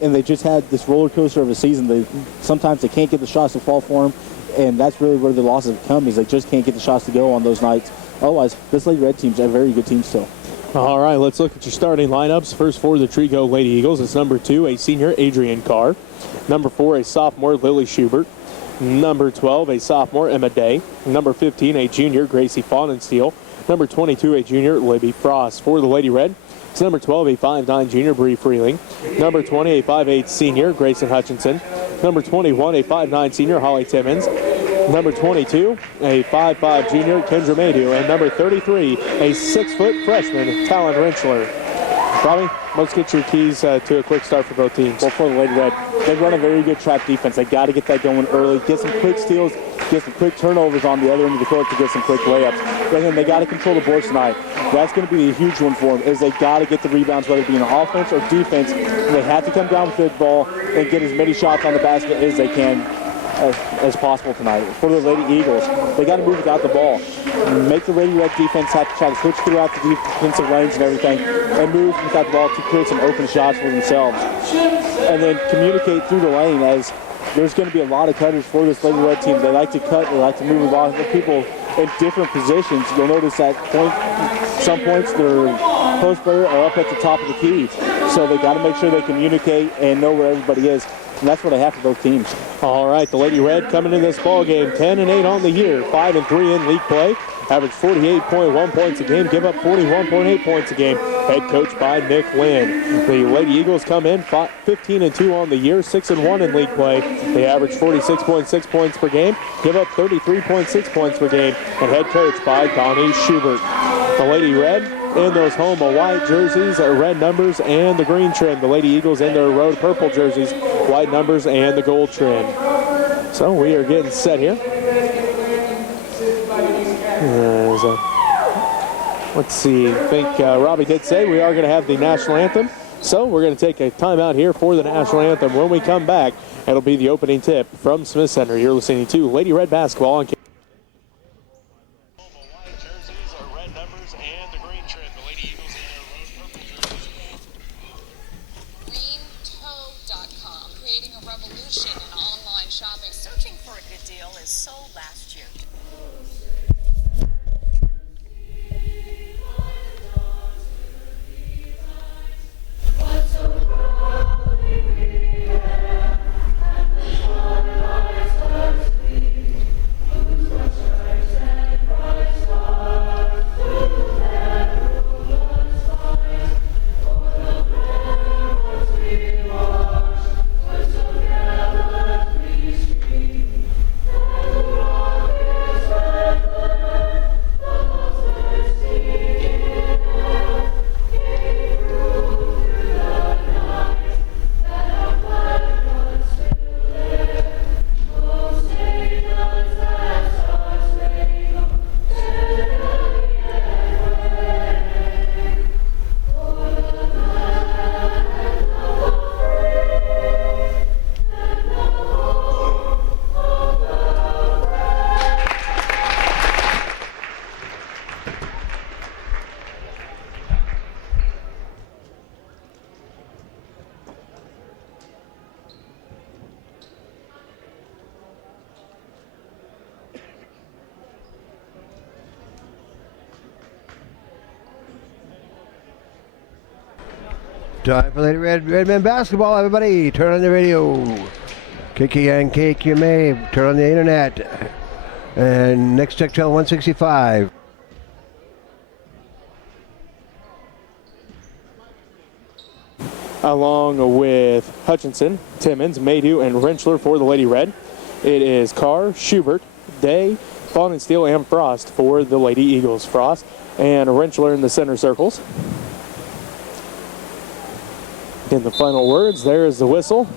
and they just had this roller coaster of a season. Sometimes they can't get the shots to fall for them, and that's really where the losses have come, is they just can't get the shots to go on those nights. Otherwise, this Lady Red team's a very good team still. All right, let's look at your starting lineups. First for the Trego Lady Eagles, it's number 2, a senior, Adrian Carr. Number 4, a sophomore, Lily Schubert. Number 12, a sophomore, Emma Day. Number 15, a junior, Gracie Fawnensteel. Number 22, a junior, Libby Frost. For the Lady Red, it's number 12, a 5'9 junior, Bree Freeling. Number 20, a 5'8 senior, Grayson Hutchinson. Number 21, a 5'9 senior, Holly Timmons. Number 22, a 5'5 junior, Kendra Maydew. And number 33, a 6-foot freshman, Talon Rentschler. Robbie, let's get your keys to a quick start for both teams. Well, for the Lady Red, they run a very good trap defense. They got to get that going early, get some quick steals, get some quick turnovers on the other end of the court to get some quick layups. And then they got to control the boards tonight. That's going to be a huge one for them, is they got to get the rebounds, whether it be in offense or defense. And they have to come down with the ball and get as many shots on the basket as they can as possible tonight. For the Lady Eagles, they got to move without the ball. Make the Lady Red defense have to try to switch throughout the defensive lanes and everything, and move without the ball to create some open shots for themselves. And then communicate through the lane, as there's going to be a lot of cutters for this Lady Red team. They like to cut, they like to move a lot of people in different positions. You'll notice that some points their post player are up at the top of the key. So they got to make sure they communicate and know where everybody is. And that's what they have for both teams. All right, the Lady Red coming in this ball game 10-8 on the year, 5-3 in league play. Average 48.1 points a game, give up 41.8 points a game. Head coach by Nick Lynn. The Lady Eagles come in 15-2 on the year, 6-1 in league play. They average 46.6 points per game, give up 33.6 points per game. And head coach by Connie Schubert. The Lady Red in those home white jerseys, red numbers, and the green trim. The Lady Eagles in their road purple jerseys, white numbers, and the gold trim. So we are getting set here. Let's see, I think Robbie did say we are going to have the national anthem. So we're going to take a timeout here for the national anthem. When we come back, it'll be the opening tip from Smith Center. You're listening to Lady Red Basketball on Time for Lady Redmen basketball, everybody. Turn on the radio. Kiki and cake you may. Turn on the internet. And next check channel 165. Along with Hutchinson, Timmons, Maydew, and Rentschler for the Lady Red. It is Carr, Schubert, Day, Fawnensteel, and Frost for the Lady Eagles. Frost and Rentschler in the center circles. In the final words, there is the whistle.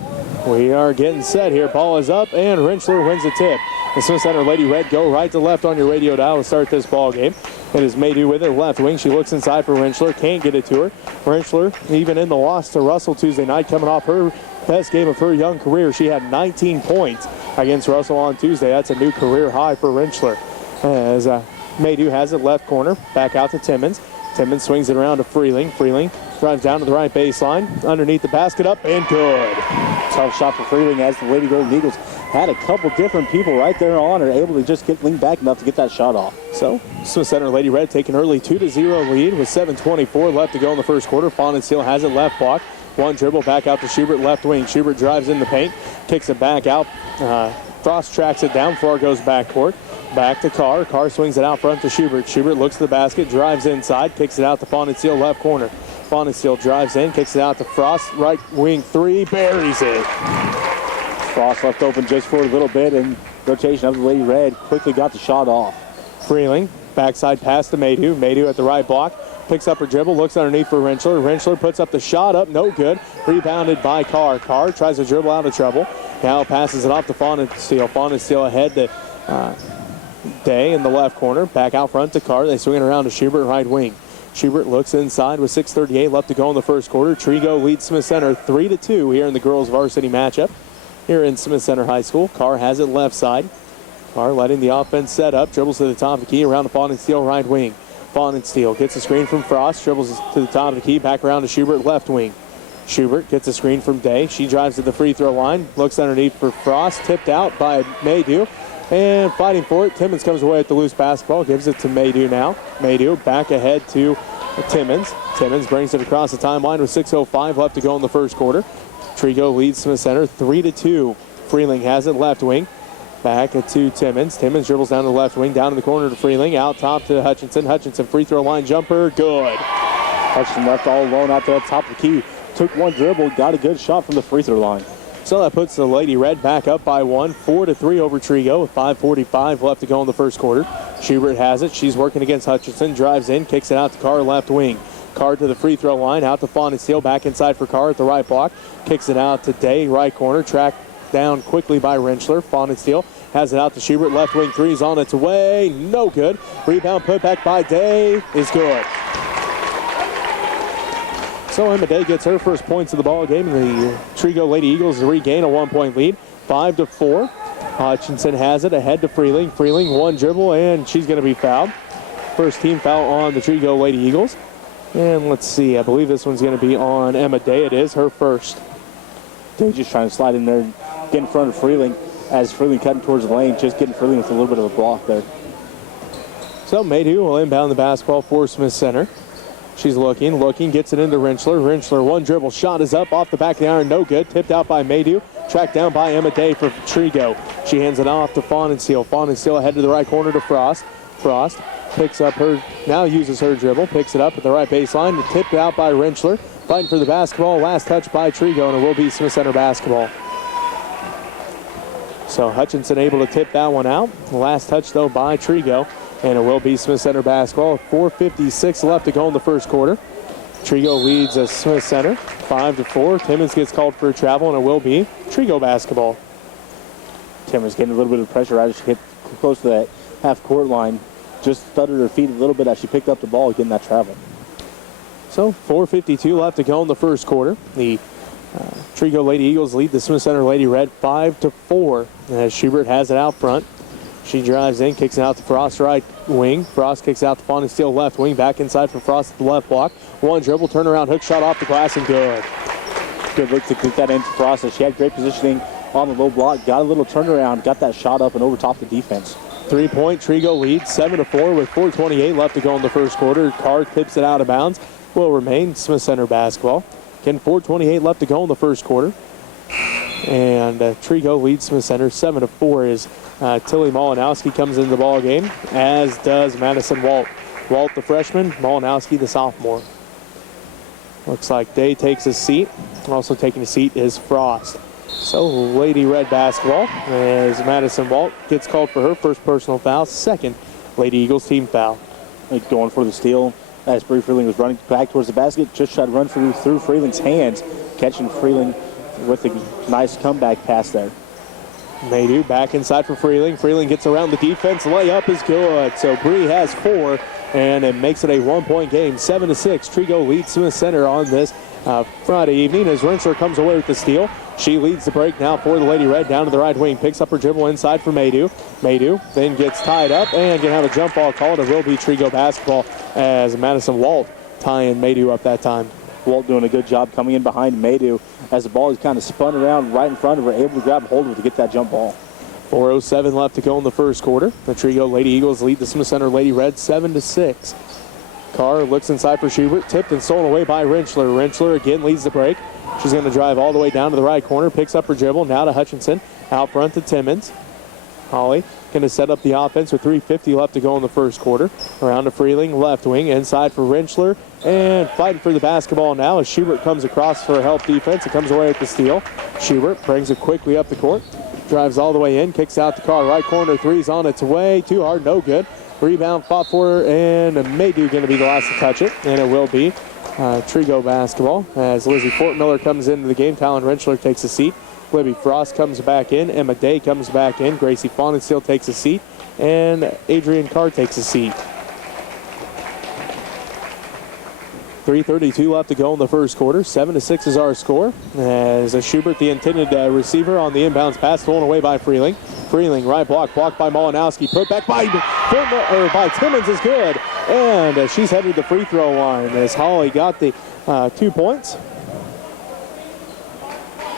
We are getting set here. Ball is up, and Rentschler wins the tip. The Smith Center Lady Red go right to left on your radio dial to start this ball game. It is Maydew with her left wing. She looks inside for Rentschler. Can't get it to her. Rentschler, even in the loss to Russell Tuesday night, coming off her best game of her young career. She had 19 points against Russell on Tuesday. That's a new career high for Rentschler. As Maydew has it left corner. Back out to Timmons. Timmons swings it around to Freeling. Freeling drives down to the right baseline, underneath the basket, up and good. Tough shot for Freeling as the Lady Golden Eagles had a couple different people right there on her, able to just lean back enough to get that shot off. So, Smith Center Lady Red take an early 2-0 lead with 7:24 left to go in the first quarter. Fawn and Steele has it left block. One dribble back out to Schubert, left wing. Schubert drives in the paint, kicks it back out. Frost tracks it down. Flora goes backcourt. Back to Carr. Carr swings it out front to Schubert. Schubert looks to the basket, drives inside, kicks it out to Fawn and Steele, left corner. Fawn and Steele drives in, kicks it out to Frost, right wing three, buries it. Frost left open just for a little bit, and rotation of the Lady Red quickly got the shot off. Freeling, backside pass to Maydew. Maydew at the right block, picks up her dribble, looks underneath for Rentschler. Rentschler puts up the shot up, no good. Rebounded by Carr. Carr tries to dribble out of trouble. Now passes it off to Fawn and Steele. Fawn and Steele ahead to Day in the left corner. Back out front to Carr. They swing it around to Schubert, right wing. Schubert looks inside with 6:38 left to go in the first quarter. Trego leads Smith Center 3-2 here in the girls varsity matchup here in Smith Center High School. Carr has it left side. Carr letting the offense set up. Dribbles to the top of the key around to Fawn and Steele, right wing. Fawn and Steele gets a screen from Frost. Dribbles to the top of the key. Back around to Schubert, left wing. Schubert gets a screen from Day. She drives to the free throw line. Looks underneath for Frost. Tipped out by Maydew. And fighting for it. Timmons comes away with the loose basketball. Gives it to Maydew now. Maydew back ahead to Timmons. Timmons brings it across the timeline with 6:05 left to go in the first quarter. Trego leads Smith Center 3-2. Freeling has it left wing. Back to Timmons. Timmons dribbles down to the left wing. Down in the corner to Freeling. Out top to Hutchinson. Hutchinson free throw line jumper. Good. Hutchinson left all alone out there at the top of the key. Took one dribble. Got a good shot from the free throw line. So that puts the Lady Red back up by 1, 4-3 over Trego with 5:45 left to go in the first quarter. Schubert has it. She's working against Hutchinson. Drives in, kicks it out to Carr, left wing. Carr to the free throw line, out to Fawn and Steele, back inside for Carr at the right block. Kicks it out to Day, right corner. Tracked down quickly by Rentschler. Fawn and Steele has it out to Schubert, left wing three's on its way. No good. Rebound put back by Day is good. So Emma Day gets her first points of the ball game, and the Trego Lady Eagles regain a 1-point lead, 5-4. Hutchinson has it ahead to Freeling. Freeling one dribble, and she's going to be fouled. First team foul on the Trego Lady Eagles. And let's see, I believe this one's going to be on Emma Day. It is her first. Day just trying to slide in there and get in front of Freeling as Freeling cutting towards the lane, just getting Freeling with a little bit of a block there. So Maydew will inbound the basketball for Smith Center. She's looking, gets it into Rentschler. Rentschler, one dribble, shot is up, off the back of the iron, no good. Tipped out by Maydew, tracked down by Emma Day for Trego. She hands it off to Fawn and Steele. Fawn and Steele ahead to the right corner to Frost. Frost picks up her, now uses her dribble, picks it up at the right baseline, tipped out by Rentschler. Fighting for the basketball, last touch by Trego, and it will be Smith Center basketball. So Hutchinson able to tip that one out. The last touch, though, by Trego. And it will be Smith Center basketball. 4:56 left to go in the first quarter. Trego leads Smith Center 5-4. Timmons gets called for a travel, and it will be Trego basketball. Timmons getting a little bit of pressure as she hit close to that half-court line. Just stuttered her feet a little bit as she picked up the ball, getting that travel. So 4:52 left to go in the first quarter. The Trego Lady Eagles lead the Smith Center Lady Red 5-4 as Schubert has it out front. She drives in, kicks it out to Frost, right wing. Frost kicks out to Fawn and Steele, left wing. Back inside for Frost at the left block. One dribble, turnaround, hook shot off the glass, and good. Good look to get that into Frost. She had great positioning on the low block. Got a little turnaround, got that shot up and over top the defense. 3-point Trego lead, 7-4 with 4:28 left to go in the first quarter. Carr tips it out of bounds. Will remain Smith Center basketball. Again, 4:28 left to go in the first quarter. And Trego leads Smith Center 7-4 as Tilly Malinowski comes into the ball game, as does Madison Walt. Walt, the freshman, Malinowski, the sophomore. Looks like Day takes a seat. Also taking a seat is Frost. So Lady Red basketball as Madison Walt gets called for her first personal foul, second Lady Eagles team foul. Going for the steal as Bree Freeling was running back towards the basket. Just tried to run through Freeling's hands, catching Freeling with a nice comeback pass there. Maydew back inside for Freeling. Freeling gets around the defense. Layup is good. So Bree has 4, and it makes it a 1-point game. 7-6. Trego leads Smith Center on this Friday evening as Rentschler comes away with the steal. She leads the break now for the Lady Red down to the right wing. Picks up her dribble inside for Maydew. Maydew then gets tied up and can have a jump ball called. It will be Trego basketball as Madison Walt tying Maydew up that time. Walt doing a good job coming in behind Maydew as the ball is kind of spun around right in front of her, able to grab hold of it to get that jump ball. 4:07 left to go in the first quarter. The Trego Lady Eagles lead the Smith Center Lady Reds 7-6. Carr looks inside for Schubert, tipped and stolen away by Rentschler. Rentschler again leads the break. She's going to drive all the way down to the right corner, picks up her dribble, now to Hutchinson, out front to Timmons. Holly going to set up the offense with 3:50 left to go in the first quarter. Around to Freeling, left wing, inside for Rentschler, and fighting for the basketball now as Schubert comes across for a help defense. It comes away at the steal. Schubert brings it quickly up the court, drives all the way in, kicks out to Carr, right corner, three's on its way, too hard, no good. Rebound fought for, and Maydew going to be the last to touch it, and it will be Trego basketball as Lizzie Fortmiller comes into the game. Talon Rentschler takes a seat. Libby Frost comes back in. Emma Day comes back in. Gracie Fawnenstiel takes a seat, and Adrian Carr takes a seat. 3:32 left to go in the first quarter. 7-6 is our score. As Schubert, the intended receiver on the inbounds pass, thrown away by Freeling. Freeling, right block, blocked by Malinowski. Put back by Timmons is good. And she's headed to the free throw line as Holly got the 2 points.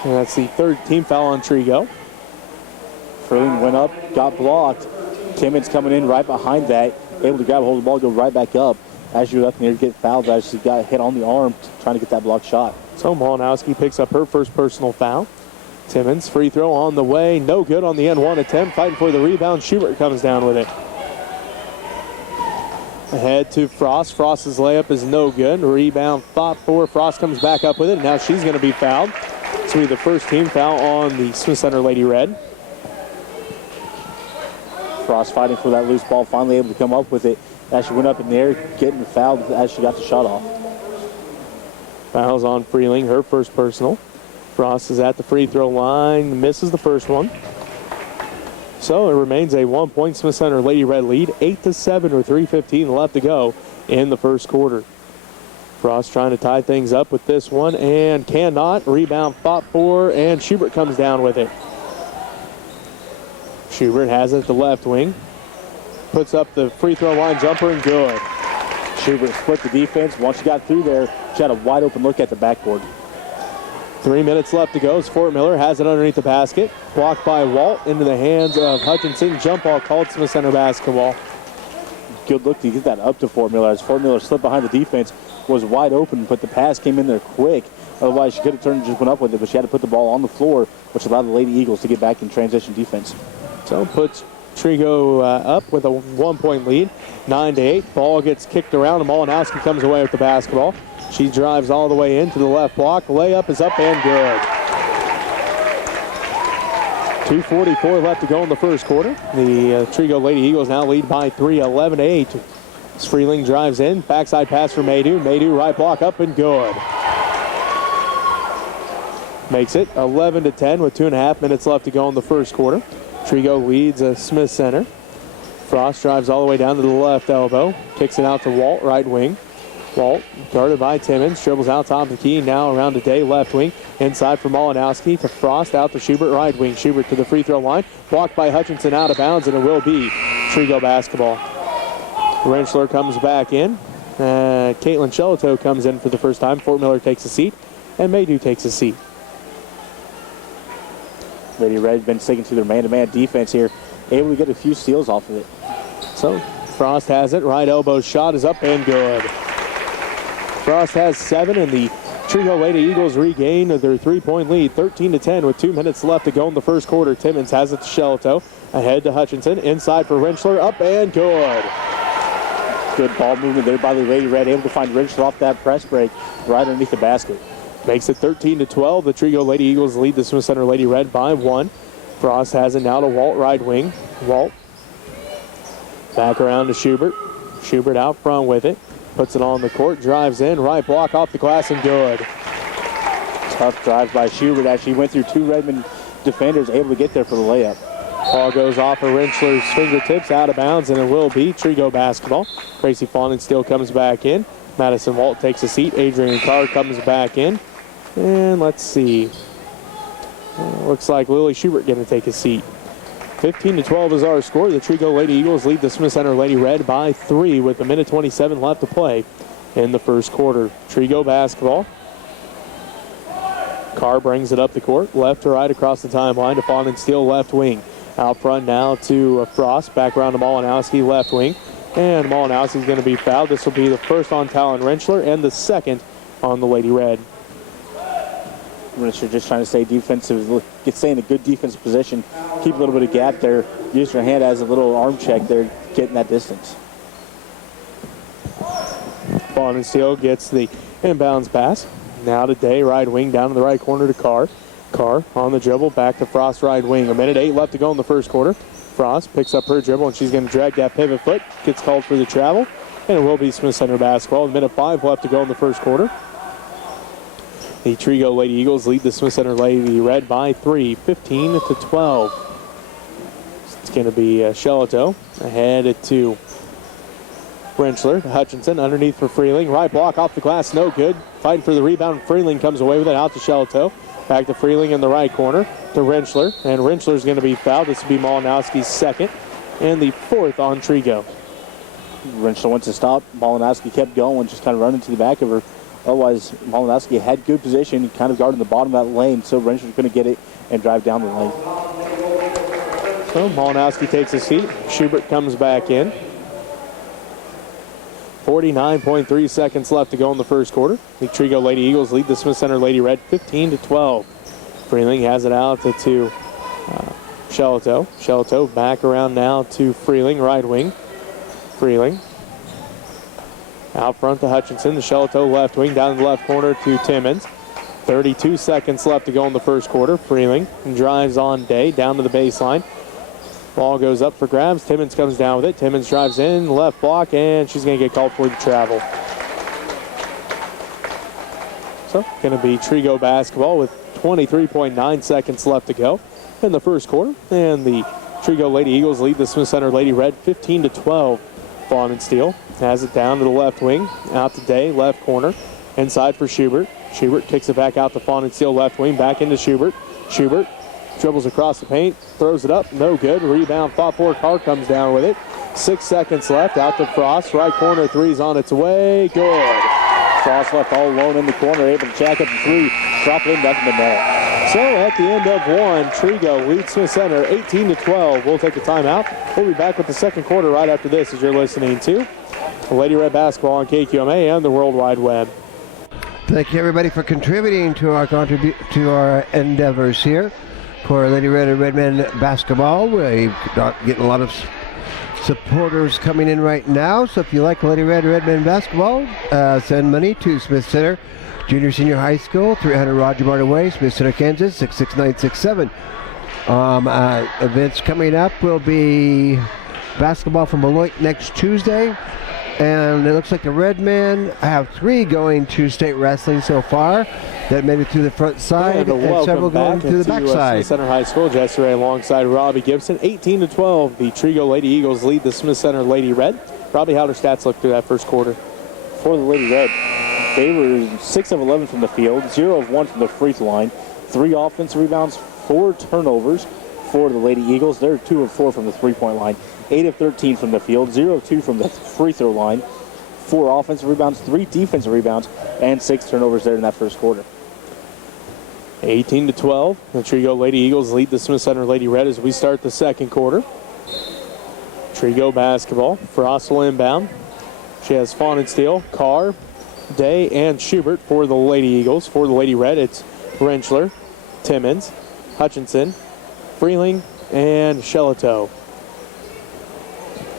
And that's the third team foul on Trego. Freeling went up, got blocked. Timmons coming in right behind that, able to grab a hold of the ball, go right back up. As you left near to get fouled, as she got hit on the arm trying to get that block shot. So Malinowski picks up her first personal foul. Timmons, free throw on the way, no good on the end one attempt, fighting for the rebound. Schubert comes down with it. Ahead to Frost. Frost's layup is no good. Rebound fought for. Frost comes back up with it. Now she's going to be fouled. This will be the first team foul on the Smith Center Lady Red. Frost fighting for that loose ball, finally able to come up with it as she went up in the air, getting fouled as she got the shot off. Fouls on Freeling, her first personal. Frost is at the free throw line, misses the first one. So it remains a 1-point Smith Center Lady Red lead, 8-7 with 3:15 left to go in the first quarter. Frost trying to tie things up with this one and cannot. Rebound fought for, and Schubert comes down with it. Schubert has it at the left wing. Puts up the free throw line jumper and good. Schubert split the defense. Once she got through there, she had a wide open look at the backboard. 3 minutes left to go as Fort Miller has it underneath the basket. Blocked by Walt into the hands of Hutchinson. Jump ball called Smith Center basketball. Good look to get that up to Fort Miller as Fort Miller slipped behind the defense, was wide open, but the pass came in there quick. Otherwise, she could have turned and just went up with it, but she had to put the ball on the floor, which allowed the Lady Eagles to get back in transition defense. So puts Trego up with a 1-point lead, 9-8. Ball gets kicked around, and Malinowski comes away with the basketball. She drives all the way into the left block. Layup is up and good. 2:44 left to go in the first quarter. The Trego Lady Eagles now lead by 3, 11-8. Freeling drives in, backside pass for Maydew. Maydew right block up and good. Makes it 11-10 with 2.5 minutes left to go in the first quarter. Trego leads Smith Center. Frost drives all the way down to the left elbow. Kicks it out to Walt, right wing. Walt, guarded by Timmons, dribbles out top of the key. Now around to Day, left wing. Inside for Malinowski to Frost, out to Schubert, right wing. Schubert to the free throw line. Blocked by Hutchinson, out of bounds, and it will be Trego basketball. Rentschler comes back in. Caitlin Shelito comes in for the first time. Fort Miller takes a seat, and Maydew takes a seat. Lady Red been sticking to their man-to-man defense here, able to get a few steals off of it. So Frost has it. Right elbow shot is up and good. Frost has 7, and the Trego Lady Eagles regain their 3-point lead, 13-10 with 2 minutes left to go in the first quarter. Timmons has it to Shelito. Ahead to Hutchinson. Inside for Rentschler. Up and good. Good ball movement there by the Lady Red, able to find Rentschler off that press break right underneath the basket. Makes it 13-12. The Trego Lady Eagles lead the Smith Center Lady Red by 1. Frost has it now to Walt, right wing. Walt back around to Schubert. Schubert out front with it. Puts it on the court, drives in, right block off the glass and good. Tough drive by Schubert as she went through 2 Redmen defenders, able to get there for the layup. Ball goes off of Rentschler's fingertips, out of bounds, and it will be Trego basketball. Gracie Fawnin still comes back in. Madison Walt takes a seat. Adrian Carr comes back in. And let's see. Looks like Lily Schubert going to take a seat. 15-12 is our score. The Trego Lady Eagles lead the Smith Center Lady Red by 3 with 1:27 left to play in the first quarter. Trego basketball. Carr brings it up the court, left to right across the timeline to Fawn and Steele, left wing. Out front now to Frost, back around to Malinowski, left wing. And Malinowski's going to be fouled. This will be the first on Talon Rentschler and the second on the Lady Red. Rentschler just trying to stay defensive, stay in a good defensive position, keep a little bit of gap there, use your hand as a little arm check there, getting that distance. Fawn and Steele gets the inbounds pass. Now to Day, right wing, down in the right corner to Carr. Carr on the dribble, back to Frost, right wing. 1:08 left to go in the first quarter. Frost picks up her dribble, and she's going to drag that pivot foot. Gets called for the travel, and it will be Smith Center basketball. 1:05 left to go in the first quarter. The Trego Lady Eagles lead the Smith Center Lady Red by 3, 15-12. It's going to be Shelato ahead to Rentschler. Hutchinson underneath for Freeling. Right block off the glass, no good. Fighting for the rebound. Freeling comes away with it, out to Shelato. Back to Freeling in the right corner to Rentschler. And Rentschler's going to be fouled. This will be Malinowski's second and the fourth on Trego. Rentschler went to stop. Malinowski kept going, just kind of running to the back of her. Otherwise, Malinowski had good position, kind of guarding the bottom of that lane, so Rentschler's going to get it and drive down the lane. So Malinowski takes a seat. Schubert comes back in. 49.3 seconds left to go in the first quarter. The Trego Lady Eagles lead the Smith Center Lady Red 15-12. Freeling has it out to Shelato. Shelato back around now to Freeling, right wing. Freeling out front to Hutchinson. The Shelato left wing, down in the left corner to Timmons. 32 seconds left to go in the first quarter. Freeling drives on Day down to the baseline. Ball goes up for grabs. Timmons comes down with it. Timmons drives in, left block, and she's going to get called for the travel. So, going to be Trego basketball with 23.9 seconds left to go in the first quarter. And the Trego Lady Eagles lead the Smith Center Lady Red 15-12. Fawn and Steele has it down to the left wing. Out to Day, left corner. Inside for Schubert. Schubert kicks it back out to Fawn and Steele, left wing. Back into Schubert. Schubert dribbles across the paint, throws it up, no good. Rebound, fought for. Carr comes down with it. 6 seconds left, out to Frost. Right corner, three's on its way, good. Frost left all alone in the corner, able to jack up the three, drop it in, nothing but net. So at the end of one, Trego leads Smith Center 18-12. We'll take a timeout. We'll be back with the second quarter right after this as you're listening to Lady Red Basketball on KQMA and the World Wide Web. Thank you, everybody, for contributing to our endeavors here for Lady Red and Redmen basketball. We're getting a lot of supporters coming in right now, so if you like Lady Red and Redmen basketball, send money to Smith Center Junior Senior High School, 300 Roger Martin Way, Smith Center, Kansas, 66967. Events coming up will be basketball from Beloit next Tuesday. And it looks like the Redmen have 3 going to state wrestling so far that made it through the front side, and several going to the back side. Smith Center High School, Jesse Ray alongside Robbie Gibson. 18-12, the Trego Lady Eagles lead the Smith Center Lady Red. Robbie, how their stats look through that first quarter? For the Lady Red, they were 6 of 11 from the field, 0 of 1 from the free throw line, 3 offensive rebounds, 4 turnovers. For the Lady Eagles, they're 2 of 4 from the three-point line, 8 of 13 from the field, 0 of 2 from the free throw line, 4 offensive rebounds, 3 defensive rebounds, and 6 turnovers there in that first quarter. 18-12, the Trego Lady Eagles lead the Smith Center Lady Red as we start the second quarter. Trego basketball, Frost will inbound. She has Fawn and Steele, Carr, Day, and Schubert for the Lady Eagles. For the Lady Red, it's Rentschler, Timmons, Hutchinson, Freeling, and Shelato.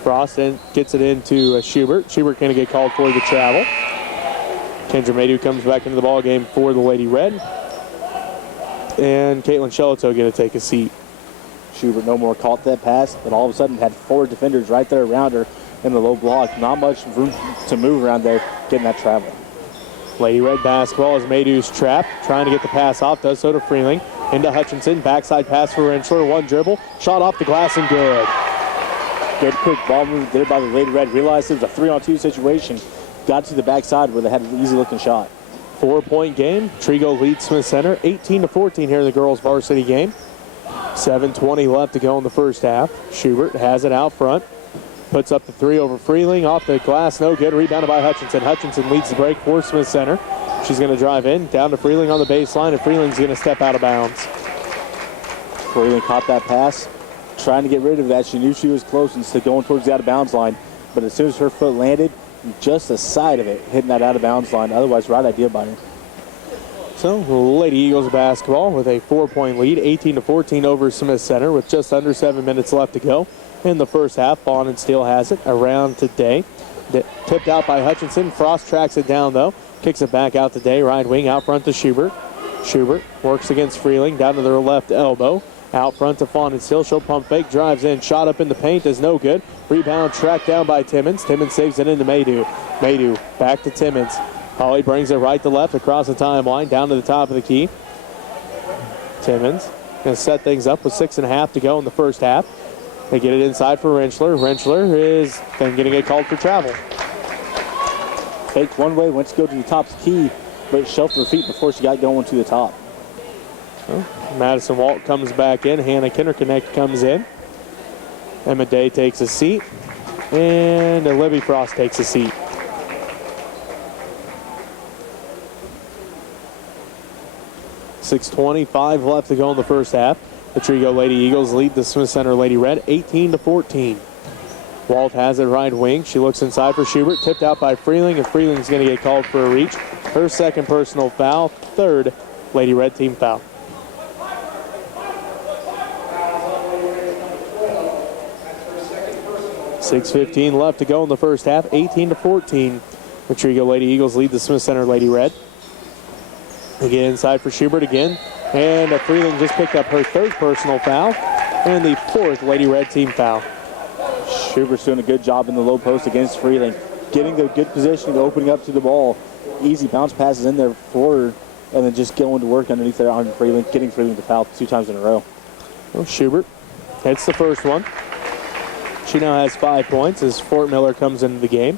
Frost then gets it into Schubert. Schubert going to get called for the travel. Kendra Maydew comes back into the ball game for the Lady Red. And Caitlin Shelato going to take a seat. Schubert no more caught that pass, but all of a sudden had 4 defenders right there around her in the low block. Not much room to move around there, getting that travel. Lady Red basketball is Maydew's trap, trying to get the pass off, does so to Freeling. Into Hutchinson, backside pass for Rentschler, 1 dribble, shot off the glass and good. Good quick ball move there by the Lady Red. Realized it was a 3-on-2 situation. Got to the backside where they had an easy-looking shot. 4-point game. Trego leads Smith Center 18-14 here in the girls' varsity game. 7:20 left to go in the first half. Schubert has it out front. Puts up the three over Freeling. Off the glass, no good. Rebounded by Hutchinson. Hutchinson leads the break for Smith Center. She's going to drive in, down to Freeling on the baseline, and Freeling's going to step out of bounds. Freeling caught that pass, trying to get rid of that. She knew she was close instead of going towards the out-of-bounds line. But as soon as her foot landed, just the side of it, hitting that out-of-bounds line. Otherwise, right idea by her. So, Lady Eagles basketball with a 4-point lead, 18-14 over Smith Center with just under 7 minutes left to go in the first half. Vaughn and Steele has it around today. Tipped out by Hutchinson. Frost tracks it down, though. Kicks it back out today. Right wing out front to Schubert. Schubert works against Freeling down to their left elbow. Out front to Vaughn and Steele. She'll pump fake. Drives in. Shot up in the paint is no good. Rebound tracked down by Timmons. Timmons saves it into Maydew. Maydew back to Timmons. Holly brings it right to left across the timeline, down to the top of the key. Timmons going to set things up with 6.5 to go in the first half. They get it inside for Rentschler. Rentschler is then getting a call for travel. Faked one way, went to go to the top of the key, but shelved her feet before she got going to the top. Well, Madison Walt comes back in. Hannah Kinderconnect comes in. Emma Day takes a seat. And Libby Frost takes a seat. .6:25 left to go in the first half. The Trego Lady Eagles lead the Smith Center Lady Red 18-14. Walt has it right wing. She looks inside for Schubert. Tipped out by Freeling, and Freeling's going to get called for a reach. Her second personal foul, third Lady Red team foul. .6:15 left to go in the first half, 18-14. The Trego Lady Eagles lead the Smith Center Lady Red. Again, inside for Schubert again. And Freeling just picked up her third personal foul and the fourth Lady Red team foul. Schubert's doing a good job in the low post against Freeling. Getting the good position, opening up to the ball. Easy bounce passes in there for her, and then just going to work underneath there on Freeling, getting Freeling to foul 2 times in a row. Well, Schubert hits the first one. She now has 5 points as Fort Miller comes into the game.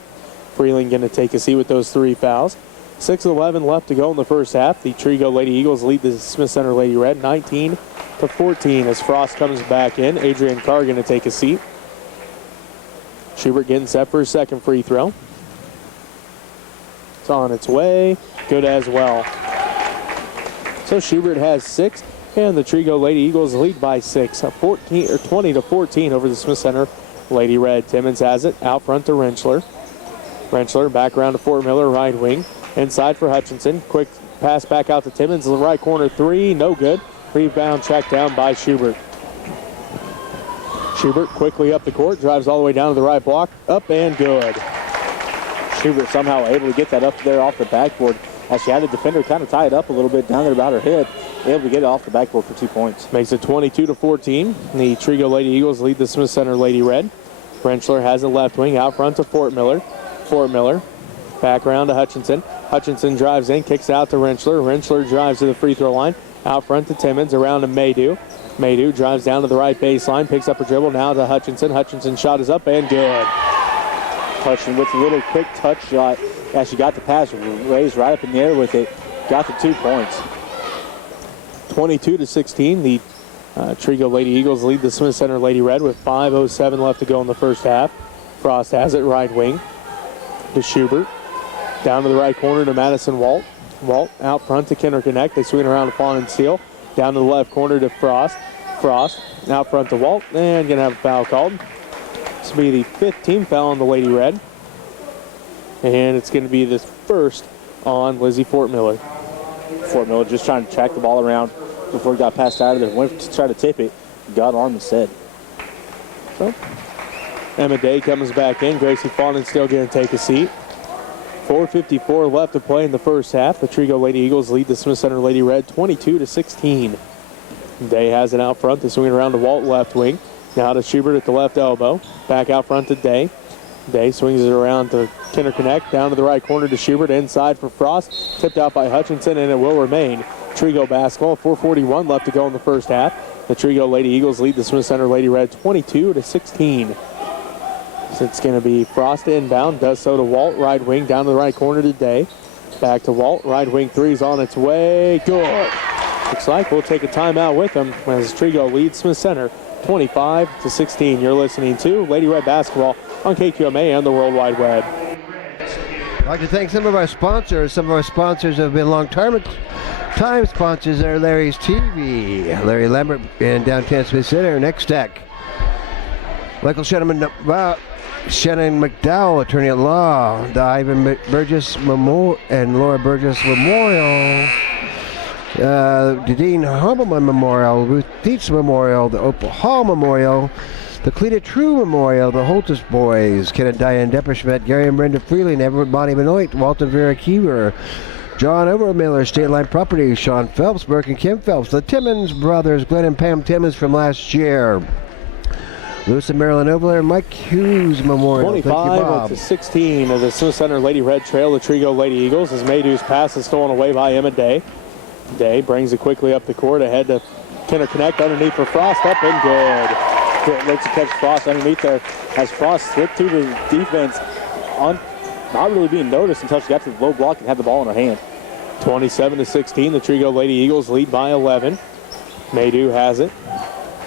Freeling going to take a seat with those 3 fouls. 6:11 left to go in the first half. The Trego Lady Eagles lead the Smith Center Lady Red 19-14 as Frost comes back in. Adrian Carr going to take a seat. Schubert getting set for his second free throw. It's on its way. Good as well. So Schubert has 6, and the Trego Lady Eagles lead by 6, 20-14 over the Smith Center Lady Red. Timmons has it out front to Rentschler. Rentschler back around to Fort Miller, right wing. Inside for Hutchinson. Quick pass back out to Timmons. The right corner 3, no good. Rebound tracked down by Schubert. Schubert quickly up the court, drives all the way down to the right block. Up and good. Schubert somehow able to get that up there off the backboard as she had the defender kind of tie it up a little bit down there about her head. Able to get it off the backboard for 2 points. Makes it 22-14. The Trego Lady Eagles lead the Smith Center Lady Red. Rentschler has it left wing out front to Fort Miller. Fort Miller back around to Hutchinson. Hutchinson drives in, kicks out to Rentschler. Rentschler drives to the free throw line. Out front to Timmons, around to Maydew. Maydew drives down to the right baseline, picks up a dribble now to Hutchinson. Hutchinson's shot is up and good. Hutchinson with a little quick touch shot as she got the pass, raised right up in the air with it. Got the 2 points. 22-16. The Trego Lady Eagles lead the Smith Center Lady Red with 5:07 left to go in the first half. Frost has it right wing to Schubert. Down to the right corner to Madison Walt. Walt out front to Kinderconnect. They swing around to Fawn and Steele. Down to the left corner to Frost. Frost out front to Walt. And going to have a foul called. This will be the 5th team foul on the Lady Red. And it's going to be the first on Lizzie Fort Miller. Fort Miller just trying to track the ball around before it got passed out of there. Went to try to tip it. Got on instead. So Emma Day comes back in. Gracie Fawn and Steele going to take a seat. 4:54 left to play in the first half. The Trego Lady Eagles lead the Smith Center Lady Red 22-16. Day has it out front. They swing it around to Walt left wing. Now to Schubert at the left elbow. Back out front to Day. Day swings it around to Kinderconnect. Down to the right corner to Schubert. Inside for Frost. Tipped out by Hutchinson, and it will remain Trego basketball. 4:41 left to go in the first half. The Trego Lady Eagles lead the Smith Center Lady Red 22-16. So it's going to be Frost inbound. Does so to Walt, right wing, down to the right corner to Day. Back to Walt, right wing 3's on its way. Good. Looks like we'll take a timeout with them as Trego leads Smith Center 25-16. You're listening to Lady Red Basketball on KQMA and the World Wide Web. I'd like to thank some of our sponsors. Some of our sponsors have been long-time sponsors are Larry's TV, Larry Lambert in downtown Smith Center, Next Tech. Michael Shannon McDowell, attorney at law, the Ivan Burgess Memorial and Laura Burgess Memorial, the Dean Hubbleman Memorial, Ruth Dietz Memorial, the Opal Hall Memorial, the Cleta True Memorial, the Holtus Boys, Ken and Diane Depperschmidt, Gary and Brenda Freeling, Everett Bonnie Benoit, Walter Vera Kiever, John Overmiller, State Line Properties, Sean Phelps, Burke and Kim Phelps, the Timmons brothers, Glenn and Pam Timmons from last year, Lewis and Marilyn Overler, Mike Hughes Memorial. 25 to 16 of the Smith Center Lady Red trail the Trego Lady Eagles as Maydew's pass is stolen away by Emma Day. Day brings it quickly up the court ahead to Kenner Connect underneath for Frost, up and good. Good looks to catch Frost underneath there as Frost slipped through the defense on not really being noticed until she got to the low block and had the ball in her hand. 27 to 16, the Trego Lady Eagles lead by 11. Maydew has it,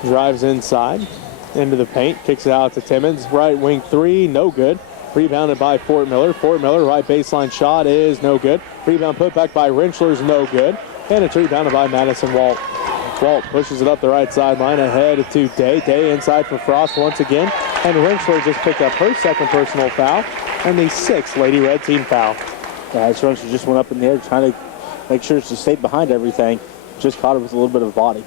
drives inside into the paint, kicks it out to Timmons, right wing three, no good. Rebounded by Fort Miller. Fort Miller, right baseline shot is no good. Rebound put back by Renschler's no good. And it's rebounded by Madison Walt. Walt pushes it up the right sideline ahead to Day. Day inside for Frost once again. And Renschler just picked up her second personal foul and the sixth Lady Red team foul. Renschler just went up in the air trying to make sure she stayed behind everything. Just caught her with a little bit of body.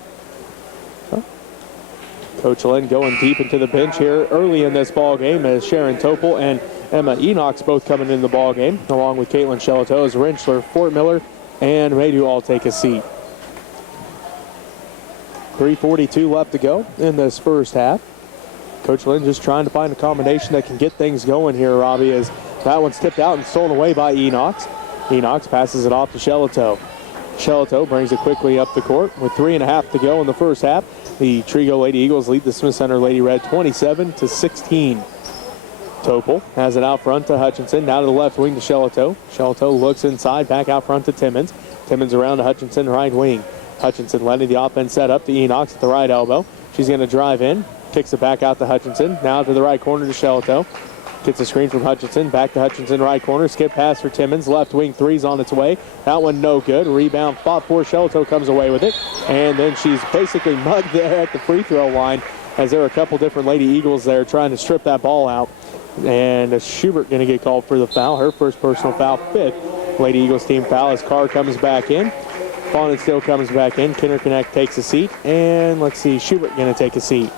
Coach Lynn going deep into the bench here early in this ball game as Sharon Topol and Emma Enoch's both coming in the ball game, along with Caitlin Shelato as Renschler, Fort Miller, and Maydew all take a seat. 3:42 left to go in this first half. Coach Lynn just trying to find a combination that can get things going here, Robbie, as that one's tipped out and stolen away by Enoch. Enoch passes it off to Shelato. Shelato brings it quickly up the court with 3.5 to go in the first half. The Trego Lady Eagles lead the Smith Center Lady Red 27 to 16. Topol has it out front to Hutchinson. Now to the left wing to Shelato. Shelato looks inside, back out front to Timmons. Timmons around to Hutchinson, right wing. Hutchinson letting the offense set up to Enoch at the right elbow. She's going to drive in, kicks it back out to Hutchinson. Now to the right corner to Shelato. Gets a screen from Hutchinson, back to Hutchinson, right corner. Skip pass for Timmons, left wing three's on its way. That one no good. Rebound fought for, Shelato comes away with it. And then she's basically mugged there at the free throw line as there are a couple different Lady Eagles there trying to strip that ball out. And Schubert going to get called for the foul, her first personal foul, fifth Lady Eagles team foul as Carr comes back in. Fawn and Still comes back in. Kenner Connect takes a seat. And let's see, Schubert going to take a seat.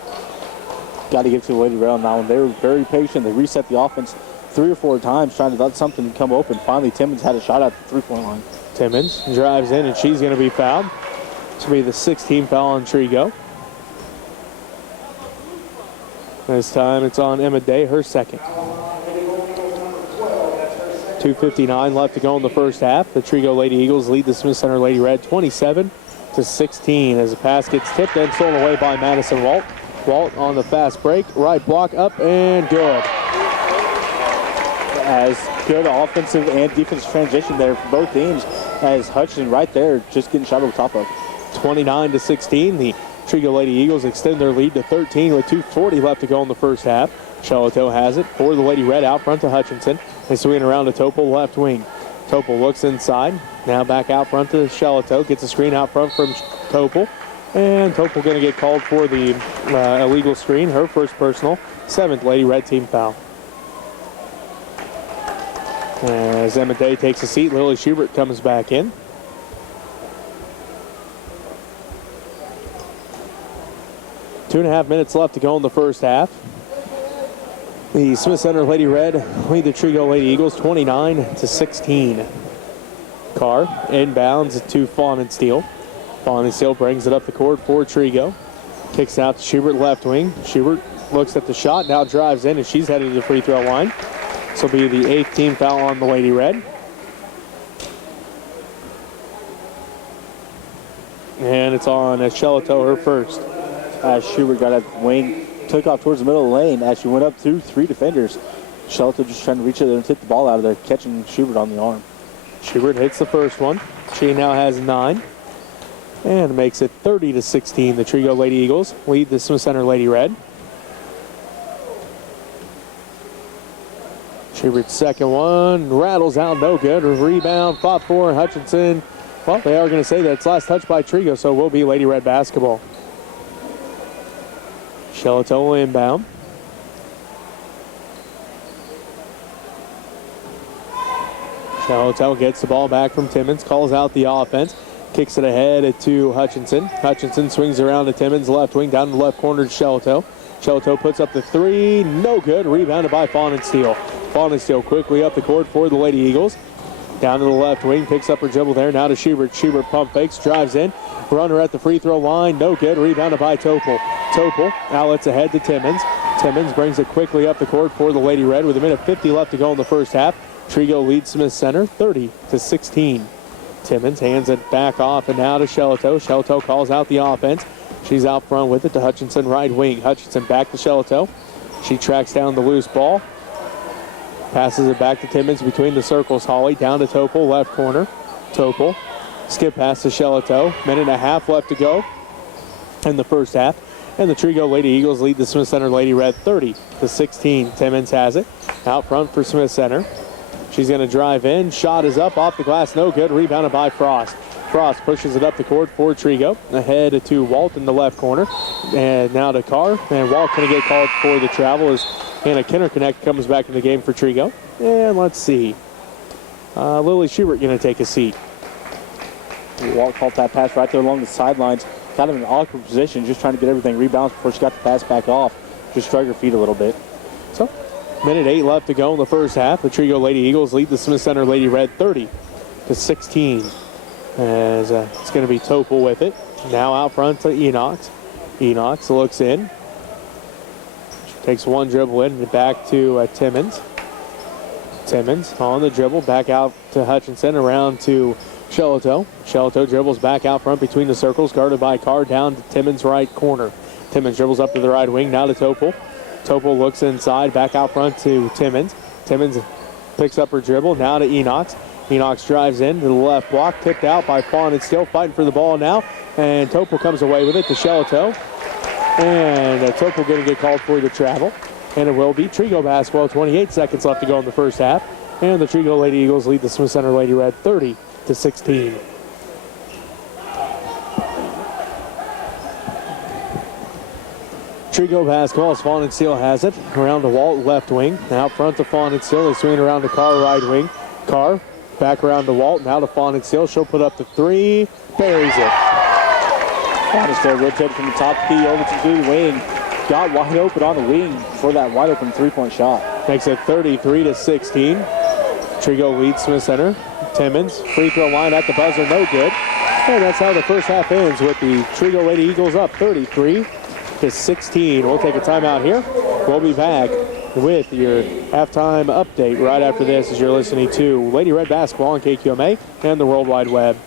Got to give to the Lady Red on that one. They were very patient. They reset the offense 3 or 4 times trying to let something come open. Finally, Timmons had a shot at the three-point line. Timmons drives in, and she's going to be fouled. This will be the 16th foul on Trego. This time it's on Emma Day, her second. 2:59 left to go in the first half. The Trego Lady Eagles lead the Smith Center Lady Red 27 to 16 as the pass gets tipped and stolen away by Madison Walt. Walt on the fast break, right block up and good. As good offensive and defensive transition there for both teams as Hutchinson right there just getting shot over top of. 29 to 16, the Trego Lady Eagles extend their lead to 13 with 2:40 left to go in the first half. Shelato has it for the Lady Red out front to Hutchinson. They swing around to Topol left wing. Topol looks inside, now back out front to Shelato, gets a screen out front from Topol. And Topol going to get called for the illegal screen, her first personal, 7th Lady Red team foul. As Emma Day takes a seat, Lily Schubert comes back in. Two and a half minutes left to go in the first half. The Smith Center Lady Red lead the Trego Lady Eagles 29 to 16. Carr inbounds to Fawn and Steele. Fawn and Steele brings it up the court for Trego. Kicks out to Schubert left wing. Schubert looks at the shot, now drives in, and she's headed to the free throw line. This will be the 8th team foul on the Lady Red. And it's on Shelato, her first. Schubert got at the wing, took off towards the middle of the lane as she went up through 3 defenders. Shelato just trying to reach there and tip the ball out of there, catching Schubert on the arm. Schubert hits the first one. She now has 9. And makes it 30 to 16. The Trego Lady Eagles lead the Smith Center Lady Red. Schubert's second one rattles out, no good. Rebound, fought for Hutchinson. Well, they are going to say that it's last touch by Trego, so it will be Lady Red basketball. Shelato inbound. Shelato gets the ball back from Timmons, calls out the offense, kicks it ahead to Hutchinson. Hutchinson swings around to Timmons, left wing, down to the left corner to Shelato. Shelato puts up the three, no good. Rebounded by Fawn and Steele. Fawn and Steele quickly up the court for the Lady Eagles. Down to the left wing, picks up her dribble there. Now to Schubert. Schubert pump fakes, drives in. Runner at the free throw line, no good. Rebounded by Topol. Topol outlets ahead to Timmons. Timmons brings it quickly up the court for the Lady Red with a minute 50 left to go in the first half. Trego leads Smith Center 30-16. Timmons hands it back off and now to Shelato. Shelato calls out the offense. She's out front with it to Hutchinson, right wing. Hutchinson back to Shelato. She tracks down the loose ball. Passes it back to Timmons between the circles. Hawley down to Topol, left corner. Topol. Skip pass to Shelato. Minute and a half left to go in the first half. And the Trego Lady Eagles lead the Smith Center Lady Red 30-16. Timmons has it. Out front for Smith Center. She's going to drive in. Shot is up off the glass. No good. Rebounded by Frost. Frost pushes it up the court for Trego. Ahead to Walt in the left corner. And now to Carr. And Walt going to get called for the travel as Hannah Kinnerconnect comes back in the game for Trego. And let's see. Lily Schubert going to take a seat. Walt called that pass right there along the sidelines. Kind of in an awkward position, just trying to get everything rebalanced before she got the pass back off. Just drug her feet a little bit. So, minute 8 left to go in the first half. The Trego Lady Eagles lead the Smith Center Lady Red 30-16. As it's going to be Topol with it. Now out front to Enox. Enox looks in. Takes one dribble in and back to Timmons. Timmons on the dribble. Back out to Hutchinson. Around to Shelato. Shelato dribbles back out front between the circles. Guarded by Carr down to Timmons' right corner. Timmons dribbles up to the right wing. Now to Topol. Topol looks inside. Back out front to Timmons. Timmons picks up her dribble. Now to Enox. Enox drives in to the left block. Tipped out by Fawn and still fighting for the ball now. And Topol comes away with it to Shelato. And Topol going to get called for the travel. And it will be Trego basketball. 28 seconds left to go in the first half. And the Trego Lady Eagles lead the Smith Center Lady Red 30-16. Trego basketball as Fawn and Steele has it. Around to Walt, left wing. Now front to Fawn and Steele. They swing around to Carr, right wing. Carr back around to Walt. Now to Fawn and Steele. She'll put up the three. Buries it. Fawn and Steele rotated from the top key over to the wing. Got wide open on the wing for that wide open three-point shot. Makes it 33-16. Trego leads Smith Center. Timmons, free throw line at the buzzer, no good. And that's how the first half ends with the Trego Lady Eagles up 33-16. We'll take a timeout here. We'll be back with your halftime update right after this as you're listening to Lady Red Basketball on KQMA and the World Wide Web.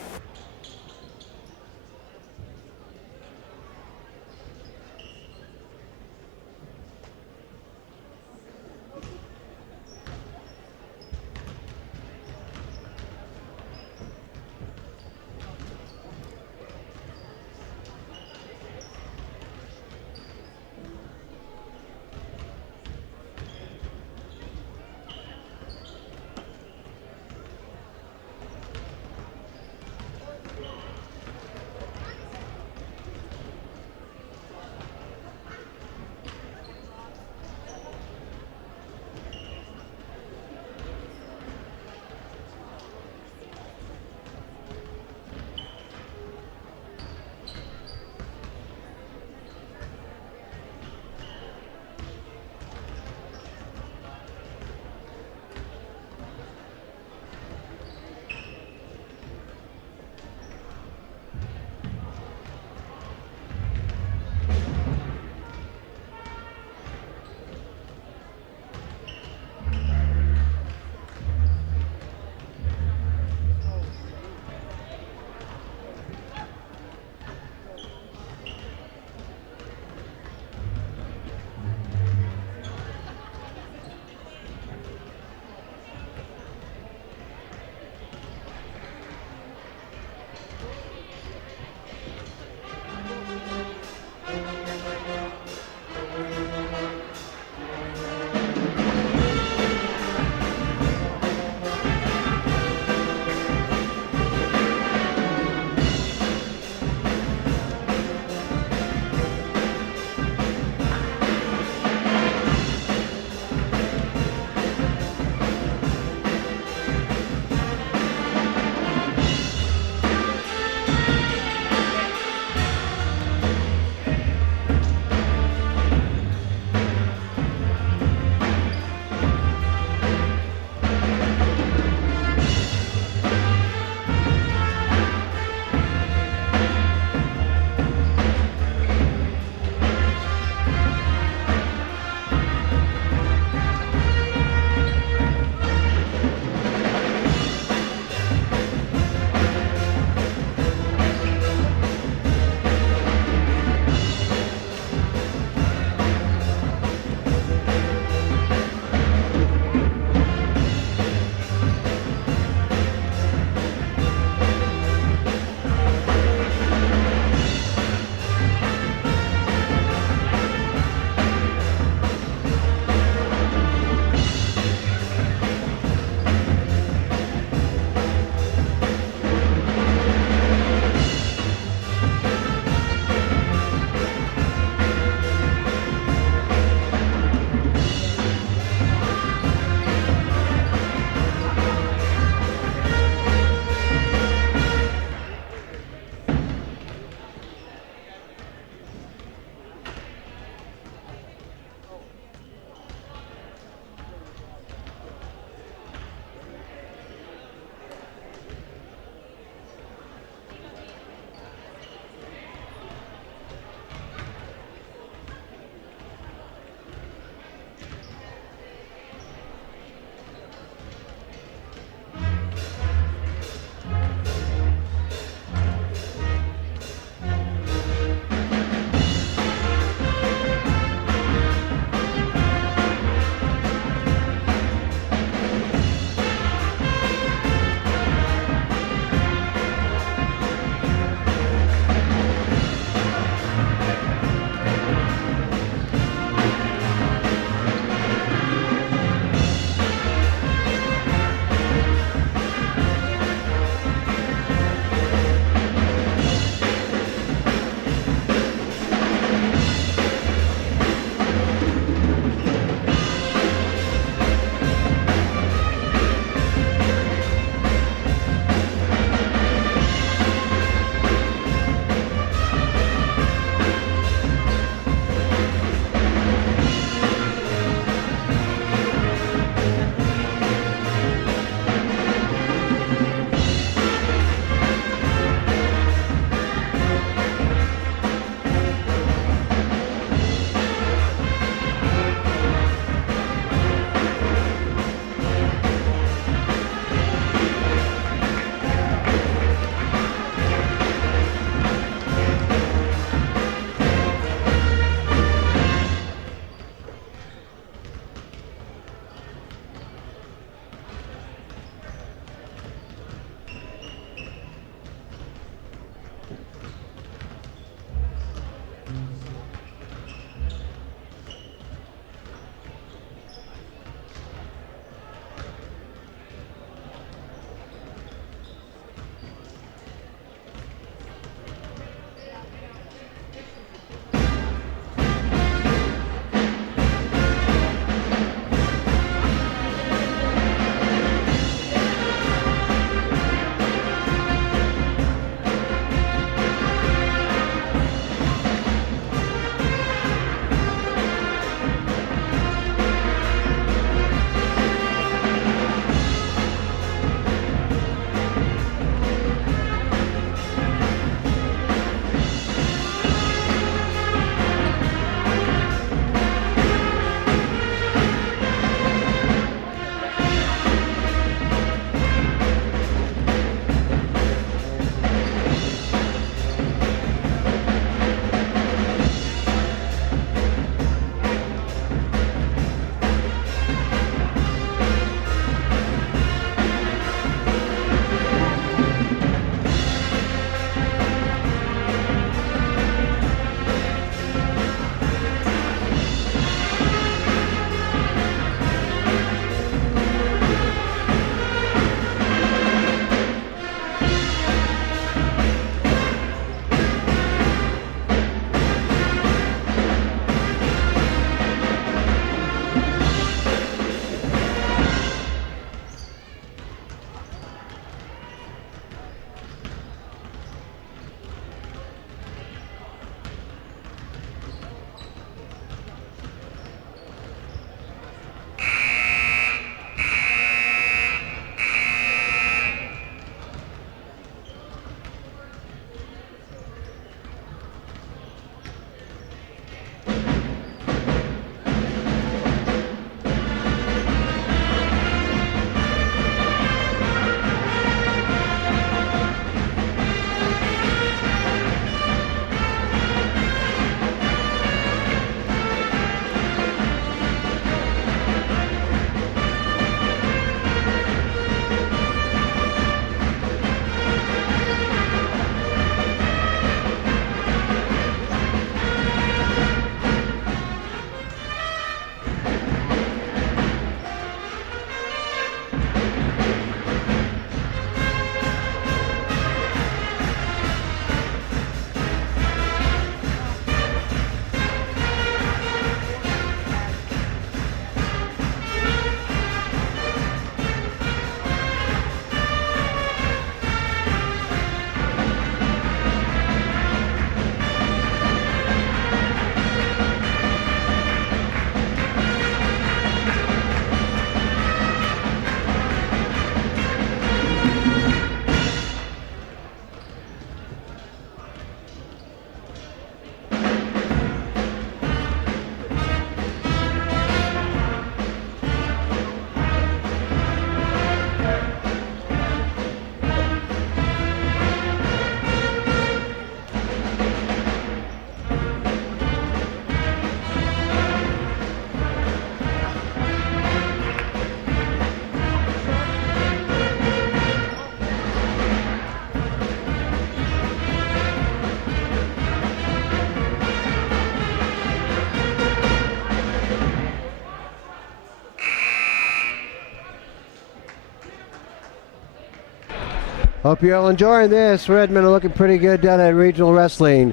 Hope you're all enjoying this. Redmen are looking pretty good down at regional wrestling.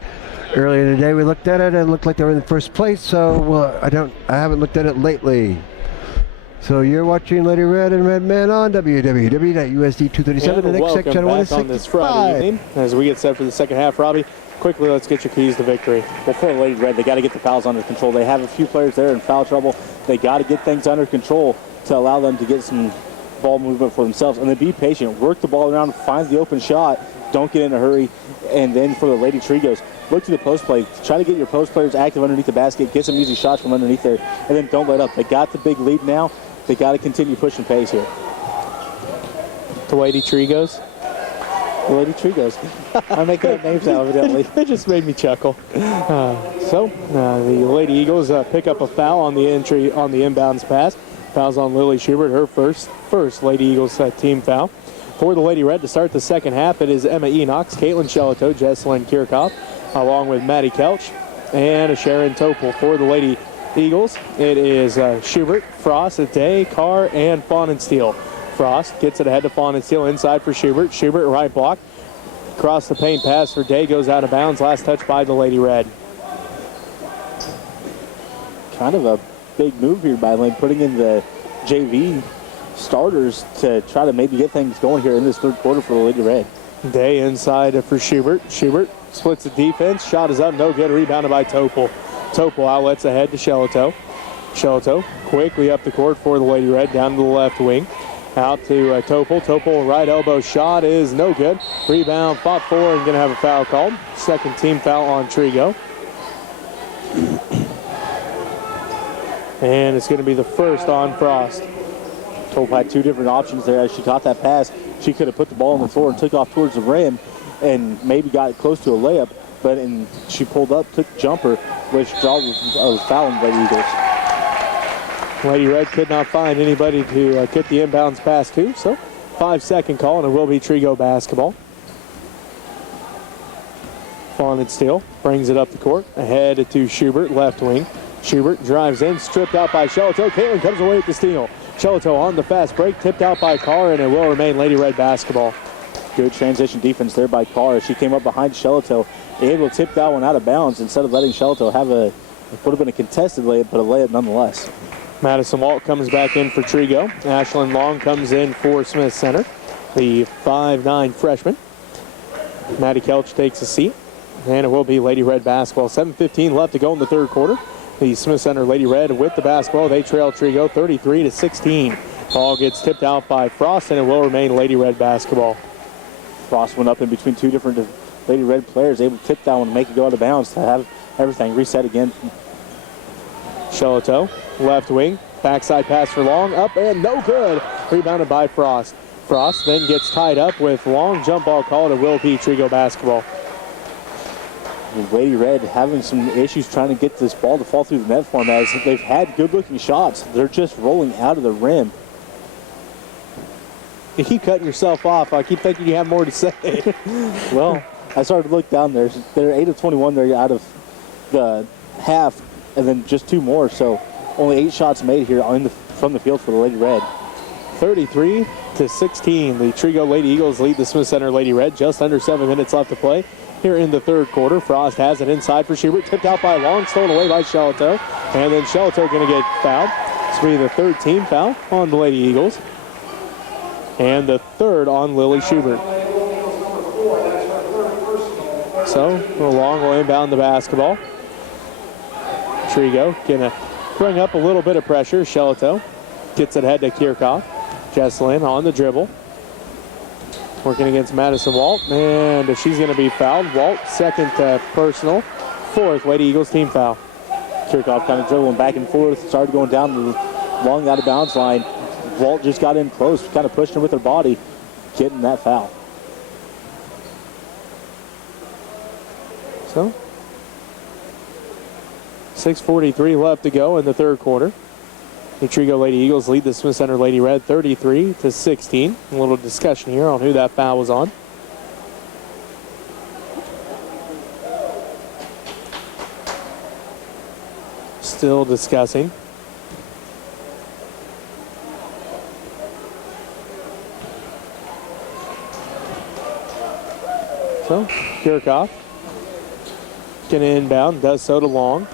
Earlier today we looked at it and it looked like they were in first place, so I haven't looked at it lately. So you're watching Lady Red and Redmen on www.usd237, the next section on this Friday evening as we get set for the second half. Robbie, quickly, let's get your keys to victory. Well, for Lady Red, they got to get the fouls under control. They have a few players there in foul trouble. They got to get things under control to allow them to get some ball movement for themselves. And then be patient. Work the ball around, find the open shot. Don't get in a hurry. And then for the Lady Tregos, look to the post play. Try to get your post players active underneath the basket. Get some easy shots from underneath there. And then don't let up. They got the big lead now. They got to continue pushing pace here. The Lady Tregos. The Lady Tregos. I'm making up names now, evidently. It just made me chuckle. The Lady Eagles pick up a foul on the entry on the inbounds pass. Fouls on Lily Schubert, her first Lady Eagles team foul. For the Lady Red to start the second half, it is Emma Enox, Caitlin Shelito, Jesselyn Kirchhoff, along with Maddie Kelch and Sharon Topol. For the Lady Eagles, it is Schubert, Frost, Day, Carr, and Fawn and Steele. Frost gets it ahead to Fawn and Steele inside for Schubert. Schubert right block. Across the paint pass for Day goes out of bounds. Last touch by the Lady Red. Kind of a big move here by Lane, putting in the JV starters to try to maybe get things going here in this third quarter for the Lady Red. Day inside for Schubert. Schubert splits the defense. Shot is up, no good. Rebounded by Topol. Topol outlets ahead to Shelito. Shelito quickly up the court for the Lady Red, down to the left wing. Out to Topol. Topol right elbow shot is no good. Rebound fought for and going to have a foul called. Second team foul on Trego. And it's going to be the first on Frost. Topol had two different options there. As she caught that pass, she could have put the ball on the floor and took off towards the rim and maybe got close to a layup, but she pulled up, took the jumper, which draws a foul on the Lady Eagles. Lady Red could not find anybody to get the inbounds pass to, so 5-second call, and it will be Trego basketball. Fawn and Steele brings it up the court, ahead to Schubert, left wing. Schubert drives in, stripped out by Shelito. Caitlin comes away with the steal. Shelito on the fast break, tipped out by Carr, and it will remain Lady Red basketball. Good transition defense there by Carr. She came up behind Shelito, able to tip that one out of bounds instead of letting Shelito have it would have been a contested layup, but a layup nonetheless. Madison Walt comes back in for Trego. Ashlyn Long comes in for Smith Center, the 5'9" freshman. Maddie Kelch takes a seat, and it will be Lady Red basketball. 7:15 left to go in the third quarter. The Smith Center Lady Red with the basketball. They trail Trego 33-16. Ball gets tipped out by Frost, and it will remain Lady Red basketball. Frost went up in between two different Lady Red players, able to tip that one and make it go out of bounds to have everything reset again. Shelito, left wing, backside pass for Long, up and no good. Rebounded by Frost. Frost then gets tied up with Long, jump ball called. It will be Trego basketball. Lady Red having some issues trying to get this ball to fall through the net for them, as they've had good-looking shots. They're just rolling out of the rim. You keep cutting yourself off. I keep thinking you have more to say. Well, I started to look down there. They're 8 of 21 there out of the half, and then just two more. So only 8 shots made here from the field for the Lady Red. 33-16. The Trego Lady Eagles lead the Smith Center Lady Red. Just under 7 minutes left to play here in the third quarter. Frost has it inside for Schubert. Tipped out by Long, stolen away by Shelito. And then Shelito going to get fouled. This will be the third team foul on the Lady Eagles. And the third on Lily Schubert. So, Long will inbound the basketball. Trego going to bring up a little bit of pressure. Shelito gets it ahead to Kirchhoff. Jesselyn on the dribble. Working against Madison Walt, and she's going to be fouled. Walt, second personal, fourth Lady Eagles team foul. Kirchhoff kind of dribbling back and forth, started going down the long out of bounds line. Walt just got in close, kind of pushed her with her body, getting that foul. So, 6:43 left to go in the third quarter. The Trego Lady Eagles lead the Smith Center Lady Red 33-16. A little discussion here on who that foul was on. Still discussing. So, Kirchhoff can inbound, does so to Long.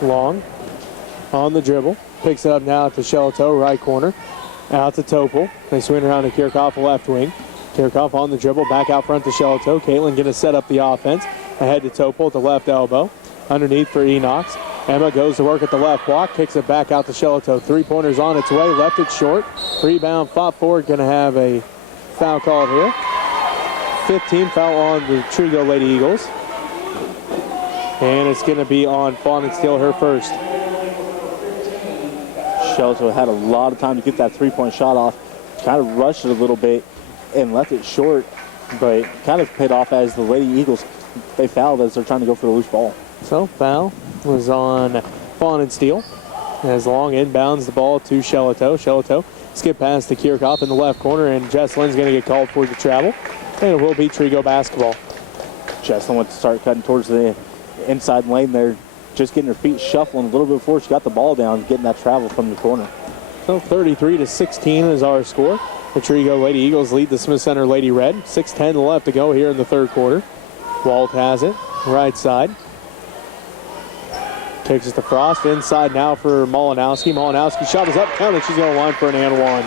Long on the dribble. Picks it up now to Shelto, right corner. Out to Topol. They swing around to Kirchhoff, left wing. Kirchhoff on the dribble, back out front to Shelto. Caitlin going to set up the offense. Ahead to Topol at the left elbow. Underneath for Enox. Emma goes to work at the left block, kicks it back out to Shelto. Three-pointers on its way, left it short. Rebound, fought forward, going to have a foul called here. 15 foul on the Trego Lady Eagles. And it's going to be on Fawn and Steele, her first. Shelto had a lot of time to get that three-point shot off. Kind of rushed it a little bit and left it short, but kind of paid off as the Lady Eagles, they fouled as they're trying to go for the loose ball. So foul was on Fawn and Steele. As Long inbounds the ball to Shelto. Shelto skip past to Kirchhoff in the left corner, and Jesselin's going to get called for the travel. And it will be Trego basketball. Jesselin went to start cutting towards the inside lane there, just getting her feet shuffling a little bit before she got the ball down, getting that travel from the corner. So 33-16 is our score. The Trego Lady Eagles lead the Smith Center Lady Red. 6:10 left to go here in the third quarter. Walt has it, right side. Takes it to Frost, inside now for Malinowski. Malinowski shot is up, counted. She's going to line for an and one.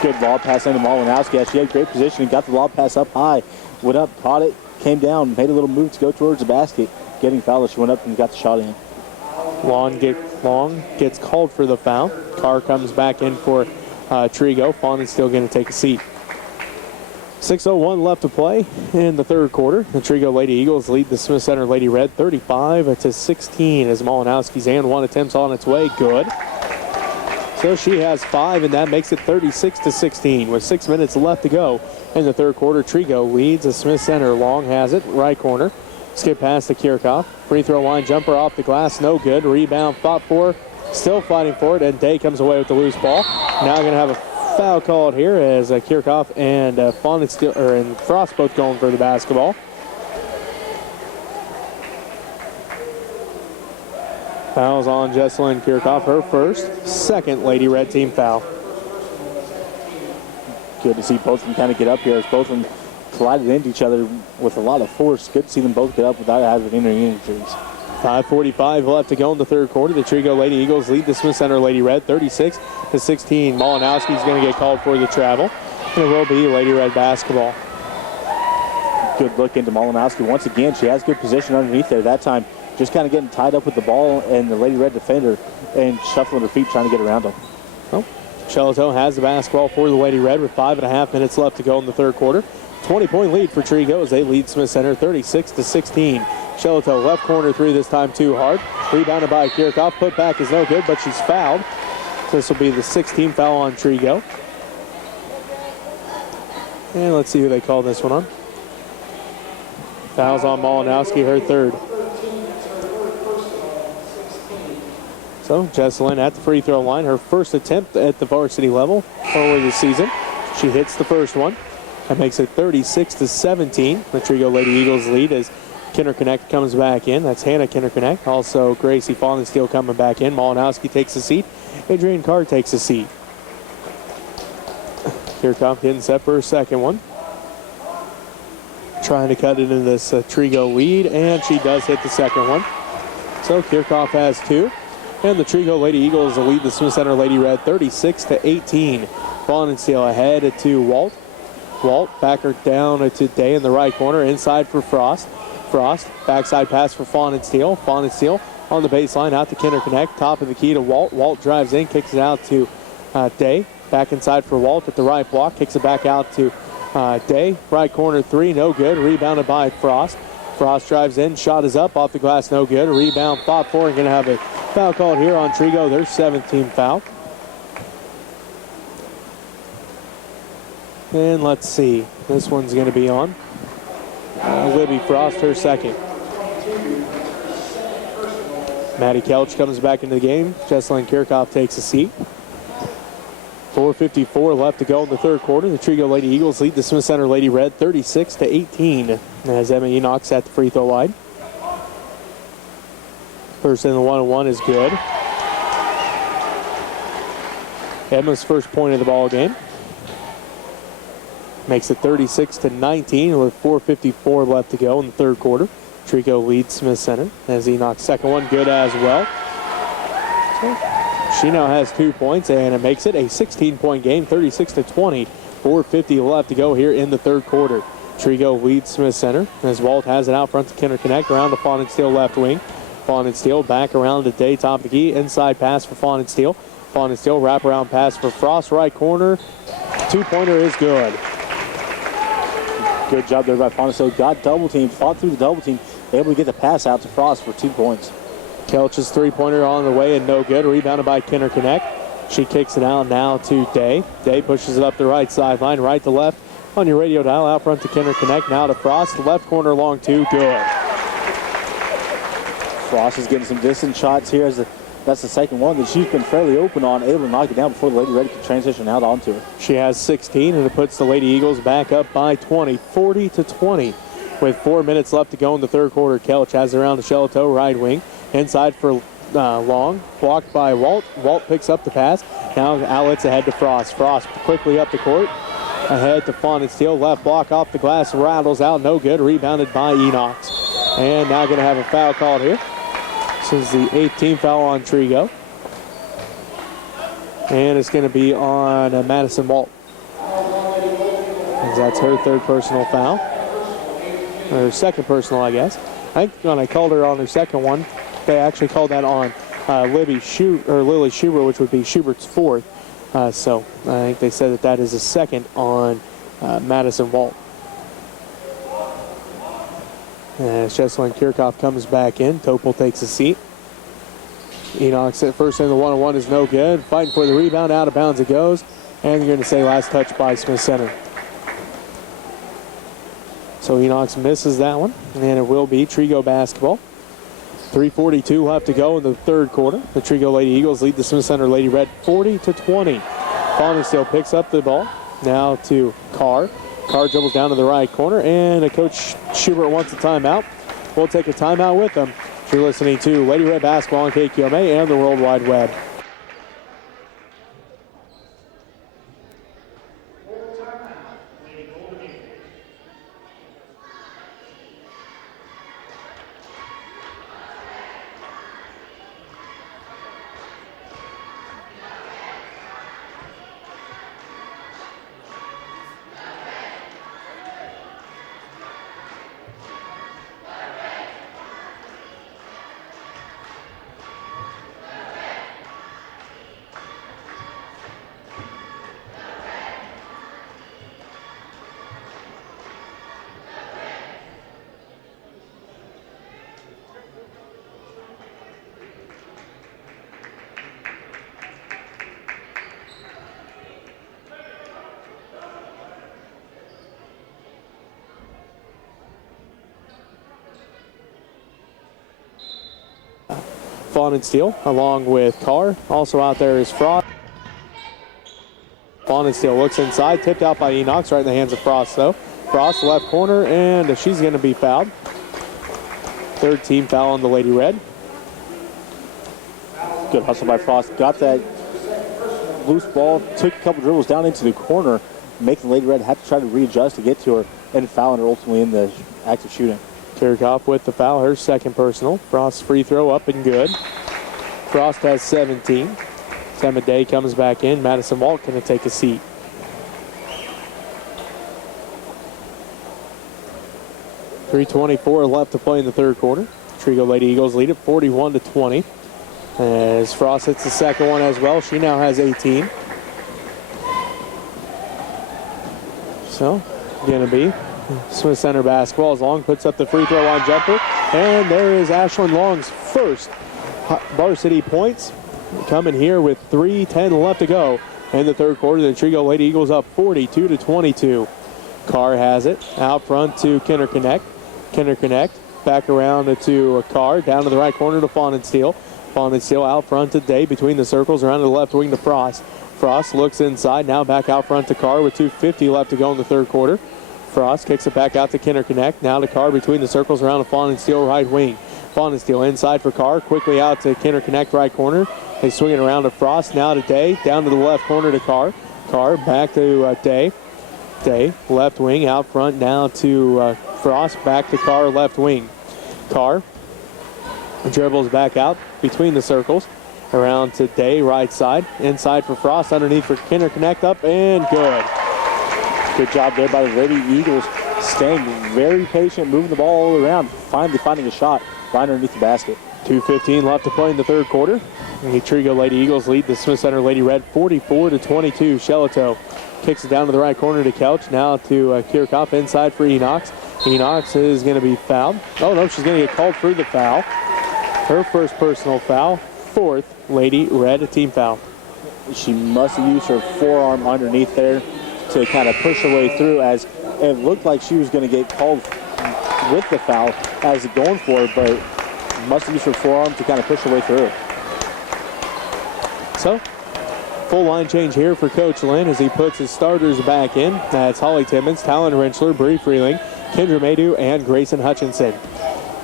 Good ball pass into Malinowski. She had great position and got the ball pass up high. Went up, caught it, came down, made a little move to go towards the basket. Getting fouled, she went up and got the shot in. Long gets called for the foul. Carr comes back in for Trego. Fawn is still going to take a seat. 6:01 left to play in the third quarter. The Trego Lady Eagles lead the Smith Center Lady Red 35-16 as Malinowski's and one attempt's on its way. Good. So she has 5, and that makes it 36-16 with 6 minutes left to go in the third quarter. Trego leads the Smith Center. Long has it, right corner. Skip pass to Kirchhoff. Free throw line jumper off the glass, no good. Rebound fought for, still fighting for it, and Day comes away with the loose ball. Now going to have a foul called here as Kirchhoff and and Frost both going for the basketball. Fouls on Jesselyn Kirchhoff, her first, second Lady Red team foul. Good to see both of them kind of get up here as both of them collided into each other with a lot of force. Good to see them both get up without having any injuries. 5:45 left to go in the third quarter. The Trego Lady Eagles lead the Smith Center Lady Red 36-16. Malinowski's going to get called for the travel. And it will be Lady Red basketball. Good look into Malinowski. Once again, she has good position underneath there. That time, just kind of getting tied up with the ball and the Lady Red defender and shuffling her feet trying to get around them. Well, Shelto has the basketball for the Lady Red with 5.5 minutes left to go in the third quarter. 20-point lead for Trego as they lead Smith Center 36-16. Shelto left corner three this time too hard. Rebounded by Kirchhoff. Put back is no good, but she's fouled. So this will be the 16th foul on Trego. And let's see who they call this one on. Fouls on Malinowski, her third. So Jesselyn at the free throw line. Her first attempt at the varsity level early this season. She hits the first one. That makes it 36-17. The Trego Lady Eagles lead as Kinderconnect comes back in. That's Hannah Kinderconnect. Also Gracie Fallensteel coming back in. Malinowski takes a seat. Adrian Carr takes a seat. Kirchhoff getting set for her second one. Trying to cut it into this Trego lead, and she does hit the second one. So Kirchhoff has 2. And the Trego Lady Eagles lead the Smith Center Lady Red 36-18. Fallensteel ahead to Walt. Walt back her down to Day in the right corner. Inside for Frost. Frost, backside pass for Fallensteel. Fallensteel on the baseline, out to Kinderconnect. Top of the key to Walt. Walt drives in, kicks it out to Day. Back inside for Walt at the right block. Kicks it back out to Day. Right corner three, no good. Rebounded by Frost. Frost drives in, shot is up, off the glass, no good. Rebound, fought for, and going to have a foul called here on Trego, their 17th foul. And let's see, this one's going to be on Libby Frost, her second. Maddie Kelch comes back into the game. Jesselyn Kirchhoff takes a seat. 4:54 left to go in the third quarter. The Trego Lady Eagles lead the Smith Center Lady Red 36-18 as Emma Enox at the free throw line. First in the 1-on-1 is good. Emma's first point of the ball game. Makes it 36-19 with 4:54 left to go in the third quarter. Trego leads Smith Center as Enoch's second one good as well. So she now has 2 points, and it makes it a 16-point game, 36-20. 4:50 left to go here in the third quarter. Trego leads Smith Center as Walt has it out front to Kinder Connect around to Fawn and Steele left wing. Fawn and Steele back around to Day, top of the key. Inside pass for Fawn and Steele. Fawn and Steele wraparound pass for Frost, right corner. 2-pointer is good. Good job there by Fawn and Steele. Got double teamed, fought through the double team, able to get the pass out to Frost for 2 points. Kelch's 3-pointer on the way and no good. Rebounded by Kinder Connect. She kicks it out now to Day. Day pushes it up the right sideline, right to left on your radio dial. Out front to Kinder Connect. Now to Frost. Left corner long 2. Good. Frost is getting some distance shots here. That's the second one that she's been fairly open on, able to knock it down before the Lady Red can transition out onto her. She has 16, and it puts the Lady Eagles back up by 20, 40-20. With 4 minutes left to go in the third quarter, Kelch has it around the Shelletoe right wing. Inside for Long, blocked by Walt. Walt picks up the pass. Now outlets ahead to Frost. Frost quickly up the court. Ahead to Fawn and Steele. Left block off the glass, rattles out, no good. Rebounded by Enoch. And now going to have a foul called here. This is the 8th team foul on Trego. And it's going to be on Madison Walt. That's her third personal foul. Or second personal, I guess. I think when I called her on her second one, they actually called that on Lily Schubert, which would be Schubert's fourth. So I think they said that is a second on Madison Walt. As Jesselyn Kirchhoff comes back in, Topol takes a seat. Enoch's at first in the 1-on-1 is no good. Fighting for the rebound, out of bounds it goes. And you're going to say last touch by Smith Center. So Enoch's misses that one, and it will be Trego basketball. 3:42 left to go in the third quarter. The Trego Lady Eagles lead the Smith Center Lady Red 40-20. Fawn and Steele picks up the ball. Now to Carr. Carr dribbles down to the right corner, and Coach Schubert wants a timeout. We'll take a timeout with them. You're listening to Lady Red Basketball on KQMA and the World Wide Web. Fawn and Steele along with Carr. Also out there is Frost. Fawn and Steele looks inside, tipped out by Enoch, right in the hands of Frost though. Frost left corner, and she's going to be fouled. Third team foul on the Lady Red. Good hustle by Frost. Got that loose ball, took a couple dribbles down into the corner, making the Lady Red have to try to readjust to get to her and fouling her ultimately in the act of shooting. Kirchhoff with the foul, her second personal. Frost's free throw up and good. Frost has 17. Emma Day comes back in. Madison Walt going to take a seat. .324 left to play in the third quarter. Trego Lady Eagles lead it 41-20. As Frost hits the second one as well. She now has 18. So, going to be Smith Center basketball as Long puts up the free throw line jumper. And there is Ashlyn Long's first varsity points. Coming here with 3:10 left to go in the third quarter. The Trego Lady Eagles up 42-22. Carr has it out front to Kinder Connect. Kinder Connect back around to Carr, down to the right corner to Fawn and Steele. Fawn and Steele out front to Day between the circles, around to the left wing to Frost. Frost looks inside, now back out front to Carr with 2:50 left to go in the third quarter. Frost kicks it back out to Kinder Connect. Now to Carr between the circles around to Fawn and Steele right wing. Fawn and Steele inside for Carr. Quickly out to Kinder Connect right corner. They swing it around to Frost. Now to Day. Down to the left corner to Carr. Carr back to Day. Day, left wing, out front now to Frost, back to Carr, left wing. Carr dribbles back out between the circles, around to Day, right side, inside for Frost, underneath for Kinner, connect up, and good. Good job there by the Lady Eagles, staying very patient, moving the ball all around, finally finding a shot right underneath the basket. 2:15 left to play in the third quarter. The Trego Lady Eagles lead the Smith Center Lady Red 44-22. Shelato kicks it down to the right corner to Couch. Now to Kirchhoff inside for Enox. Enox is going to be fouled. Oh, no, she's going to get called for the foul. Her first personal foul, fourth Lady Red team foul. She must have used her forearm underneath there to kind of push her way through, as it looked like she was going to get called with the foul as going for it, but must have used her forearm to kind of push her way through. So, full line change here for Coach Lynn as he puts his starters back in. That's Holly Timmons, Talon Rentschler, Bree Freeling, Kendra Maydew, and Grayson Hutchinson.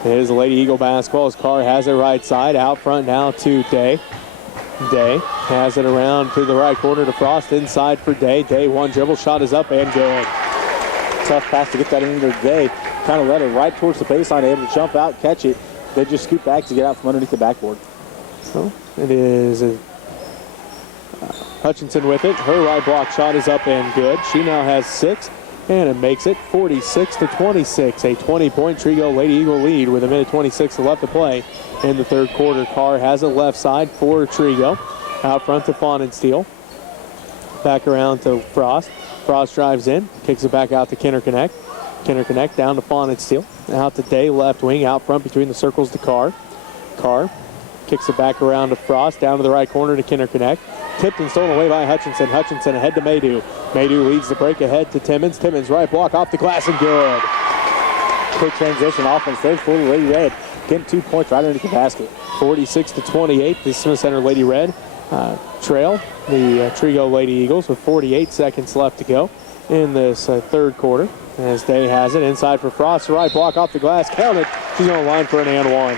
It is the Lady Eagle basketball as Carr has it right side. Out front now to Day. Day has it around to the right corner to Frost. Inside for Day. Day, one dribble, shot is up and good. Tough pass to get that into Day. Kind of led her right towards the baseline, able to jump out, catch it. They just scoot back to get out from underneath the backboard. So it is Hutchinson with it. Her right block shot is up and good. She now has 6, and it makes it 46-26. A 20-point Trego Lady Eagle lead with 1:26 left to play in the third quarter. Carr has it left side for Trego. Out front to Fawnensteel. Back around to Frost. Frost drives in, kicks it back out to Kinner Connect. Kinner Connect down to Fawnensteel. Out to Day, left wing, out front between the circles to Carr. Carr kicks it back around to Frost, down to the right corner to Kinner Connect. Tipped and stolen away by Hutchinson. Hutchinson ahead to Maydew. Maydew leads the break ahead to Timmons. Timmons right block off the glass and good. Quick transition offense there for the Lady Red. Getting 2 points right underneath the basket. 46-28. The Smith Center Lady Red trail the Trego Lady Eagles with 48 seconds left to go in this third quarter. As Day has it inside for Frost. The right block off the glass. Counted. She's on the line for an and one.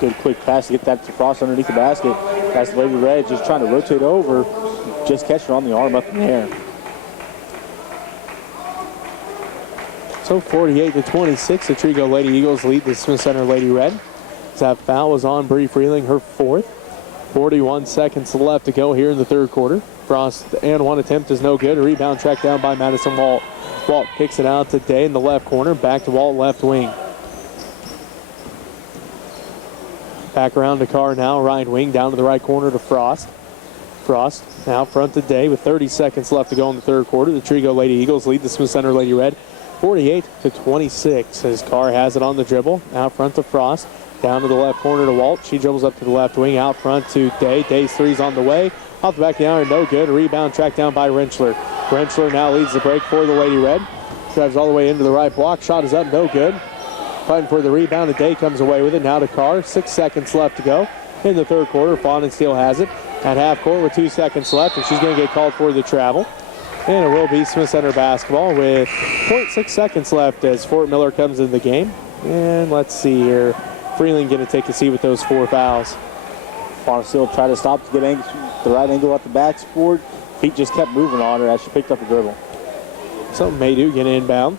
Good quick pass to get that to Frost underneath the basket. That's the Lady Red just trying to rotate over. Just catch her on the arm up in the air. So 48-26, the Trego Lady Eagles lead the Smith Center Lady Red. That foul was on Bree Freeling, her fourth. 41 seconds left to go here in the third quarter. Frost and one attempt is no good. A rebound tracked down by Madison Walt. Walt kicks it out to Day in the left corner. Back to Walt, left wing. Back around to Carr now, right wing, down to the right corner to Frost. Frost out front to Day with 30 seconds left to go in the third quarter. The Trego Lady Eagles lead the Smith Center Lady Red 48-26 as Carr has it on the dribble. Out front to Frost. Down to the left corner to Walt. She dribbles up to the left wing. Out front to Day. Day's three's on the way. Off the back of the iron, no good. A rebound tracked down by Rentschler. Rentschler now leads the break for the Lady Red. Drives all the way into the right block. Shot is up, no good. Fighting for the rebound. The Day comes away with it. Now to Carr. 6 seconds left to go in the third quarter. Fawnensteel has it at half court with 2 seconds left, and she's going to get called for the travel. And it will be Smith Center basketball with 0.6 seconds left as Fort Miller comes in the game. And let's see here. Freeling going to take a seat with those 4 fouls. Fawnensteel tried to stop to get the right angle at the backboard. Feet just kept moving on her as she picked up the dribble. So Maydew getting inbound.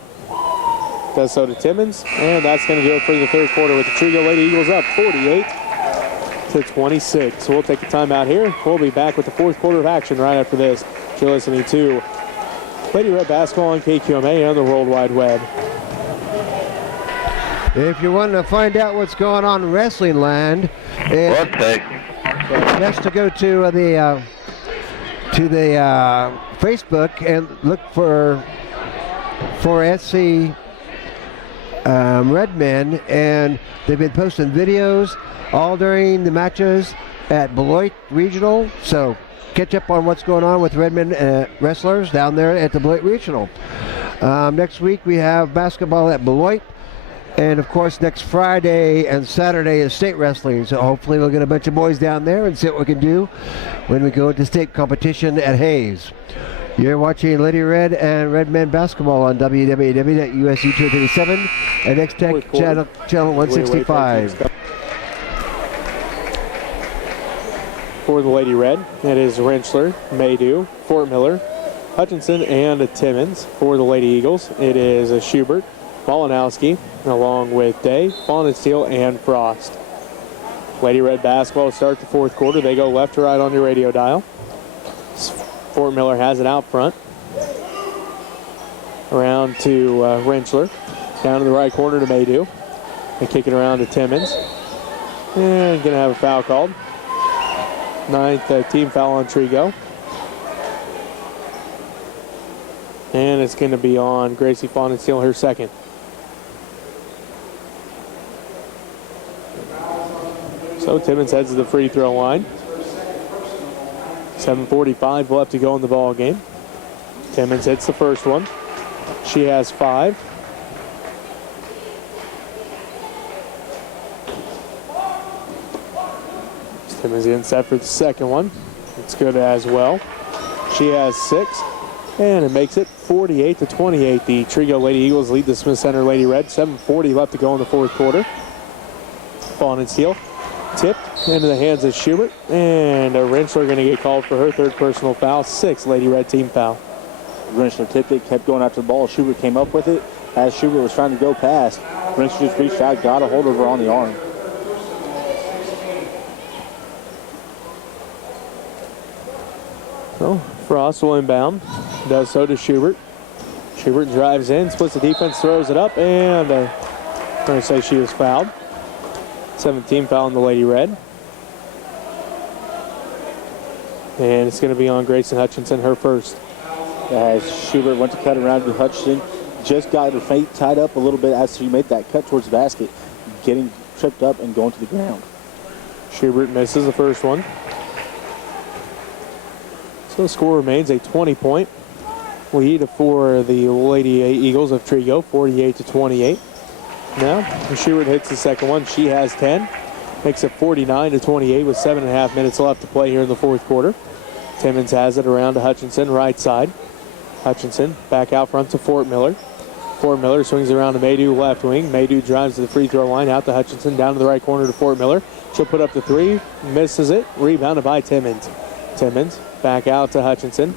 Does so to Timmons. And that's going to do it for the third quarter with the Trego Lady Eagles up 48-26. So we'll take a timeout here. We'll be back with the fourth quarter of action right after this. You're listening to Lady Red Basketball on KQMA on the World Wide Web. If you want to find out what's going on in wrestling land, just to go to the Facebook and look for SC Redmen, and they've been posting videos all during the matches at Beloit Regional. So catch up on what's going on with Redmen wrestlers down there at the Beloit Regional. Next week we have basketball at Beloit. And, of course, next Friday and Saturday is state wrestling. So hopefully we'll get a bunch of boys down there and see what we can do when we go to state competition at Hayes. You're watching Lady Red and Redmen basketball on www.usc237 and X-Tech channel 165. For the Lady Red, it is Rentschler, Maydew, Fort Miller, Hutchinson, and Timmons. For the Lady Eagles, it is Schubert, Malinowski, along with Day, Fawn and Steele, and Frost. Lady Red basketball to start the fourth quarter. They go left to right on your radio dial. Fort Miller has it out front. Around to Rentschler. Down to the right corner to Maydew. They kick it around to Timmons. And going to have a foul called. 9th team foul on Trego. And it's going to be on Gracie Fawn and Steele, her second. So Timmons heads to the free throw line. 7:45 left to go in the ball game. Timmons hits the first one. She has 5. Timmons in set for the second one. It's good as well. She has 6. And it makes it 48-28. The Trego Lady Eagles lead the Smith Center Lady Red. 7:40 left to go in the fourth quarter. Fawn and Steele tipped into the hands of Schubert. And Rentschler going to get called for her third personal foul. 6th Lady Red team foul. Rentschler tipped it, kept going after the ball. Schubert came up with it. As Schubert was trying to go past, Rentschler just reached out, got a hold of her on the arm. So Frost will inbound. Does so to Schubert. Schubert drives in, splits the defense, throws it up, and I'm going to say she was fouled. 17 foul on the Lady Red. And it's going to be on Grayson Hutchinson, her first. As Schubert went to cut around to Hutchinson, just got her feet tied up a little bit as she made that cut towards the basket, getting tripped up and going to the ground. Schubert misses the first one. So the score remains a 20-point lead for the Lady Eagles of Trego, 48-28. Now, Schubert hits the second one. She has 10. Makes it 49-28 with 7.5 minutes left to play here in the fourth quarter. Timmons has it around to Hutchinson, right side. Hutchinson back out front to Fort Miller. Fort Miller swings around to Maydew, left wing. Maydew drives to the free throw line, out to Hutchinson, down to the right corner to Fort Miller. She'll put up the 3, misses it, rebounded by Timmons. Timmons back out to Hutchinson.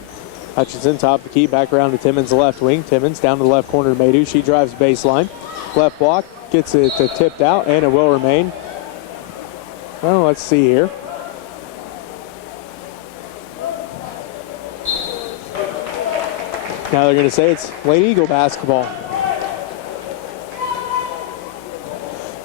Hutchinson top the key, back around to Timmons, left wing. Timmons down to the left corner to Maydew. She drives baseline. Left block, gets it tipped out, and it will remain. Well, let's see here. Now they're going to say it's Lady Eagle basketball.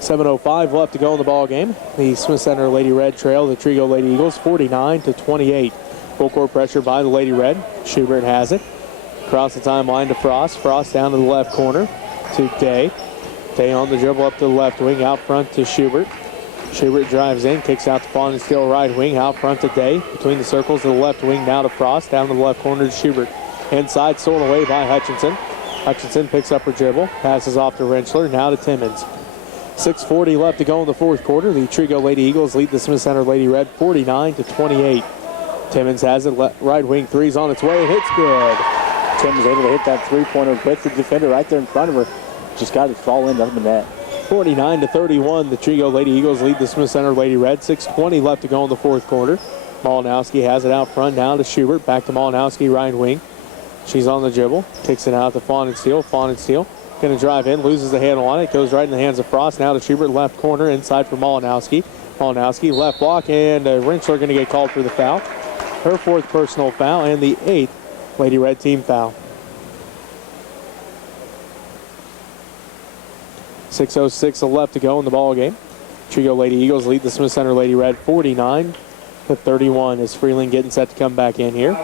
7:05 left to go in the ball game. The Smith Center Lady Red trail the Trego Lady Eagles 49-28. Full court pressure by the Lady Red. Schubert has it. Across the timeline to Frost. Frost down to the left corner to Day. Day on the dribble up to the left wing, out front to Schubert. Schubert drives in, kicks out to Fawn and Steele, right wing, out front to Day. Between the circles to the left wing, now to Frost, down to the left corner to Schubert. Inside, stolen away by Hutchinson. Hutchinson picks up her dribble, passes off to Rentschler, now to Timmons. 6:40 left to go in the fourth quarter. The Trego Lady Eagles lead the Smith Center Lady Red 49-28. Timmons has it, right wing, 3's on its way, and hits good. Timmons able to hit that three-pointer with the defender right there in front of her. Just got it fall in up in that. 49-31, the Trego Lady Eagles lead the Smith Center Lady Red. 6:20 left to go in the fourth quarter. Malinowski has it out front, now to Schubert, back to Malinowski, right wing. She's on the dribble, kicks it out to Fawn and Steele. Fawn and Steele going to drive in, loses the handle on it, goes right in the hands of Frost. Now to Schubert, left corner, inside for Malinowski. Malinowski, left block, and Rentschler going to get called for the foul. Her fourth personal foul, and the 8th Lady Red team foul. 6:06 left to go in the ball game. Trego Lady Eagles lead the Smith Center Lady Red 49-31 as Freeling getting set to come back in here.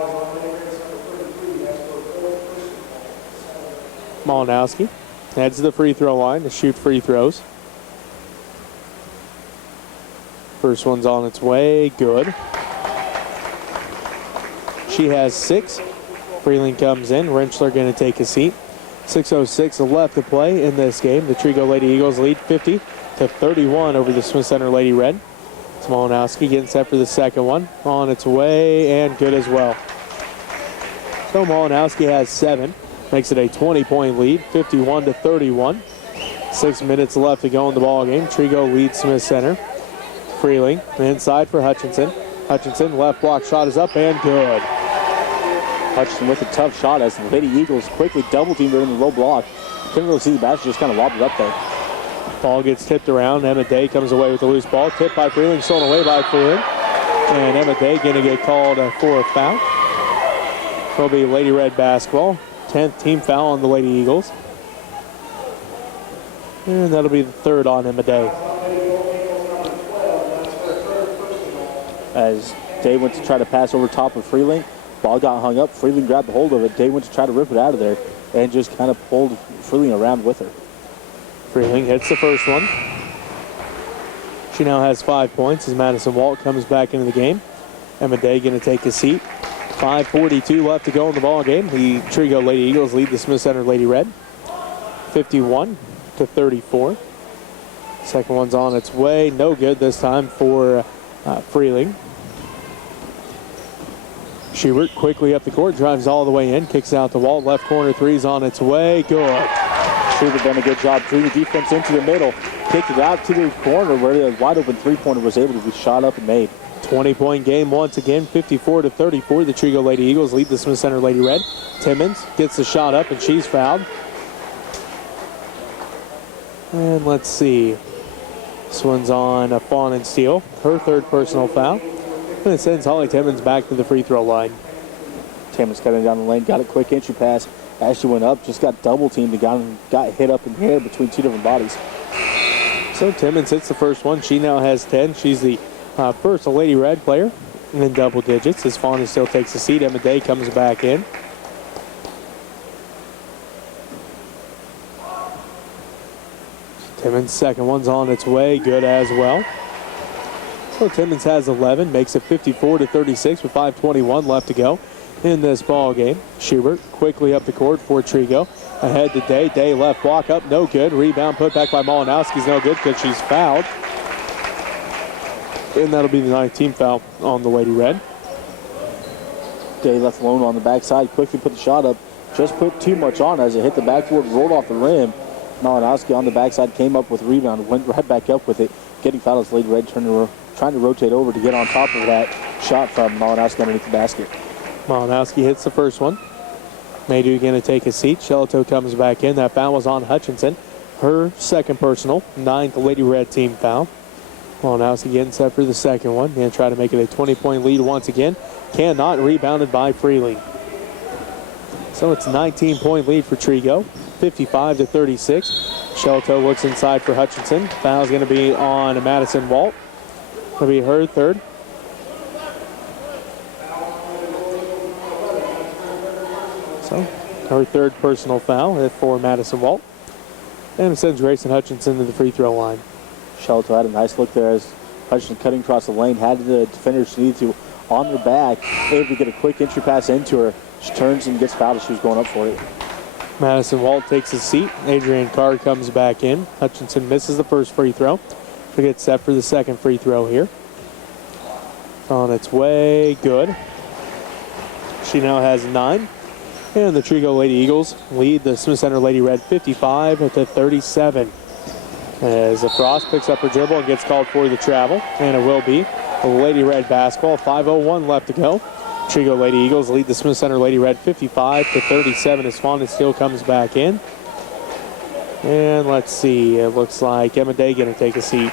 Malinowski heads to the free throw line to shoot free throws. First one's on its way, good. She has 6. Freeling comes in, Rentschler going to take a seat. 6:06 left to play in this game. The Trego Lady Eagles lead 50-31 over the Smith Center Lady Red. Malinowski getting set for the second one. On its way and good as well. So Malinowski has 7. Makes it a 20-point lead, 51-31. 6 minutes left to go in the ball game. Trego leads Smith Center. Freeling inside for Hutchinson. Hutchinson, left block shot is up and good. Hutchinson with a tough shot as the Lady Eagles quickly double teamed her in the low block. Couldn't really see the basket, just kind of lobbed it up there. Ball gets tipped around. Emma Day comes away with the loose ball. Tipped by Freeling, stolen away by Freeling. And Emma Day going to get called for a foul. Will be Lady Red basketball. 10th team foul on the Lady Eagles. And that'll be the third on Emma Day. As Day went to try to pass over top of Freeling, ball got hung up. Freeling grabbed a hold of it. Day went to try to rip it out of there and just kind of pulled Freeling around with her. Freeling hits the first one. She now has 5 points as Madison Walt comes back into the game. Emma Day going to take a seat. 5:42 left to go in the ball game. The Trego Lady Eagles lead the Smith Center Lady Red 51-34. Second one's on its way. No good this time for Freeling. Schubert quickly up the court, drives all the way in, kicks out the wall. Left corner three's on its way. Good. Schubert done a good job. Drew the defense into the middle. Kicked it out to the corner where the wide open three-pointer was able to be shot up and made. 20-point game once again, 54-34. The Trego Lady Eagles lead the Smith Center Lady Red. Timmons gets the shot up and she's fouled. And let's see. This one's on Fawn and Steele, her third personal foul. And it sends Holly Timmons back to the free throw line. Timmons cutting down the lane, got a quick entry pass. As she went up, just got double teamed and got hit up in the air between two different bodies. So Timmons hits the first one. She now has 10. She's the first Lady Red player in double digits as Fawn still takes a seat. Emma Day comes back in. Timmons' second one's on its way. Good as well. So Timmons has 11, makes it 54-36 with 5:21 left to go in this ball game. Schubert quickly up the court for Trego. Ahead to Day. Day left block up, no good. Rebound put back by Malinowski's no good because she's fouled. And that'll be the 19th foul on the Lady Red. Day left alone on the backside, quickly put the shot up. Just put too much on as it hit the backboard, rolled off the rim. Malinowski on the backside came up with a rebound, went right back up with it. Getting fouled as Lady Red trying to rotate over to get on top of that shot from Malinowski underneath the basket. Malinowski hits the first one. Maydew going to take a seat. Shelato comes back in. That foul was on Hutchinson. Her second personal, 9th Lady Red team foul. Malinowski getting set for the second one. Going to try to make it a 20-point lead once again. Cannot, rebounded by Freeling. So it's a 19-point lead for Trego, 55-36. Shelato looks inside for Hutchinson. Foul's going to be on Madison Walt. It'll be her third. So, her third personal foul for Madison Walt. And it sends Grayson Hutchinson to the free throw line. Shelato had a nice look there as Hutchinson cutting across the lane, had the defender she needed to on her back, able to get a quick entry pass into her. She turns and gets fouled as she was going up for it. Madison Walt takes a seat. Adrian Carr comes back in. Hutchinson misses the first free throw. She'll get set for the second free throw here. On its way, good. She now has 9. And the Trego Lady Eagles lead the Smith Center Lady Red 55-37. As Frost picks up her dribble and gets called for the travel. And it will be a Lady Red basketball. 5:01 left to go. Trego Lady Eagles lead the Smith Center Lady Red 55-37 as Fawn Steele comes back in. And let's see, it looks like Emma Day going to take a seat.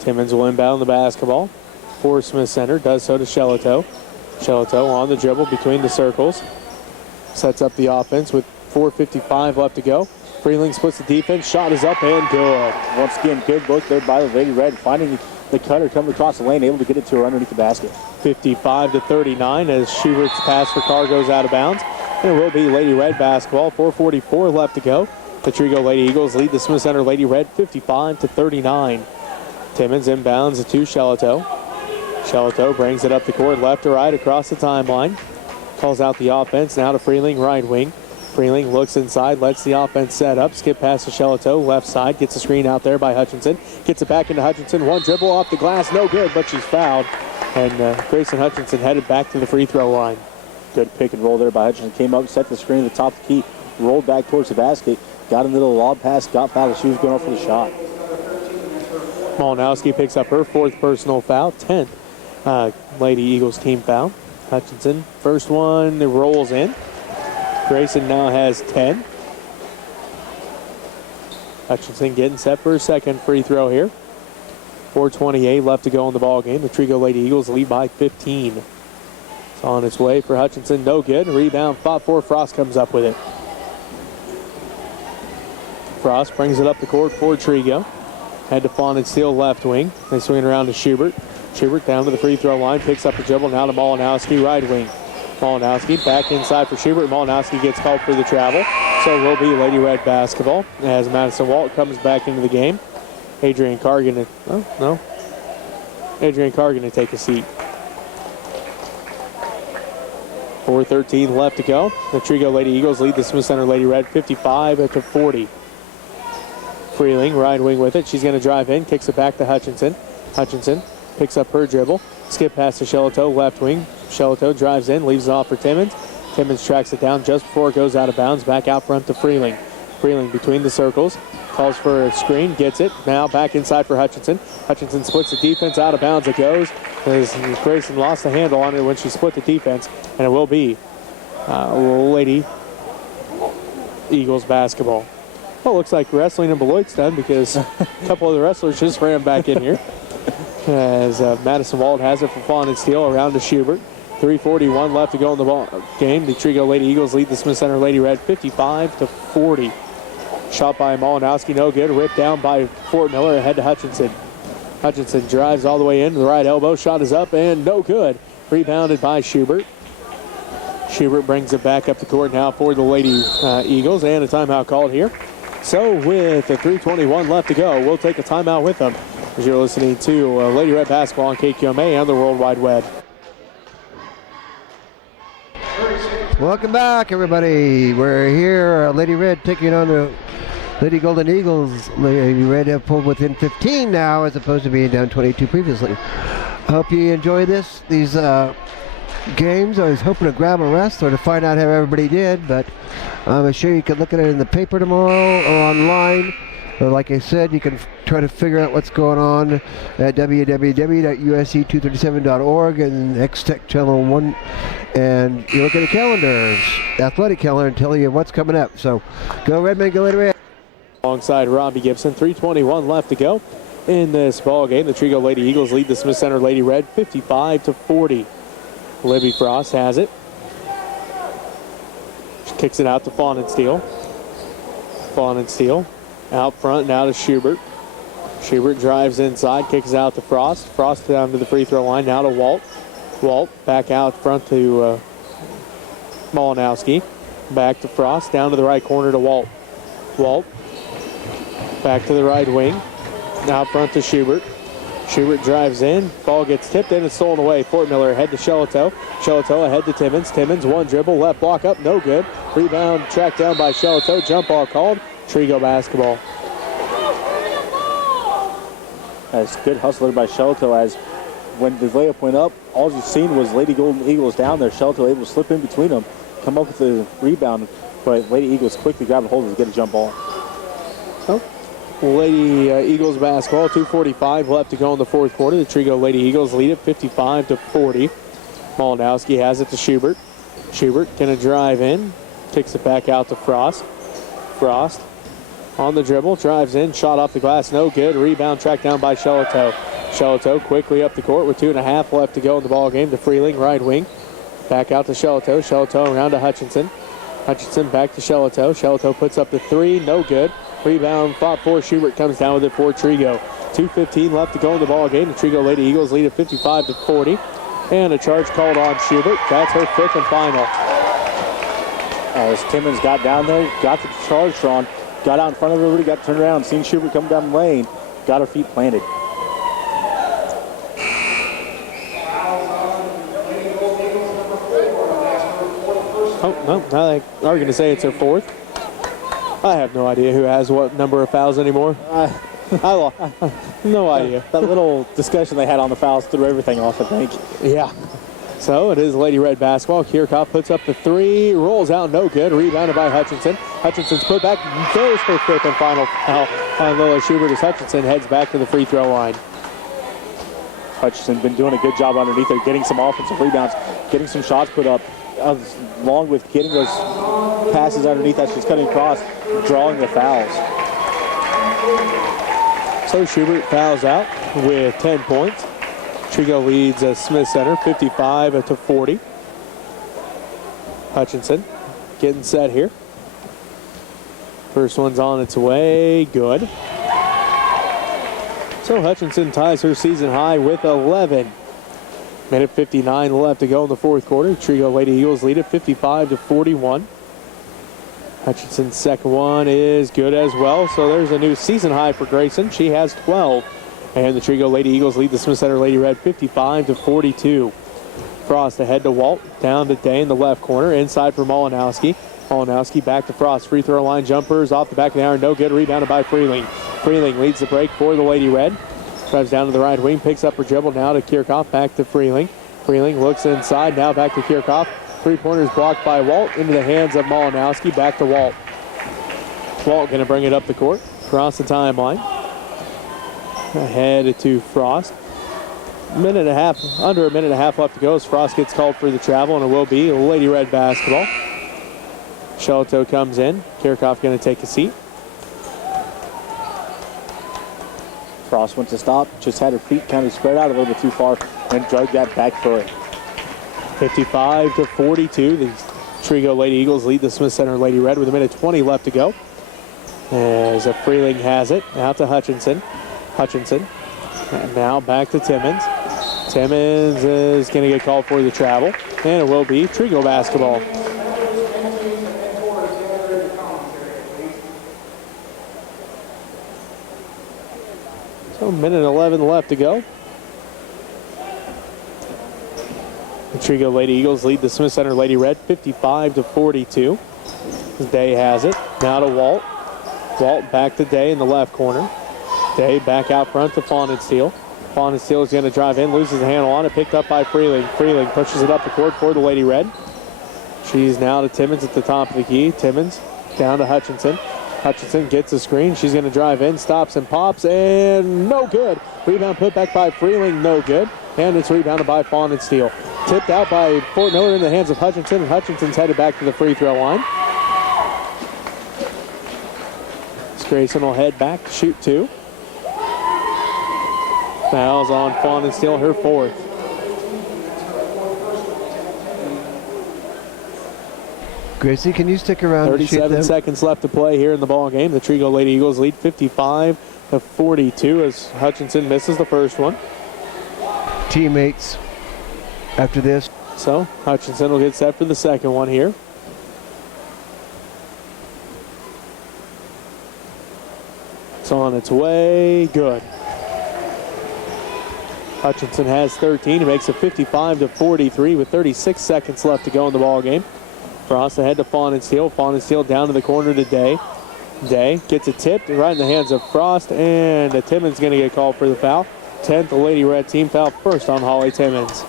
Timmons will inbound the basketball for Smith Center, does so to Shelato. Shelato on the dribble between the circles. Sets up the offense with 4:55 left to go. Freeling splits the defense, shot is up and good. Once again, good look there by the Lady Red, finding the cutter coming across the lane, able to get it to her underneath the basket. 55-39 as Schubert's pass for Carr goes out of bounds. And it will be Lady Red basketball. 4:44 left to go. The Trego Lady Eagles lead the Smith Center Lady Red 55-39. Timmons inbounds to Shelato. Shelato brings it up the court, left to right across the timeline. Calls out the offense now to Freeling, right wing. Freeling looks inside, lets the offense set up. Skip pass to Shelato, left side. Gets a screen out there by Hutchinson. Gets it back into Hutchinson. One dribble off the glass, no good, but she's fouled. And Grayson Hutchinson headed back to the free throw line. Good pick and roll there by Hutchinson. Came up, set the screen at the top of the key, rolled back towards the basket, got into the lob pass, got fouled as she was going up for the shot. Malinowski picks up her 4th personal foul, 10th Lady Eagles team foul. Hutchinson, first one, rolls in. Grayson now has 10. Hutchinson getting set for a second free throw here. 4:28 left to go in the ball game. The Trego Lady Eagles lead by 15. It's on its way for Hutchinson. No good. Rebound fought for. Frost comes up with it. Frost brings it up the court for Trego. Head to Fawn and Steele left wing. They swing it around to Schubert. Schubert down to the free throw line. Picks up the dribble. Now to Malinowski, right wing. Malinowski back inside for Schubert. Malinowski gets called for the travel. So will be Lady Red basketball as Madison Walt comes back into the game. Adrian Carr going to, Adrian Carr going to take a seat. 4:13 left to go. The Trego Lady Eagles lead the Smith Center Lady Red 55-40. Freeling, right wing with it. She's going to drive in, kicks it back to Hutchinson. Hutchinson picks up her dribble. Skip pass to Shelato, left wing. Shelato drives in, leaves it off for Timmons. Timmons tracks it down just before it goes out of bounds. Back out front to Freeling. Freeling between the circles. Calls for a screen, gets it. Now back inside for Hutchinson. Hutchinson splits the defense, out of bounds it goes. As Grayson lost the handle on it when she split the defense. And it will be Lady Eagles basketball. Well, looks like wrestling in Beloit's done because a couple of the wrestlers just ran back in here. As Madison Wald has it for Fawn and Steele around to Schubert. 3:41 left to go in the ball game. The Trego Lady Eagles lead the Smith Center Lady Red 55-40. Shot by Malinowski, no good. Ripped down by Fort Miller, ahead to Hutchinson. Hutchinson drives all the way in, the right elbow. Shot is up and no good. Rebounded by Schubert. Schubert brings it back up the court now for the Lady Eagles, and a timeout called here. So with 3:21 left to go, we'll take a timeout with them as you're listening to Lady Red basketball on KQMA and the World Wide Web. Welcome back, everybody. We're here, Lady Red taking on the Lady Golden Eagles. Lady Red have pulled within 15 now, as opposed to being down 22 previously. Hope you enjoy these games. I was hoping to grab a rest or to find out how everybody did, but I'm sure you can look at it in the paper tomorrow or online. But like I said, you can try to figure out what's going on at www.usc237.org and X-Tech Channel 1. And you look at the calendars, athletic calendar, and tell you what's coming up. So go Redmen, go Lady Red. Alongside Robbie Gibson, 3:21 left to go in this ball game. The Trego Lady Eagles lead the Smith Center Lady Red 55-40. Libby Frost has it. She kicks it out to Fawn and Steele. Fawn and Steele out front now to Schubert. Schubert drives inside, kicks out to Frost. Frost down to the free throw line, now to Walt. Walt back out front to Malinowski. Back to Frost, down to the right corner to Walt. Walt back to the right wing. Out front to Schubert. Schubert drives in. Ball gets tipped in and stolen away. Fort Miller ahead to Shelato. Shelato ahead to Timmons. Timmons, one dribble, left block up, no good. Rebound tracked down by Shelato. Jump ball called. Trego basketball. That's good hustle by Shelato, as when the layup went up, all you've seen was Lady Golden Eagles down there. Shelato able to slip in between them, come up with the rebound, but Lady Eagles quickly grab a hold of it to get a jump ball. Oh. Lady Eagles basketball, 2:45 left to go in the fourth quarter. The Trego Lady Eagles lead it 55-40. Malinowski has it to Schubert. Schubert gonna drive in, kicks it back out to Frost. Frost on the dribble, drives in, shot off the glass, no good. Rebound tracked down by Shelato. Shelato quickly up the court with 2.5 left to go in the ball game to Freeling, right wing. Back out to Shelato. Shelato around to Hutchinson. Hutchinson back to Shelato. Shelato puts up the three, no good. Rebound fought for. Schubert comes down with it for Trego. 2:15 left to go in the ball game. The Trego Lady Eagles lead at 55-40. And a charge called on Schubert. That's her fifth and final. As Timmons got down there, got the charge drawn, got out in front of everybody, got turned around, seen Schubert come down the lane, got her feet planted. Oh, no, now they are going to say it's her fourth. I have no idea who has what number of fouls anymore. No idea. That little discussion they had on the fouls threw everything off, I think. Yeah. So it is Lady Red basketball. Kierkoff puts up the three, rolls out, no good. Rebounded by Hutchinson. Hutchinson's put back, goes for fifth and final foul on Lily Schubert as Hutchinson heads back to the free throw line. Hutchinson been doing a good job underneath there, getting some offensive rebounds, getting some shots put up, along with getting those passes underneath as she's cutting across, drawing the fouls. So Schubert fouls out with 10 points. Trego leads Smith Center 55-40. Hutchinson getting set here. First one's on its way. Good. So Hutchinson ties her season high with 11. Minute 59 left to go in the fourth quarter. Trego Lady Eagles lead it 55-41. Hutchinson's second one is good as well. So there's a new season high for Grayson. She has 12. And the Trego Lady Eagles lead the Smith Center Lady Red 55-42. Frost ahead to Walt. Down to Day in the left corner. Inside for Malinowski. Malinowski back to Frost. Free throw line jumpers off the back of the iron. No good. Rebounded by Freeling. Freeling leads the break for the Lady Red. Drives down to the right wing. Picks up her dribble now to Kirchhoff. Back to Freeling. Freeling looks inside. Now back to Kirchhoff. Three-pointers blocked by Walt. Into the hands of Malinowski. Back to Walt. Walt going to bring it up the court. Across the timeline. Ahead to Frost. Under a minute and a half left to go as Frost gets called for the travel, and it will be Lady Red basketball. Shelto comes in. Kirchhoff going to take a seat. Frost went to stop, just had her feet kind of spread out a little bit too far and drug that back foot. 55-42. The Trego Lady Eagles lead the Smith Center Lady Red with a minute 20 left to go. As Freeling has it, out to Hutchinson. And now back to Timmons. Timmons is going to get called for the travel, and it will be Trego basketball. So minute 11 left to go. The Trego Lady Eagles lead the Smith Center Lady Red 55-42. Day has it. Now to Walt. Walt back to Day in the left corner. Day back out front to Fawn and Steele. Fawn and Steele is going to drive in, loses the handle on it, picked up by Freeling. Freeling pushes it up the court for the Lady Red. She's now to Timmons at the top of the key. Timmons down to Hutchinson. Hutchinson gets a screen. She's going to drive in, stops and pops, and no good. Rebound put back by Freeling, no good. And it's rebounded by Fawn and Steele. Tipped out by Fort Miller in the hands of Hutchinson, and Hutchinson's headed back to the free throw line. Grayson will head back to shoot two. Fouls on Fawn and Steele, her fourth. Gracie, can you stick around? 37 seconds left to play here in the ball game. The Trego Lady Eagles lead 55-42 as Hutchinson misses the first one. Teammates after this. So Hutchinson will get set for the second one here. It's on its way. Good. Hutchinson has 13. He makes it 55-43 with 36 seconds left to go in the ball game. Frost ahead to Fawn and Steele. Fawn and Steele down to the corner to Day. Day gets it tipped right in the hands of Frost, and Timmons going to get called for the foul. 10th Lady Red team foul, first on Holly Timmons.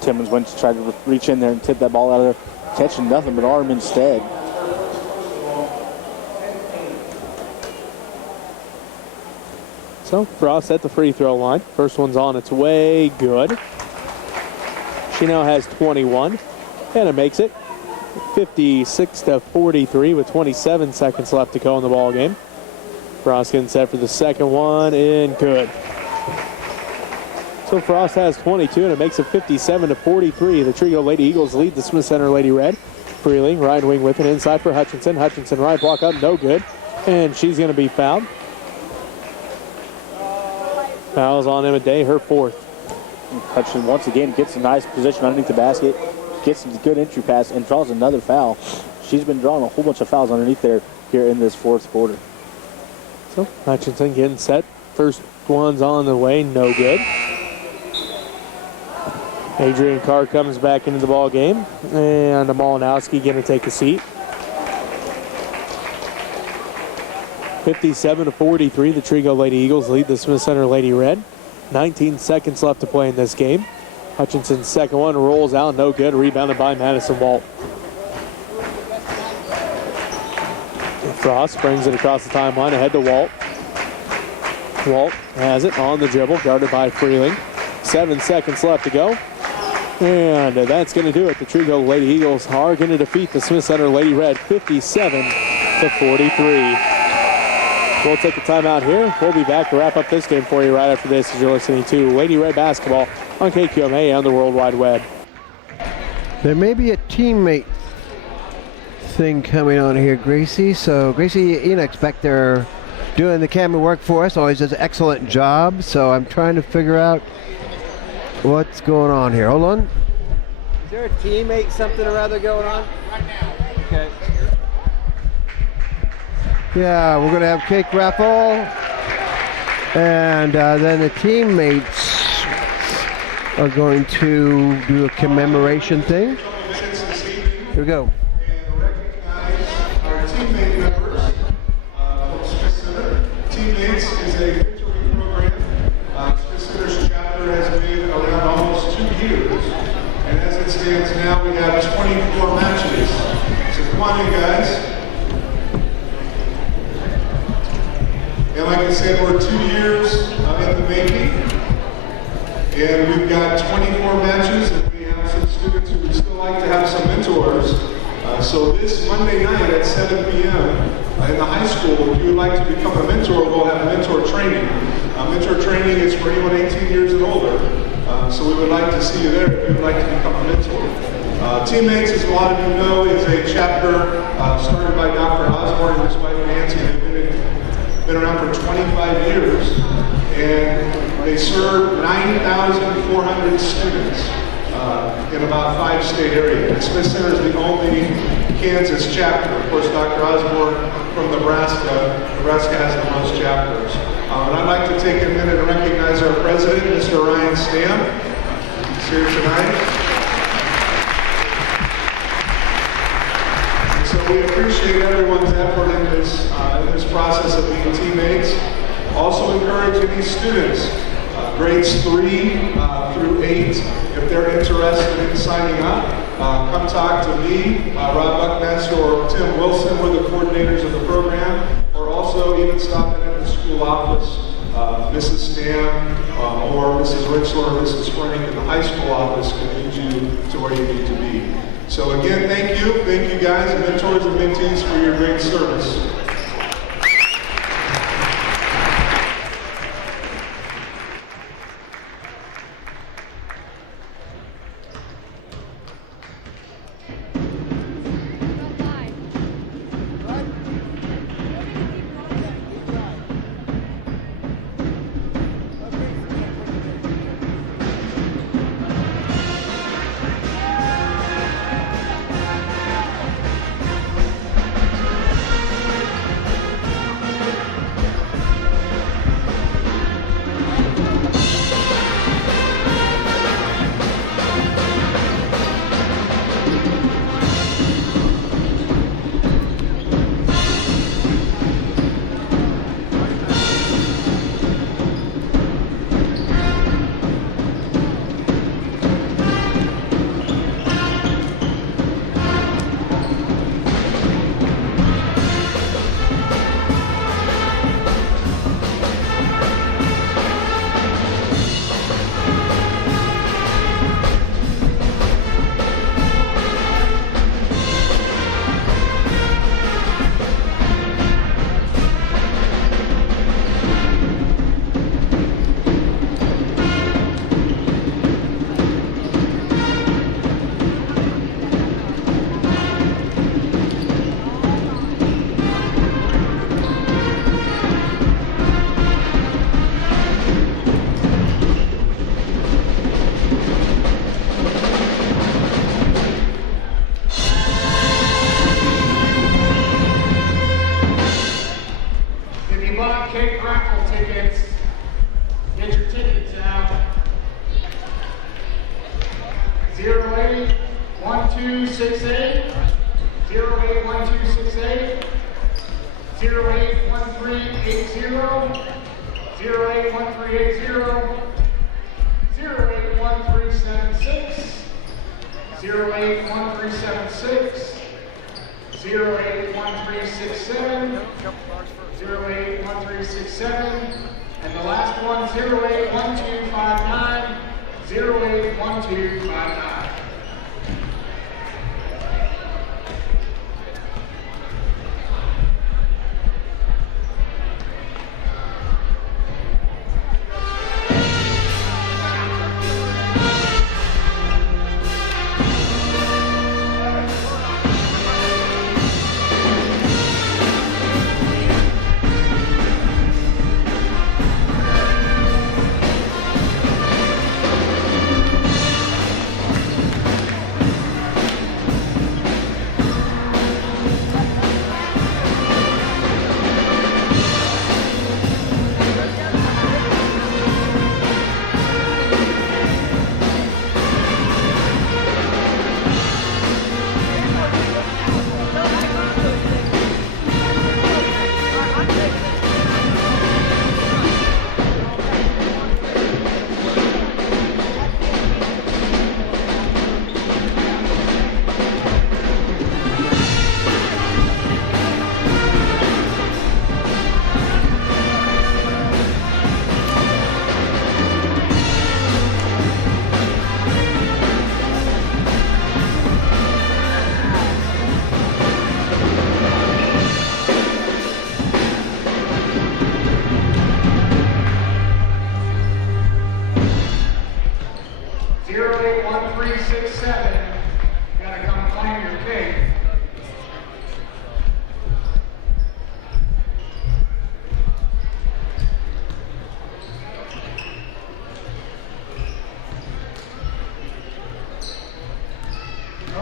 Timmons went to try to reach in there and tip that ball out of there, catching nothing but arm instead. So Frost at the free throw line. First one's on its way. Good. She now has 21, and it makes it 56-43 with 27 seconds left to go in the ball game. Frost getting set for the second one, and good. So Frost has 22, and it makes it 57-43. The Trego Lady Eagles lead the Smith Center Lady Red. Freeling, right wing with it, inside for Hutchinson. Hutchinson right block up, no good, and she's going to be fouled. Fouls on Emma Day, her fourth. Hutchinson once again gets a nice position underneath the basket, gets a good entry pass, and draws another foul. She's been drawing a whole bunch of fouls underneath there here in this fourth quarter. So Hutchinson getting set. First one's on the way, no good. Adrian Carr comes back into the ball game, and Malinowski going to take a seat. 57-43, the Trego Lady Eagles lead the Smith Center Lady Red. 19 seconds left to play in this game. Hutchinson's second one rolls out, no good. Rebounded by Madison Walt. Frost brings it across the timeline ahead to Walt. Walt has it on the dribble, guarded by Freeling. 7 seconds left to go. And that's going to do it. The Trego Lady Eagles are going to defeat the Smith Center Lady Red 57-43. We'll take a timeout here. We'll be back to wrap up this game for you right after this as you're listening to Lady Red Basketball on KQMA and the World Wide Web. There may be a teammate thing coming on here, Gracie. So, Gracie Enoch's back there doing the camera work for us. Always does an excellent job. So, I'm trying to figure out what's going on here. Hold on. Is there a teammate something or other going on? Right now. Okay. Yeah, we're going to have cake raffle. And then the teammates are going to do a commemoration thing. Here we go. And recognize our teammate members from Smith Center. Teammates is a mentoring program. Smith Center's chapter has been around almost 2 years. And as it stands now, we have 24 matches. So come on in, guys. And like I said, we're 2 years in the making. And we've got 24 matches, and we have some students who would still like to have some mentors. So this Monday night at 7 p.m. In the high school, if you would like to become a mentor, we'll have mentor training. Mentor training is for anyone 18 years and older. So we would like to see you there if you would like to become a mentor. Teammates, as a lot of you know, is a chapter started by Dr. Osborne and his wife Nancy. They've been around for 25 years. And they serve 9,400 students in about 5-state areas. And Smith Center is the only Kansas chapter. Of course, Dr. Osborne from Nebraska. Nebraska has the most chapters. And I'd like to take a minute and recognize our president, Mr. Ryan Stamp. He's here tonight. And so we appreciate everyone's effort in this process of being teammates. Also encourage any students, grades 3 through 8, if they're interested in signing up, come talk to me, Rob Buckmaster, or Tim Wilson. We're the coordinators of the program, or also even stop in at the school office. Mrs. Stam or Mrs. Richler or Mrs. Frank in the high school office can lead you to where you need to be. So again, thank you guys, mentors and mentees, for your great service. And the last one, 081259, 081259.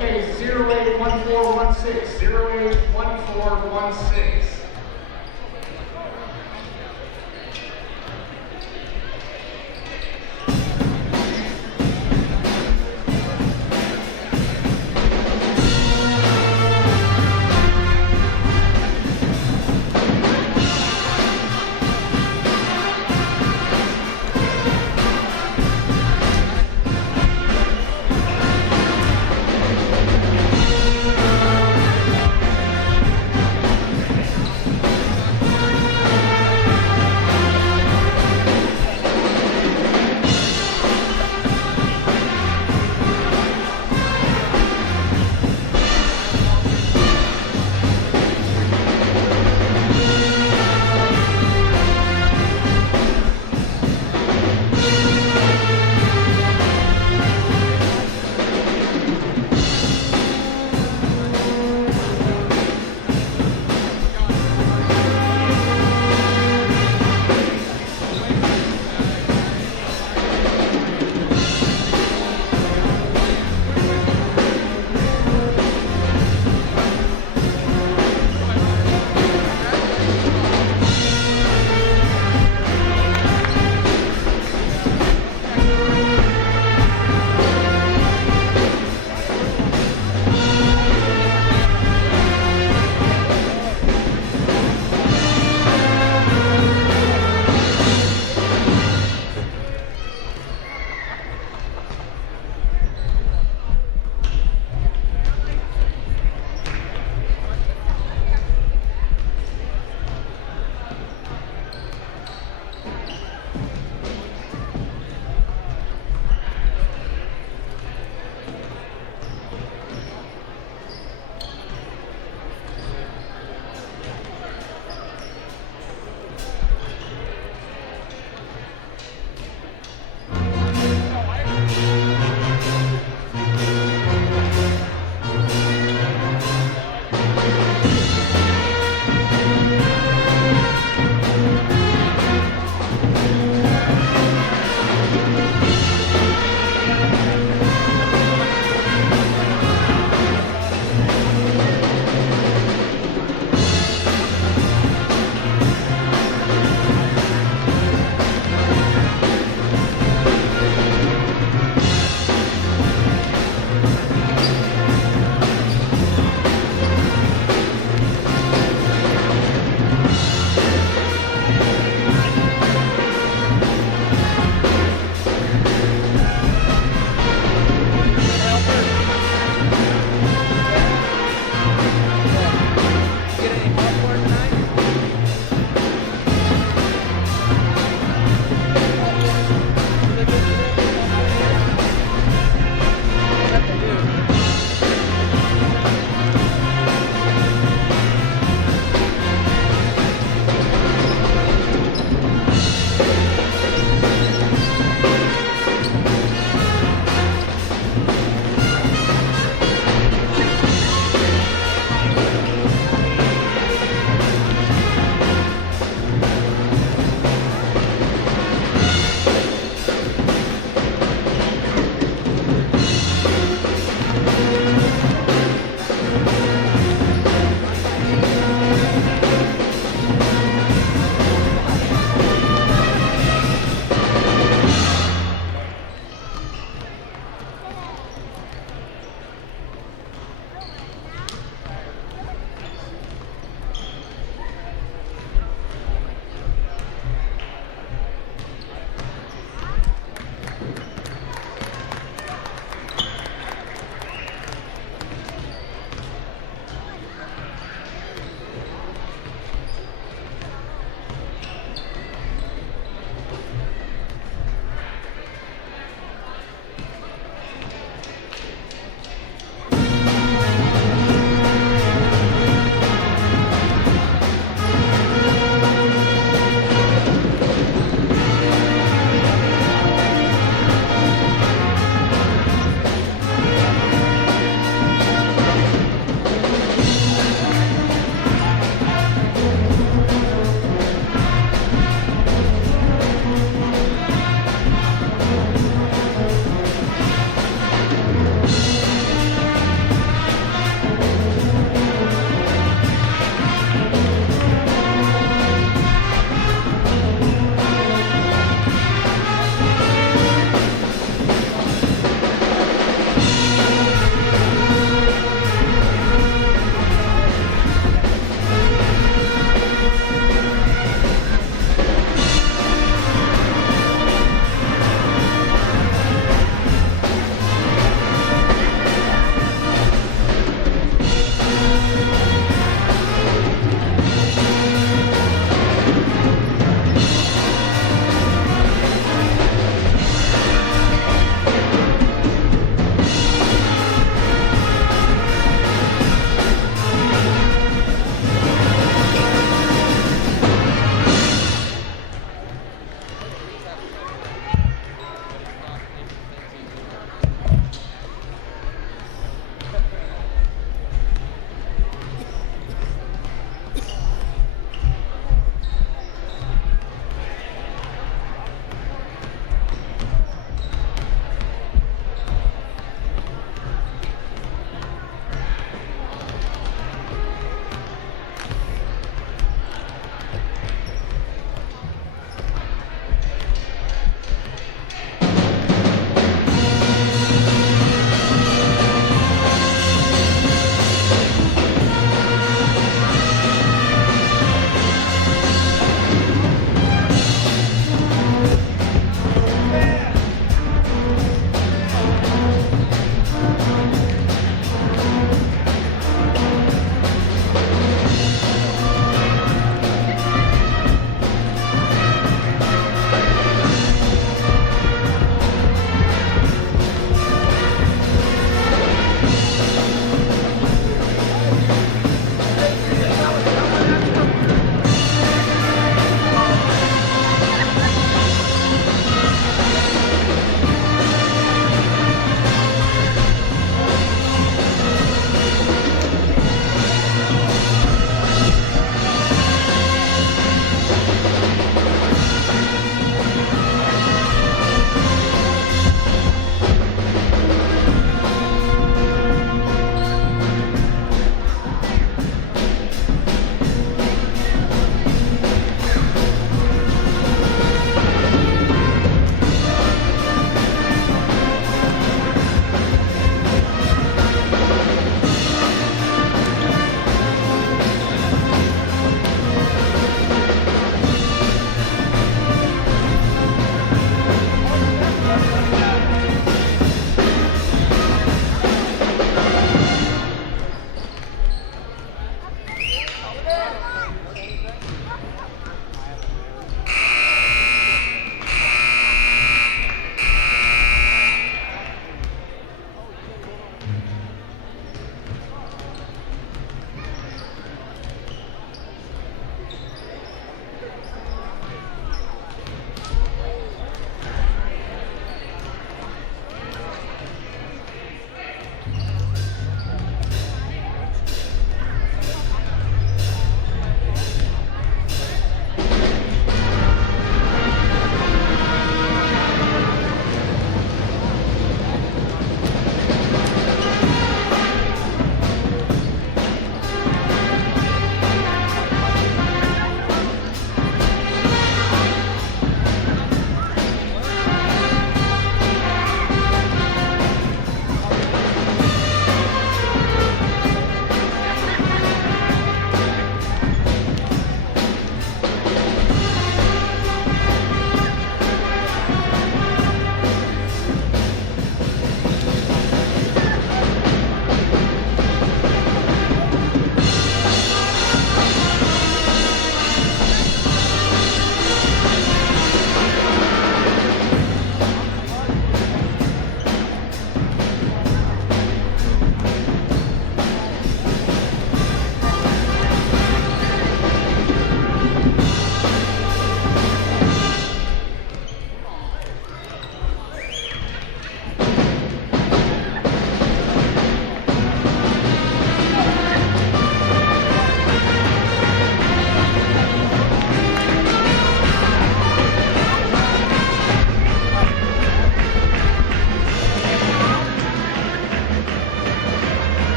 Okay, 081416, 081416.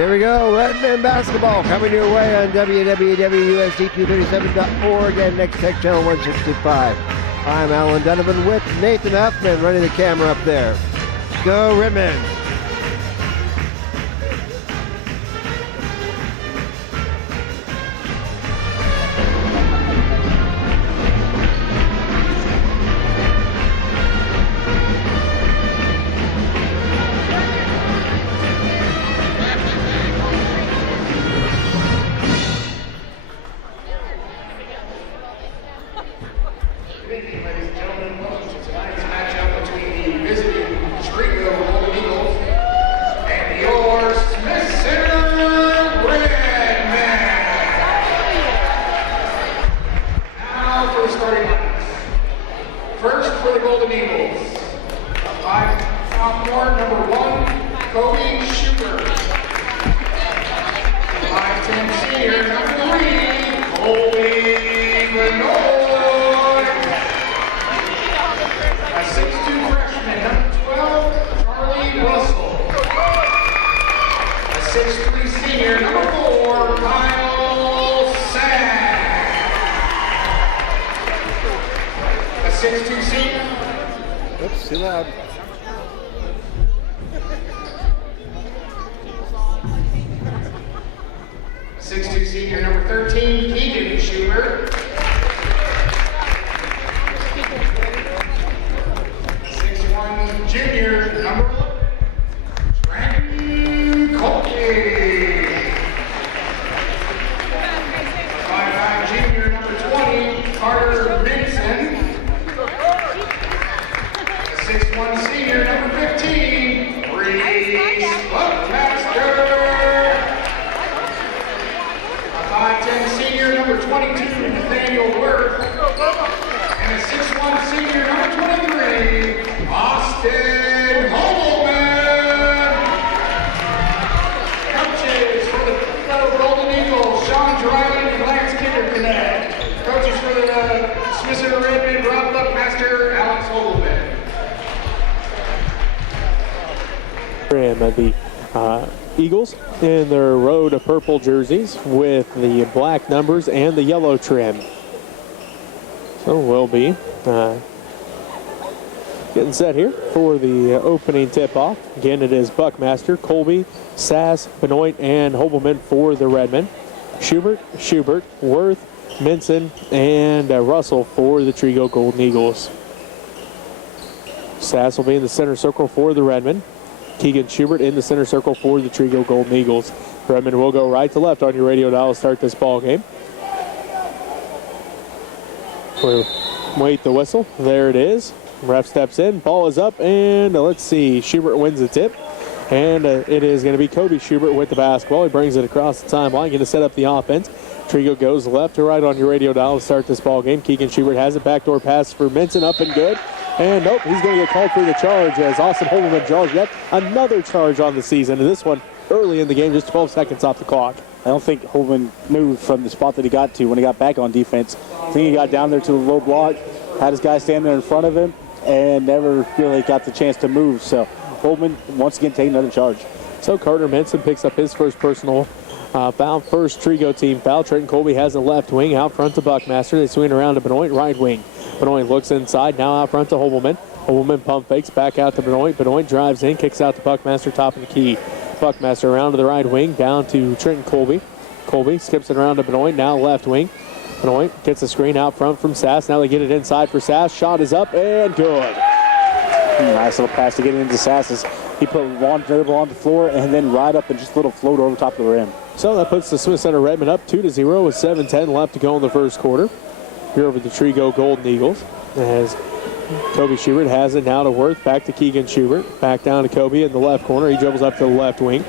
Here we go. Redmen basketball coming your way on www.usd237.org and Next Tech Channel 165. I'm Alan Donovan with Nathan Huffman running the camera up there. Go Redmen. Ladies and gentlemen, welcome to tonight's matchup between the visiting Trego Golden Eagles and your Smith Center Redmen. Now for the starting lineups. First for the Golden Eagles, 5 sophomore, number 1, Kobe Schubert. 5'10" senior, number 3, Colby Benoit. A 6'2" freshman, number 12, Charlie Russell. A 6'3" senior, number 4, Kyle Sack. A 6'2" senior. Oops, too loud. A 6'2" senior, number 13, Keegan Schubert. 6'1" junior, number 11, Trent Colby. 5'9" junior, number 20, Carter Minson. A 6'1" senior, number 15, Reese Buckmaster. A 5'10" senior, number 22, Nathaniel Worth. And a 6'1" senior, number 23, Austin Holman. Coaches for the Golden Eagles, Sean Dryden and Lance Kinderconnect. Coaches for the Smith Center Redmen, Rob Buckmaster, Alex Holman. Trim of the Eagles in their road of purple jerseys with the black numbers and the yellow trim. So we'll be getting set here for the opening tip-off. Again, it is Buckmaster, Colby, Sass, Benoit, and Hobelman for the Redmen. Schubert, Worth, Minson, and Russell for the Trego Golden Eagles. Sass will be in the center circle for the Redmen. Keegan Schubert in the center circle for the Trego Golden Eagles. Redmen will go right to left on your radio dial to start this ball game. We'll wait the whistle. There it is. Ref steps in. Ball is up, and let's see. Schubert wins the tip. And it is going to be Kobe Schubert with the basketball. He brings it across the timeline, going to set up the offense. Trego goes left to right on your radio dial to start this ball game. Keegan Schubert has it. Backdoor pass for Minson, up and good. And nope, he's going to get called for the charge as Austin Holman draws yet another charge on the season. And this one early in the game, just 12 seconds off the clock. I don't think Holman moved from the spot that he got to when he got back on defense. I think he got down there to the low block, had his guy stand there in front of him, and never really got the chance to move. So Holman once again taking another charge. So Carter Minson picks up his first personal foul, first Trego team foul. Trenton Colby has a left wing out front to Buckmaster. They swing around to Benoit, right wing. Benoit looks inside, now out front to Hobelman. Hobelman pump fakes, back out to Benoit. Benoit drives in, kicks out to Buckmaster, top of the key. Buckmaster around to the right wing, down to Trenton Colby. Colby skips it around to Benoit, now left wing. Benoit gets the screen out front from Sass. Now they get it inside for Sass. Shot is up and good. Nice little pass to get into Sass. He put one dribble on the floor and then right up and just a little float over top of the rim. So that puts the Smith Center Redmen up 2-0 with 7:10 left to go in the first quarter. Here over the Trego Golden Eagles as Kobe Schubert has it now to Worth, back to Keegan Schubert, back down to Kobe in the left corner. He dribbles up to the left wing,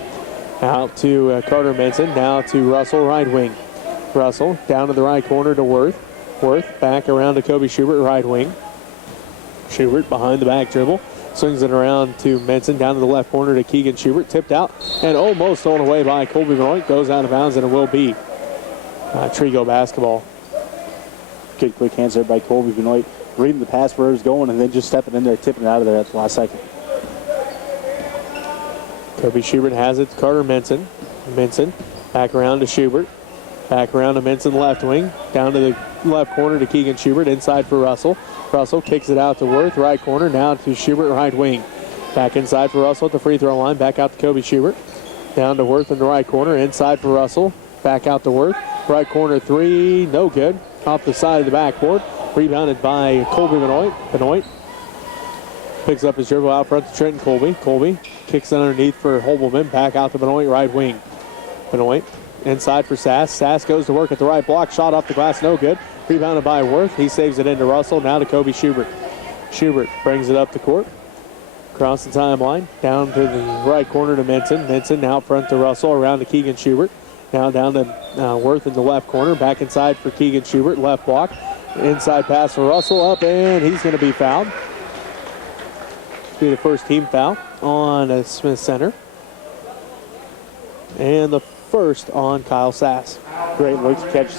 out to Carter Minson, now to Russell, right wing. Russell down to the right corner to Worth. Worth back around to Kobe Schubert, right wing. Schubert behind the back dribble, swings it around to Minson, down to the left corner to Keegan Schubert, tipped out and almost thrown away by Colby Benoit, goes out of bounds, and it will be Trego basketball. Good quick hands there by Colby Benoit, reading the pass where it was going and then just stepping in there, tipping it out of there at the last second. Kobe Schubert has it to Carter Minson. Minson back around to Schubert. Back around to Minson, left wing. Down to the left corner to Keegan Schubert. Inside for Russell. Russell kicks it out to Worth, right corner. Now to Schubert, right wing. Back inside for Russell at the free throw line. Back out to Kobe Schubert. Down to Worth in the right corner. Inside for Russell. Back out to Worth. Right corner three. No good. Off the side of the backboard. Rebounded by Colby Benoit. Benoit picks up his dribble out front to Trenton Colby. Colby kicks it underneath for Holbelman. Back out to Benoit, right wing. Benoit inside for Sass. Sass goes to work at the right block. Shot off the glass, no good. Rebounded by Worth. He saves it into Russell. Now to Kobe Schubert. Schubert brings it up the court. Across the timeline. Down to the right corner to Minson. Minson now front to Russell. Around to Keegan Schubert. Now down to Worth in the left corner. Back inside for Keegan Schubert. Left block. Inside pass for Russell. Up, and he's going to be fouled. Be the first team foul on Smith Center. And the first on Kyle Sass. Great look to catch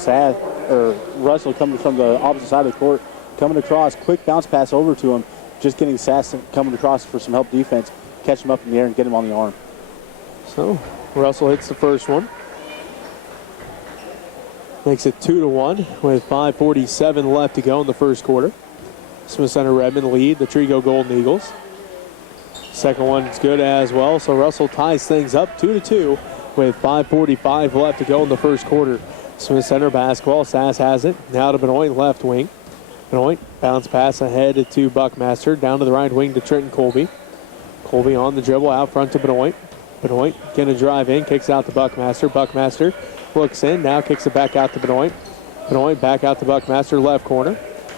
Russell coming from the opposite side of the court. Coming across, quick bounce pass over to him. Just getting Sass coming across for some help defense. Catch him up in the air and get him on the arm. So Russell hits the first one. Makes it 2-1 with 5:47 left to go in the first quarter. Smith Center Redmen lead the Trego Golden Eagles. Second one's good as well, so Russell ties things up 2-2 with 5:45 left to go in the first quarter. Smith Center basketball. Sass has it. Now to Benoit, left wing. Benoit bounce pass ahead to Buckmaster. Down to the right wing to Trenton Colby. Colby on the dribble out front to Benoit. Benoit gonna drive in, kicks out to Buckmaster. Buckmaster looks in, now kicks it back out to Benoit. Benoit back out to Buckmaster, left corner.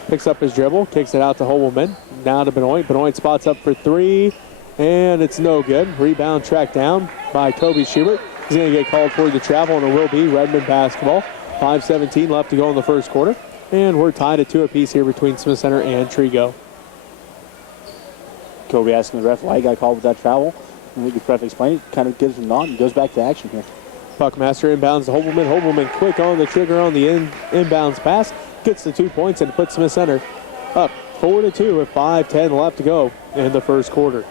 Picks up his dribble, kicks it out to Holbelman. Now to Benoit. Benoit spots up for three, and it's no good. Rebound tracked down by Kobe Schubert. He's going to get called for the travel, and it will be Redmen basketball. 5:17 left to go in the first quarter, and we're tied at 2 apiece here between Smith Center and Trego. Kobe asking the ref why he got called with that travel. And the ref explained it, kind of gives him a nod and goes back to action here. Buckmaster inbounds to Holbelman. Holbelman quick on the trigger on the inbounds pass. Gets the 2 points and puts Smith Center up 4-2 with 5:10 left to go in the first quarter.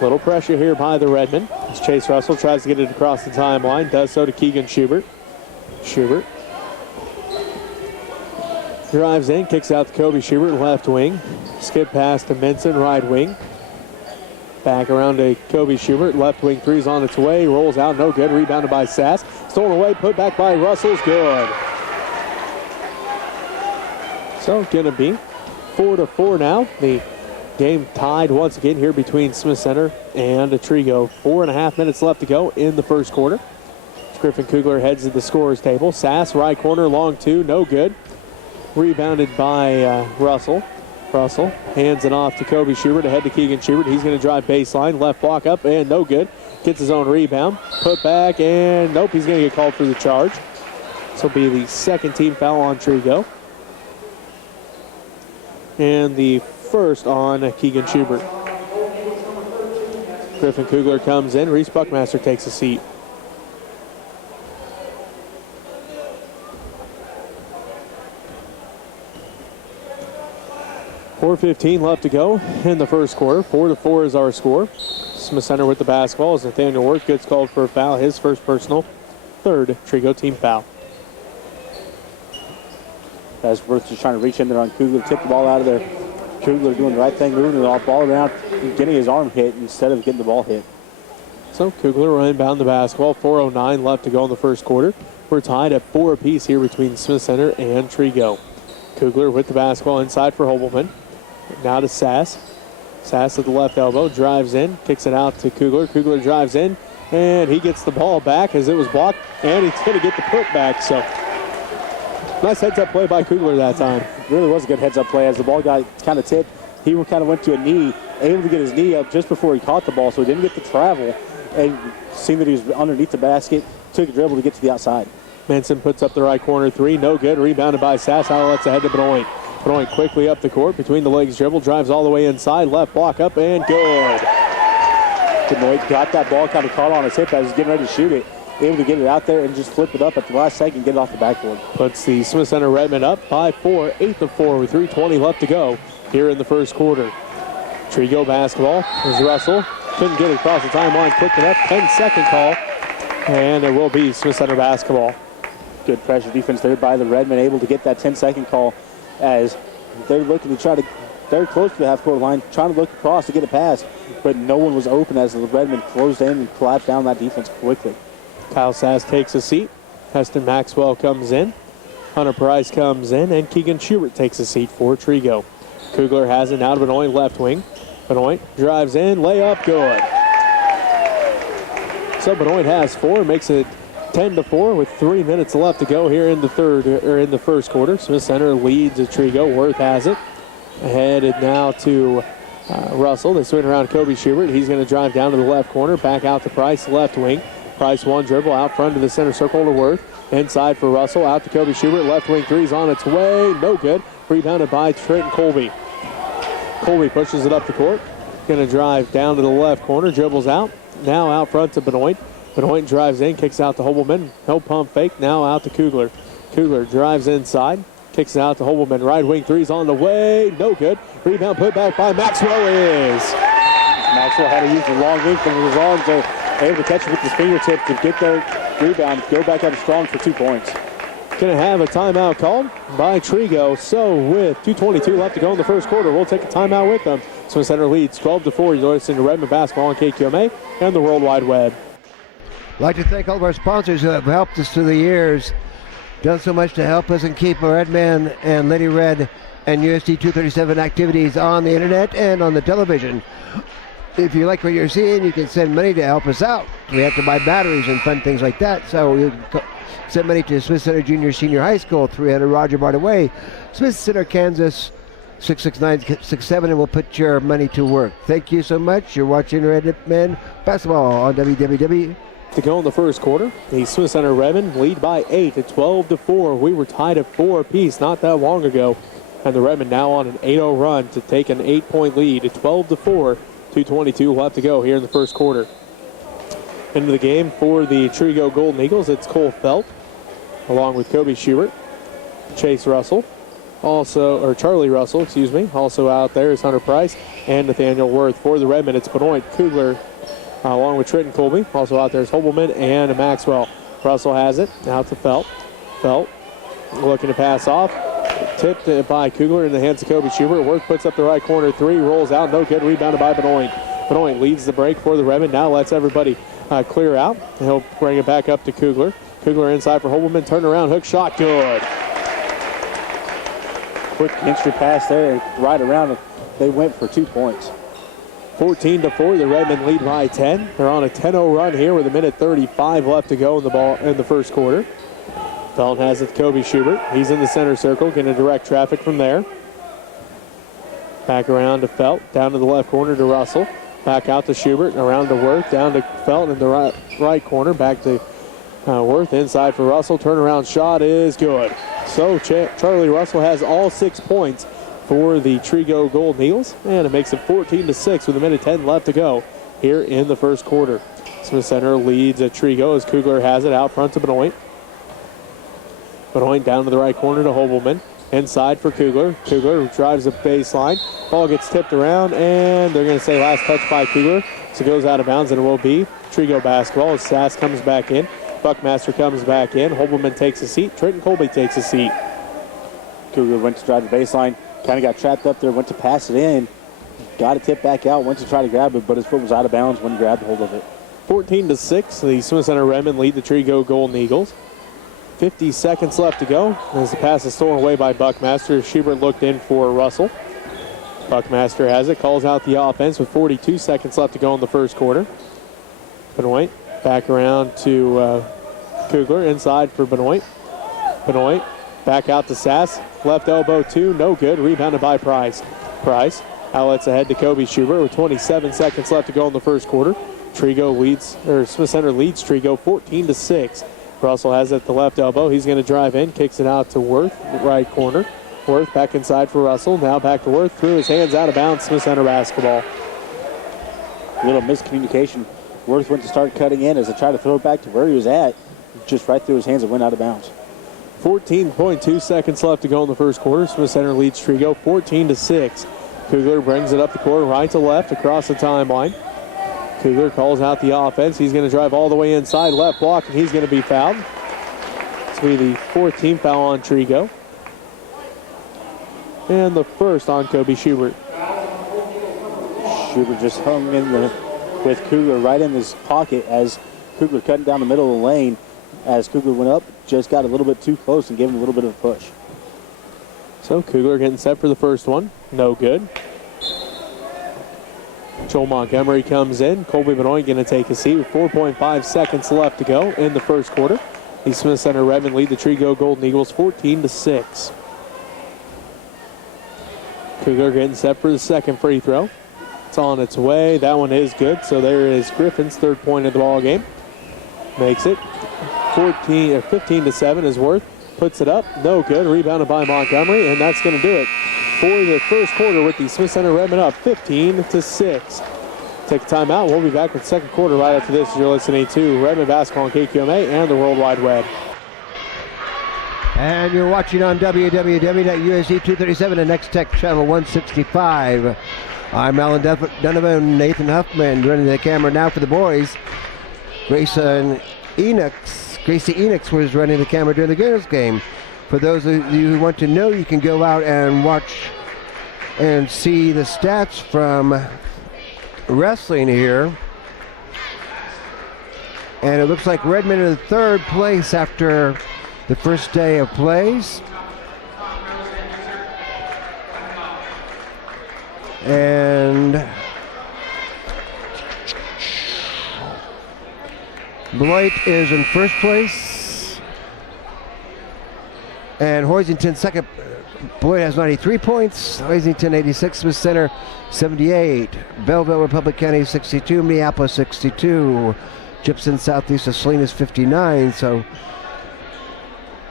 Little pressure here by the Redmen as Chase Russell tries to get it across the timeline. Does so to Keegan Schubert. Schubert drives in, kicks out to Kobe Schubert, left wing. Skip pass to Minson, right wing. Back around to Kobe Schubert. Left wing three's on its way. Rolls out, no good. Rebounded by Sass. Stolen away, put back by Russell's good. So going to be 4-4 now. The game tied once again here between Smith Center and Trego. 4.5 minutes left to go in the first quarter. Griffin Kugler heads to the scorer's table. Sass, right corner, long two, no good. Rebounded by Russell. Russell hands it off to Kobe Schubert, ahead to Keegan Schubert. He's going to drive baseline, left block up, and no good. Gets his own rebound, put back, and nope, he's going to get called for the charge. This will be the second team foul on Trego. And the first on Keegan Schubert. Griffin Kugler comes in. Reese Buckmaster takes a seat. .4:15 left to go in the first quarter. 4-4 is our score. Smith Center with the basketball as Nathaniel Worth gets called for a foul. His first personal, third Trego team foul. As Worth just trying to reach in there on Kugler, tip the ball out of there. Kugler doing the right thing, moving the ball around, getting his arm hit instead of getting the ball hit. So Kugler will inbound the basketball. 4:09 left to go in the first quarter. We're tied at 4 apiece here between Smith Center and Trego. Kugler with the basketball inside for Holbelman. Now to Sass. Sass at the left elbow, drives in, kicks it out to Kugler. Kugler drives in, and he gets the ball back as it was blocked, and he's going to get the putback. So nice heads-up play by Kugler that time. It really was a good heads-up play as the ball got kind of tipped. He kind of went to a knee, able to get his knee up just before he caught the ball, so he didn't get the travel. And seeing that he was underneath the basket, took a dribble to get to the outside. Manson puts up the right corner three, no good. Rebounded by Sass. Outlets ahead to Benoit. Benoit quickly up the court, between the legs dribble, drives all the way inside, left block up, and good. Benoit got that ball, kind of caught on his hip as he's getting ready to shoot it. Able to get it out there and just flip it up at the last second and get it off the backboard. Puts the Smith Center Redmen up 5-4, 8-4 with 3:20 left to go here in the first quarter. Trego basketball is Russell. Couldn't get it across the timeline quick enough. 10-second call And it will be Smith Center basketball. Good pressure defense there by the Redmen, able to get that 10-second call as they're looking to try to, they're close to the half-court line, trying to look across to get a pass, but no one was open as the Redmen closed in and collapsed down that defense quickly. Kyle Sass takes a seat. Heston Maxwell comes in. Hunter Price comes in, and Keegan Schubert takes a seat for Trego. Kugler has it now to Benoit, left wing. Benoit drives in, layup, good. So Benoit has 4, makes it 10-4 with 3 minutes left to go here in the first quarter. Smith Center leads at Trego. Worth has it. Headed now to Russell. They swing around Kobe Schubert. He's going to drive down to the left corner, back out to Price, left wing. Price one dribble out front to the center circle to Worth. Inside for Russell, out to Kobe Schubert. Left wing three's on its way. No good. Rebounded by Trenton Colby. Colby pushes it up the court. Going to drive down to the left corner. Dribbles out. Now out front to Benoit. Benoit drives in, kicks out to Hobelman. No pump fake. Now out to Kugler. Kugler drives inside. Kicks it out to Hobelman. Right wing three's on the way. No good. Rebound put back by Maxwell is. Maxwell had to use the long length of his arms there, able to catch it with his fingertips to get the rebound, go back up strong for 2 points. Going to have a timeout called by Trego. So with 2:22 left to go in the first quarter, we'll take a timeout with them. Smith Center leads 12-4. You're listening to Redmen basketball on KQMA and the World Wide Web. I'd like to thank all of our sponsors who have helped us through the years, done so much to help us and keep our Redmen and Lady Red and USD 237 activities on the internet and on the television. If you like what you're seeing, you can send money to help us out. We have to buy batteries and fun things like that. So you can send money to Smith Center Junior Senior High School, 300 Roger Bart Way, Smith Center, Kansas, 66967, and we'll put your money to work. Thank you so much. You're watching Redmen basketball on WWW. To go in the first quarter, the Smith Center Redmen lead by 8 at 12-4. We were tied at 4 apiece not that long ago, and the Redmen now on an 8-0 run to take an 8-point lead at 12-4. 2:22 left to go here in the first quarter. Into the game for the Trego Golden Eagles, it's Cole Felt, along with Kobe Schubert, Chase Russell, Charlie Russell, Also out there is Hunter Price and Nathaniel Worth. For the Redmen, it's Benoit, Kugler, along with Trenton Colby. Also out there is Hobelman and Maxwell. Russell has it, out to Felt. Felt looking to pass off. Tipped by Kugler in the hands of Kobe Schubert. Worth puts up the right corner three, rolls out, no good, rebounded by Benoit. Benoit leads the break for the Redmen. Now lets everybody clear out. He'll bring it back up to Kugler. Kugler inside for Hobelman, turn around, hook shot, good. Quick instant pass there, right around. They went for 2 points. 14-4, the Redmen lead by 10. They're on a 10-0 run here with 1:35 left to go in the first quarter. Felt has it to Kobe Schubert. He's in the center circle, going to direct traffic from there. Back around to Felt, down to the left corner to Russell. Back out to Schubert, around to Worth, down to Felt in the right corner. Back to Worth, inside for Russell. Turnaround shot is good. So Charlie Russell has all 6 points for the Trego Golden Eagles, and it makes it 14-6 with 1:10 left to go here in the first quarter. Smith Center leads at Trego as Kugler has it out front to Benoit. Benoit down to the right corner to Hobelman. Inside for Kugler. Kugler drives the baseline. Ball gets tipped around, and they're going to say last touch by Kugler. So it goes out of bounds, and it will be Trego basketball as Sass comes back in. Buckmaster comes back in. Hobelman takes a seat. Trenton Colby takes a seat. Kugler went to drive the baseline. Kind of got trapped up there. Went to pass it in. Got it tipped back out. Went to try to grab it, but his foot was out of bounds when he grabbed hold of it. 14-6. The Smith Center Redmen lead the Trego Golden Eagles. 50 seconds left to go as the pass is stolen away by Buckmaster. Schubert looked in for Russell. Buckmaster has it, calls out the offense with 42 seconds left to go in the first quarter. Benoit back around to Kugler, inside for Benoit. Benoit back out to Sass, left elbow two, no good, rebounded by Price. Price outlets ahead to Kobe Schubert with 27 seconds left to go in the first quarter. Smith Center leads Trego 14-6. Russell has it at the left elbow. He's going to drive in, kicks it out to Worth, right corner. Worth back inside for Russell. Now back to Worth, threw his hands out of bounds. Smith Center basketball. A little miscommunication. Worth went to start cutting in as he tried to throw it back to where he was at. Just right through his hands and went out of bounds. 14.2 seconds left to go in the first quarter. Smith Center leads Trego 14-6. Kugler brings it up the court, right to left, across the timeline. Cougar calls out the offense. He's going to drive all the way inside, left block, and he's going to be fouled. This will be the 4th team foul on Trego. And the first on Kobe Schubert. Schubert just hung in with Cougar right in his pocket as Cougar cutting down the middle of the lane. As Cougar went up, just got a little bit too close and gave him a little bit of a push. So Cougar getting set for the first one. No good. Joel Montgomery comes in. Colby Benoit going to take a seat with 4.5 seconds left to go in the first quarter. The Smith Center Redmen lead the Trego Golden Eagles 14-6. Cougar getting set for the second free throw. It's on its way. That one is good. So there is Griffin's 3rd point of the ball game. Makes it 15-7 is Worth. Puts it up. No good. Rebounded by Montgomery, and that's going to do it for the first quarter with the Smith Center Redmen up 15-6. Take a timeout. We'll be back with second quarter right after this. You're listening to Redmen Basketball on KQMA and the World Wide Web. And you're watching on www.usc 237 and Next Tech Channel 165. I'm Alan Donovan, Nathan Huffman running the camera now for the boys. Gracie Enox was running the camera during the girls game. For those of you who want to know, you can go out and watch and see the stats from wrestling here. And it looks like Redmen in 3rd place after the first day of plays. And Beloit is in 1st place. And Hoisington 2nd. Beloit has 93 points. Hoisington 86. Smith Center 78. Belleville, Republic County 62. Minneapolis 62. Gibson Southeast of Salinas 59. So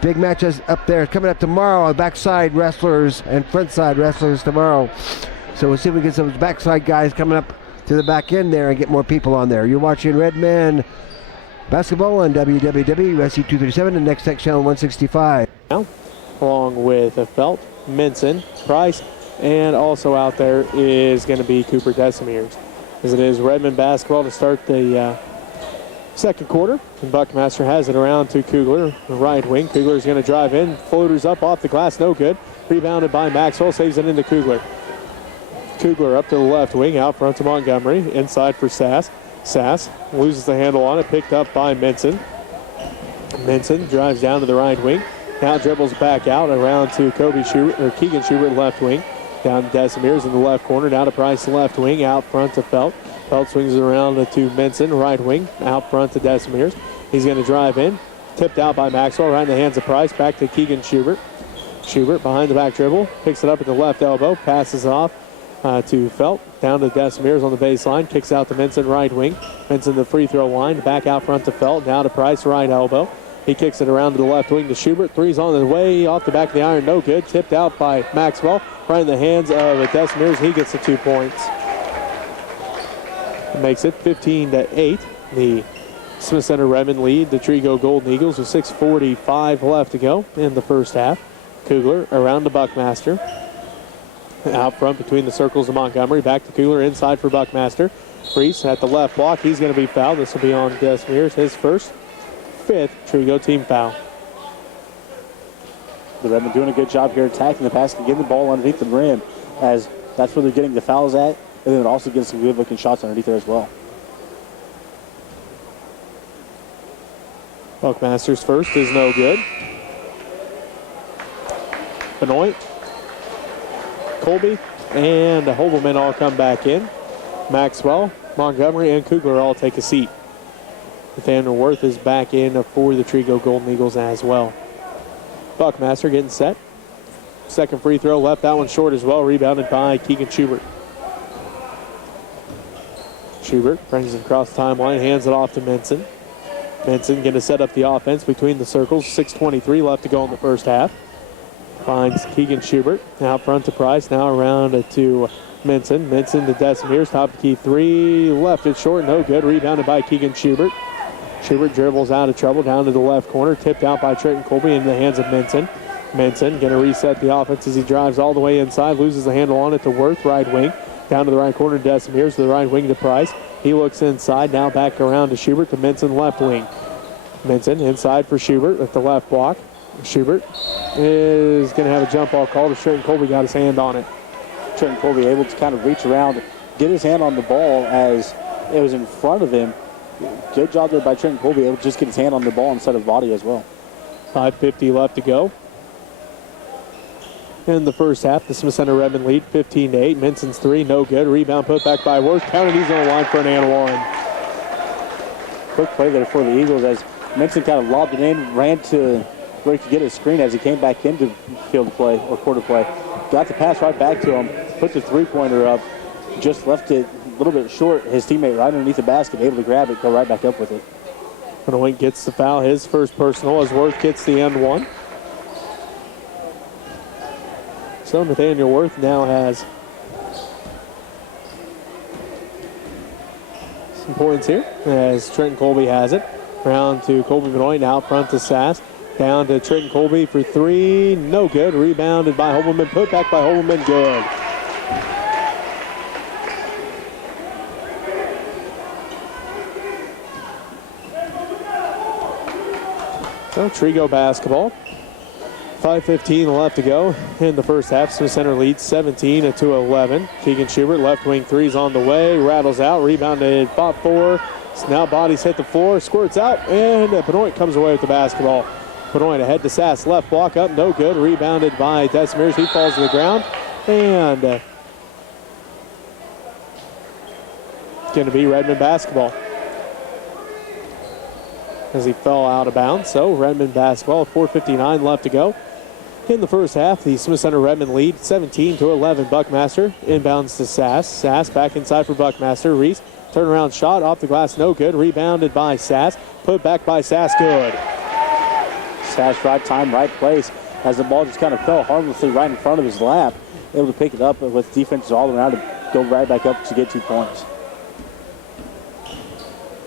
big matches up there. Coming up tomorrow, backside wrestlers and frontside wrestlers tomorrow. So we'll see if we get some backside guys coming up to the back end there and get more people on there. You're watching Redmen Basketball on www.usc 237 and Next Tech Channel 165. Now, along with Felt, Minson, Price, and also out there is going to be Cooper Decimiers. As it is Redmen Basketball to start the second quarter. And Buckmaster has it around to Kugler, the right wing. Kugler's going to drive in. Floaters up off the glass, no good. Rebounded by Maxwell, saves it into Kugler. Kugler up to the left wing, out front to Montgomery. Inside for Sass. Sass loses the handle on it, picked up by Minson. Minson drives down to the right wing. Now dribbles back out around to Keegan Schubert, left wing. Down to Decimiers in the left corner. Down to Price, left wing. Out front to Felt. Felt swings it around to Minson, right wing. Out front to Decimiers. He's going to drive in. Tipped out by Maxwell, right in the hands of Price. Back to Keegan Schubert. Schubert behind the back dribble. Picks it up at the left elbow. Passes it off to Felt. Down to Decimiers on the baseline. Kicks out to Minson, right wing. Minson the free throw line. Back out front to Felt. Now to Price, right elbow. He kicks it around to the left wing to Schubert. Three's on the way off the back of the iron. No good. Tipped out by Maxwell. Right in the hands of Decimiers. He gets the 2 points. It makes it 15-8. The Smith Center Redmen lead the Trego Golden Eagles with 6:45 left to go in the first half. Kugler around to Buckmaster. Out front between the circles of Montgomery. Back to Kugler inside for Buckmaster. Reese at the left block. He's going to be fouled. This will be on Decimiers. His first, 5th Trego team foul. The Redmen doing a good job here attacking the basket and getting the ball underneath the rim, as that's where they're getting the fouls at, and then also getting some good looking shots underneath there as well. Buckmaster's first is no good. Benoit, Colby, and Hobelman all come back in. Maxwell, Montgomery, and Kugler all take a seat. Nathaniel Worth is back in for the Trego Golden Eagles as well. Buckmaster getting set. Second free throw, left that one short as well. Rebounded by Keegan Schubert. Schubert brings it across the timeline, hands it off to Minson. Minson going to set up the offense between the circles. 6:23 left to go in the first half. Finds Keegan Schubert. Out front to Price. Now around to Minson. Minson to Decimiers. Top of the key three. Left it short. No good. Rebounded by Keegan Schubert. Schubert dribbles out of trouble down to the left corner. Tipped out by Trenton Colby into the hands of Minson. Minson going to reset the offense as he drives all the way inside. Loses the handle on it to Worth. Right wing. Down to the right corner. Decimiers to the right wing to Price. He looks inside, now back around to Schubert to Minson, left wing. Minson inside for Schubert at the left block. Schubert is going to have a jump ball called. Trenton Colby got his hand on it. Trenton Colby able to kind of reach around, get his hand on the ball as it was in front of him. Good job there by Trenton Colby, able to just get his hand on the ball instead of body as well. 5:50 left to go. In the first half, the Smith Center Redmen lead 15-8. Minson's three, no good. Rebound put back by Worth. Counted, he's on the line for an and one. Quick play there for the Eagles as Minson kind of lobbed it in, ran to where he could get his screen as he came back into field play or quarter play. Got the pass right back to him, put the three-pointer up, just left it a little bit short. His teammate right underneath the basket, able to grab it, go right back up with it. Benoit gets the foul, his first personal, as Worth gets the end one. So Nathaniel Worth now has some points here as Trenton Colby has it. Round to Colby Benoit, now front to Sass. Down to Trenton Colby for three, no good. Rebounded by Hobelman, put back by Hobelman, good. So Trego basketball. 5:15 left to go in the first half. Smith Center leads 17-11. Keegan Schubert, left wing three's on the way, rattles out, rebounded, fought for. Now bodies hit the floor, squirts out, and Benoit comes away with the basketball. Benoit ahead to Sass, left block up, no good. Rebounded by Desimirs, he falls to the ground, and going to be Redmen basketball as he fell out of bounds. So Redmen basketball, 4:59 left to go. In the first half, the Smith Center Redmen lead 17-11. Buckmaster inbounds to Sass. Sass back inside for Buckmaster. Reese, turnaround shot off the glass, no good. Rebounded by Sass. Put back by Sass, good. Sass right time, right place as the ball just kind of fell harmlessly right in front of his lap. Able to pick it up with defenses all around to go right back up to get 2 points.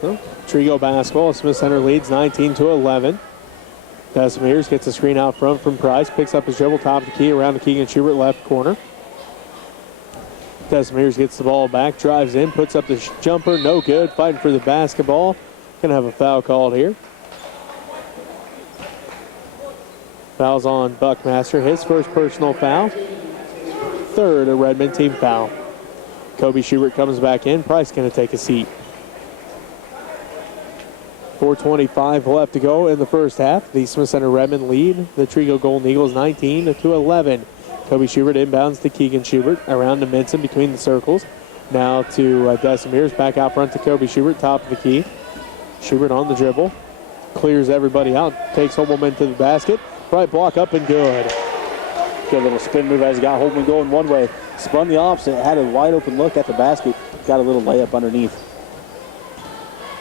So, Trego basketball. Smith Center leads 19-11. Desimirs gets a screen out front from Price. Picks up his dribble, top of the key, around to Keegan Schubert, left corner. Desimirs gets the ball back, drives in, puts up the jumper, no good. Fighting for the basketball. Gonna have a foul called here. Foul's on Buckmaster. His first personal foul. Third, a Redmen team foul. Kobe Schubert comes back in. Price gonna take a seat. 4:25 left to go in the first half. The Smith Center Redmen lead the Trego Golden Eagles 19-11. Kobe Schubert inbounds to Keegan Schubert, around to Minson between the circles. Now to Desimirs, back out front to Kobe Schubert, top of the key. Schubert on the dribble, clears everybody out, takes Hobelman to the basket. Right block up and good. Good little spin move as he got Hobelman going one way. Spun the opposite, had a wide open look at the basket, got a little layup underneath.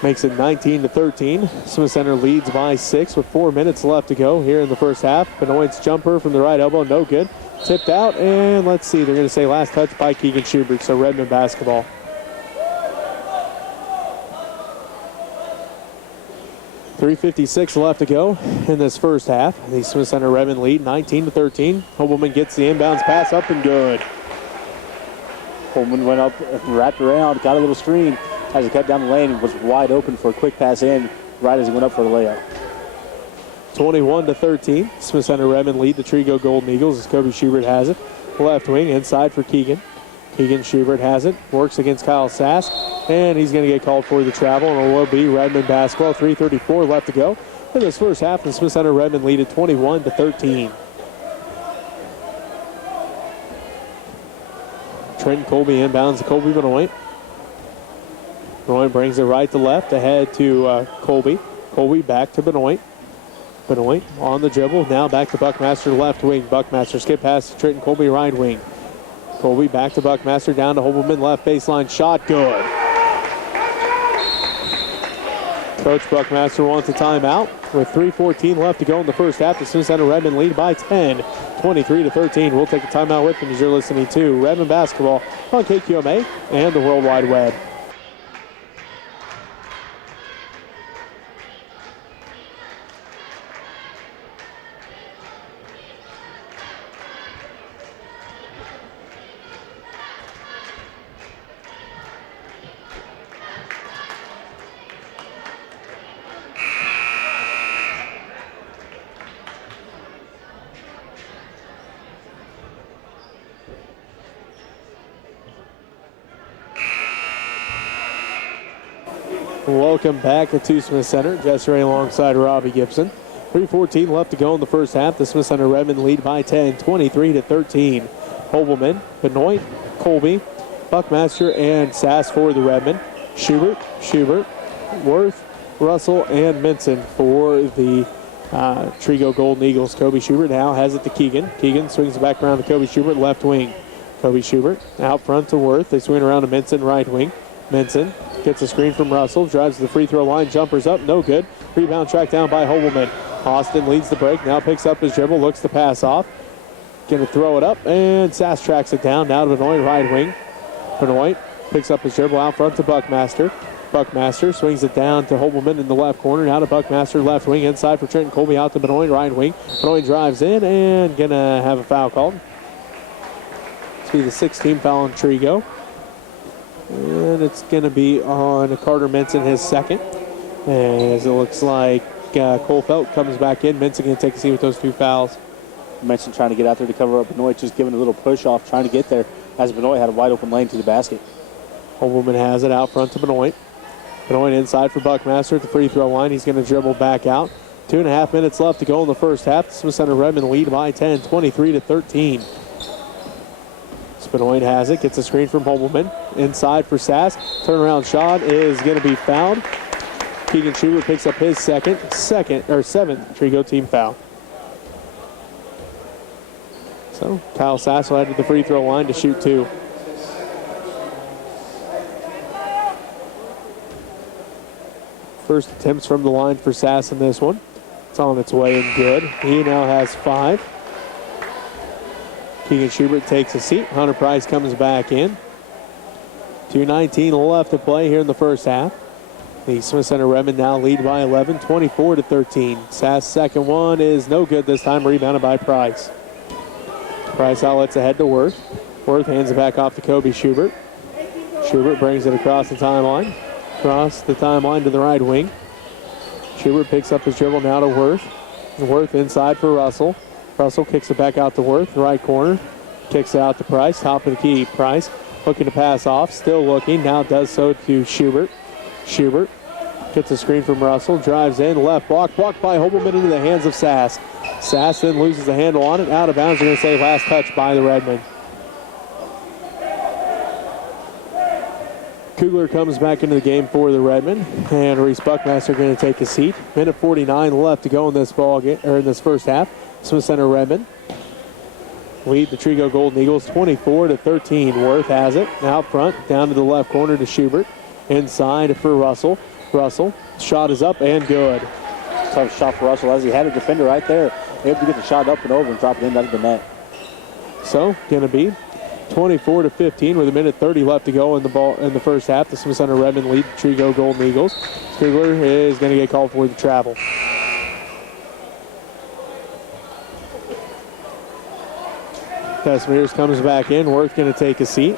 Makes it 19-13. Smith Center leads by 6 with 4 minutes left to go here in the first half. Benoit's jumper from the right elbow, no good. Tipped out, and let's see, they're going to say last touch by Keegan Schubert, so Redmen basketball. .356 left to go in this first half. The Smith Center Redmen lead 19-13. Hobelman gets the inbounds pass up and good. Hobelman went up, wrapped around, got a little screen. As he cut down the lane, and was wide open for a quick pass in right as he went up for the layup. 21-13. Smith Center Redmen lead the Trego Golden Eagles as Kobe Schubert has it. Left wing inside for Keegan. Keegan Schubert has it. Works against Kyle Sass. And he's going to get called for the travel. And it will be Redmen basketball. 3:34 left to go. In this first half, the Smith Center Redmen lead at 21-13. Trenton Colby inbounds to Colby Benoit. Benoit brings it right to left, ahead to Colby. Colby back to Benoit. Benoit on the dribble, now back to Buckmaster left wing. Buckmaster skip past to Trenton Colby right wing. Colby back to Buckmaster, down to Hobelman, left baseline shot, good. Coach Buckmaster wants a timeout with 3:14 left to go in the first half. The Smith Center Redmen lead by 10, 23-13. We'll take a timeout with them as you're listening to Redmen basketball on KQMA and the World Wide Web. Welcome back to Smith Center. Jesse Ray alongside Robbie Gibson. 3:14 left to go in the first half. The Smith Center Redmen lead by 10, 23-13. Hobelman, Benoit, Colby, Buckmaster, and Sass for the Redmen. Schubert, Worth, Russell, and Minson for the Trego Golden Eagles. Kobe Schubert now has it to Keegan. Keegan swings it back around to Kobe Schubert, left wing. Kobe Schubert out front to Worth. They swing around to Minson, right wing. Minson gets a screen from Russell, drives to the free throw line, jumpers up, no good. Rebound tracked down by Hobelman. Austin leads the break, now picks up his dribble, looks to pass off. Gonna throw it up, and Sass tracks it down. Now to Benoit, right wing. Benoit picks up his dribble out front to Buckmaster. Buckmaster swings it down to Hobelman in the left corner. Now to Buckmaster, left wing, inside for Trenton Colby, out to Benoit, right wing. Benoit drives in and gonna have a foul called. It's be the 16th foul on Trego. And it's going to be on Carter Minson, his second. As it looks like Cole Felt comes back in. Minson going to take a seat with those 2 fouls. Minson trying to get out there to cover up Benoit, just giving a little push off, trying to get there as Benoit had a wide open lane to the basket. Hobelman has it out front to Benoit. Benoit inside for Buckmaster at the free throw line. He's going to dribble back out. 2.5 minutes left to go in the first half. The Smith Center Redmen lead by 10, 23-13. Benoit has it, gets a screen from Hobelman. Inside for Sass. Turnaround shot is going to be fouled. Keegan Schubert picks up his seventh Trego team foul. So Kyle Sass will head to the free throw line to shoot 2. First attempts from the line for Sass in this one. It's on its way and good. He now has 5. Keegan Schubert takes a seat. Hunter Price comes back in. 2:19 left to play here in the first half. The Smith Center Redmen now lead by 11, 24-13. Sass' second one is no good this time, rebounded by Price. Price outlets ahead to Worth. Worth hands it back off to Kobe Schubert. Schubert brings it across the timeline. Across the timeline to the right wing. Schubert picks up his dribble now to Worth. Worth inside for Russell. Russell kicks it back out to Worth, right corner. Kicks it out to Price, top of the key. Price looking to pass off, still looking. Now does so to Schubert. Schubert gets a screen from Russell, drives in, left blocked by Hobelman into the hands of Sass. Sass then loses the handle on it, out of bounds. They're going to say last touch by the Redmen. Kugler comes back into the game for the Redmen, and Reese Buckmaster going to take a seat. Minute 49 left to go in this ball game, or in this first half. Smith Center Redmen lead the Trego Golden Eagles 24-13. Worth has it out front, down to the left corner to Schubert. Inside for Russell. Russell, shot is up and good. Tough shot for Russell as he had a defender right there. Able to get the shot up and over and drop it in under the net. So, going to be 24-15 with 1:30 left to go in the first half. The Smith Center Redmen lead the Trego Golden Eagles. Kugler is going to get called for the travel. Casimir comes back in. Worth going to take a seat.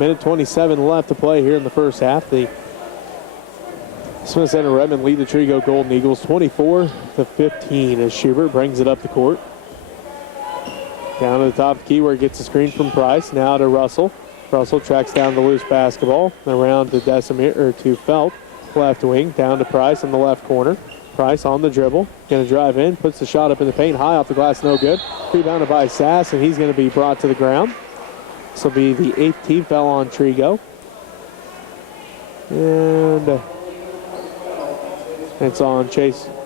Minute 27 left to play here in the first half. The Smith Center Redmen lead the Trego Golden Eagles 24-15 as Schubert brings it up the court. Down to the top of the key where he gets a screen from Price. Now to Russell. Russell tracks down the loose basketball. Around to to Felt. Left wing. Down to Price in the left corner. Price on the dribble. Going to drive in. Puts the shot up in the paint. High off the glass. No good. Rebounded by Sass, and he's going to be brought to the ground. This will be the 8th team foul on Trego. And it's on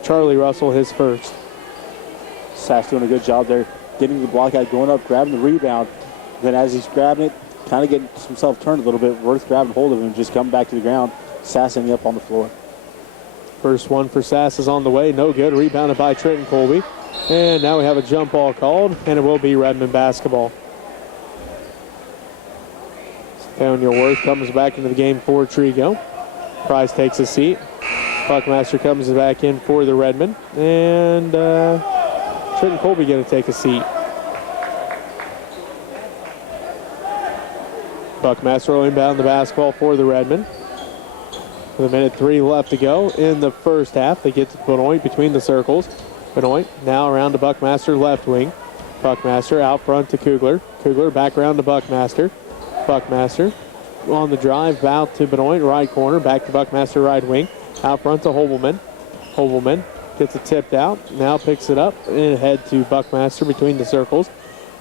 Charlie Russell, his first. Sass doing a good job there, getting the block out, going up, grabbing the rebound. Then as he's grabbing it, kind of getting himself turned a little bit. Worth grabbing hold of him, just coming back to the ground. Sass ending up on the floor. First one for Sass is on the way. No good. Rebounded by Trenton Colby. And now we have a jump ball called, and it will be Redmen basketball. Daniel Worth comes back into the game for Trego. Price takes a seat. Buckmaster comes back in for the Redmen. And Trenton Colby going to take a seat. Buckmaster will inbound the basketball for the Redmen. With 1:03 left to go in the first half. They get to Benoit between the circles. Benoit now around to Buckmaster, left wing. Buckmaster out front to Kugler. Kugler back around to Buckmaster. Buckmaster on the drive, out to Benoit, right corner. Back to Buckmaster, right wing. Out front to Hobelman. Hobelman gets it tipped out. Now picks it up and head to Buckmaster between the circles.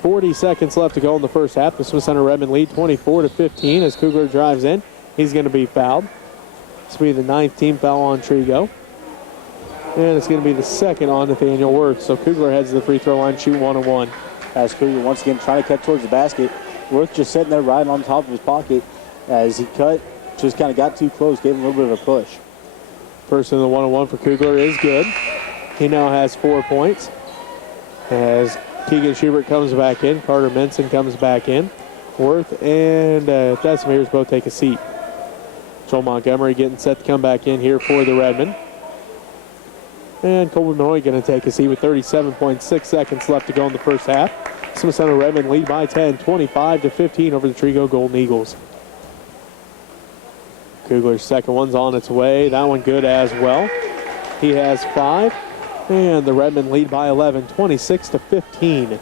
40 seconds left to go in the first half. The Smith Center Redmen lead 24-15 as Kugler drives in. He's going to be fouled. This will be the 9th team foul on Trego. And it's going to be the 2nd on Nathaniel Worth. So Kugler heads to the free throw line, shoot 1-1. As Kugler once again trying to cut towards the basket. Worth just sitting there right on top of his pocket as he cut, just kind of got too close, gave him a little bit of a push. First in the 1-1 for Kugler is good. He now has 4 points. As Keegan Schubert comes back in, Carter Minson comes back in. Worth and Desimeers both take a seat. Joel Montgomery getting set to come back in here for the Redmen. And Colby Manoy going to take a seat with 37.6 seconds left to go in the first half. Smith Center Redmen lead by 10, 25-15 over the Trego Golden Eagles. Kugler's second one's on its way. That one good as well. He has 5. And the Redmen lead by 11, 26-15.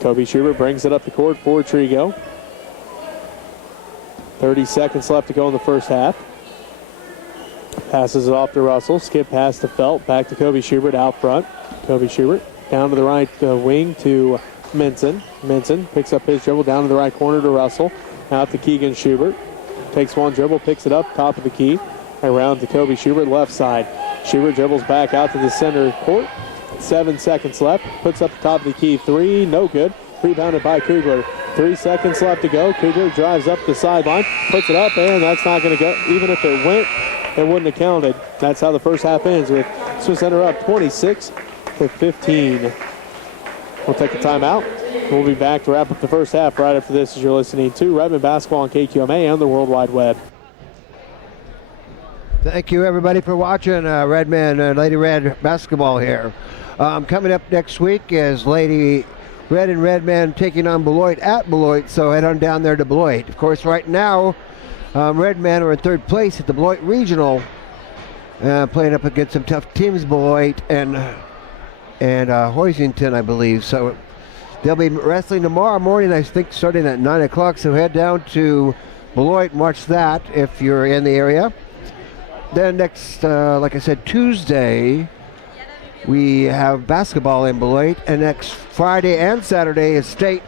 Kobe Schubert brings it up the court for Trego. 30 seconds left to go in the first half. Passes it off to Russell. Skip pass to Felt. Back to Kobe Schubert out front. Kobe Schubert down to the right wing to Minson. Minson picks up his dribble down to the right corner to Russell. Out to Keegan Schubert. Takes one dribble, picks it up, top of the key. Around to Kobe Schubert, left side. Schubert dribbles back out to the center court. 7 seconds left. Puts up the top of the key. 3, no good. Rebounded by Kugler. 3 seconds left to go. Kugler drives up the sideline, puts it up, and that's not going to go. Even if it went, it wouldn't have counted. That's how the first half ends with Smith Center up 26-15. We'll take a timeout. We'll be back to wrap up the first half right after this as you're listening to Redmen Basketball on KQMA and the World Wide Web. Thank you, everybody, for watching Redmen Lady Red basketball here. Coming up next week is Lady Red and Redmen taking on Beloit at Beloit, so head on down there to Beloit. Of course, right now, Redmen are in 3rd place at the Beloit Regional, playing up against some tough teams, Beloit and Hoisington, I believe. So they'll be wrestling tomorrow morning, I think, starting at 9 o'clock, so head down to Beloit and watch that if you're in the area. Then next, like I said, Tuesday, we have basketball in Beloit, and next Friday and Saturday is state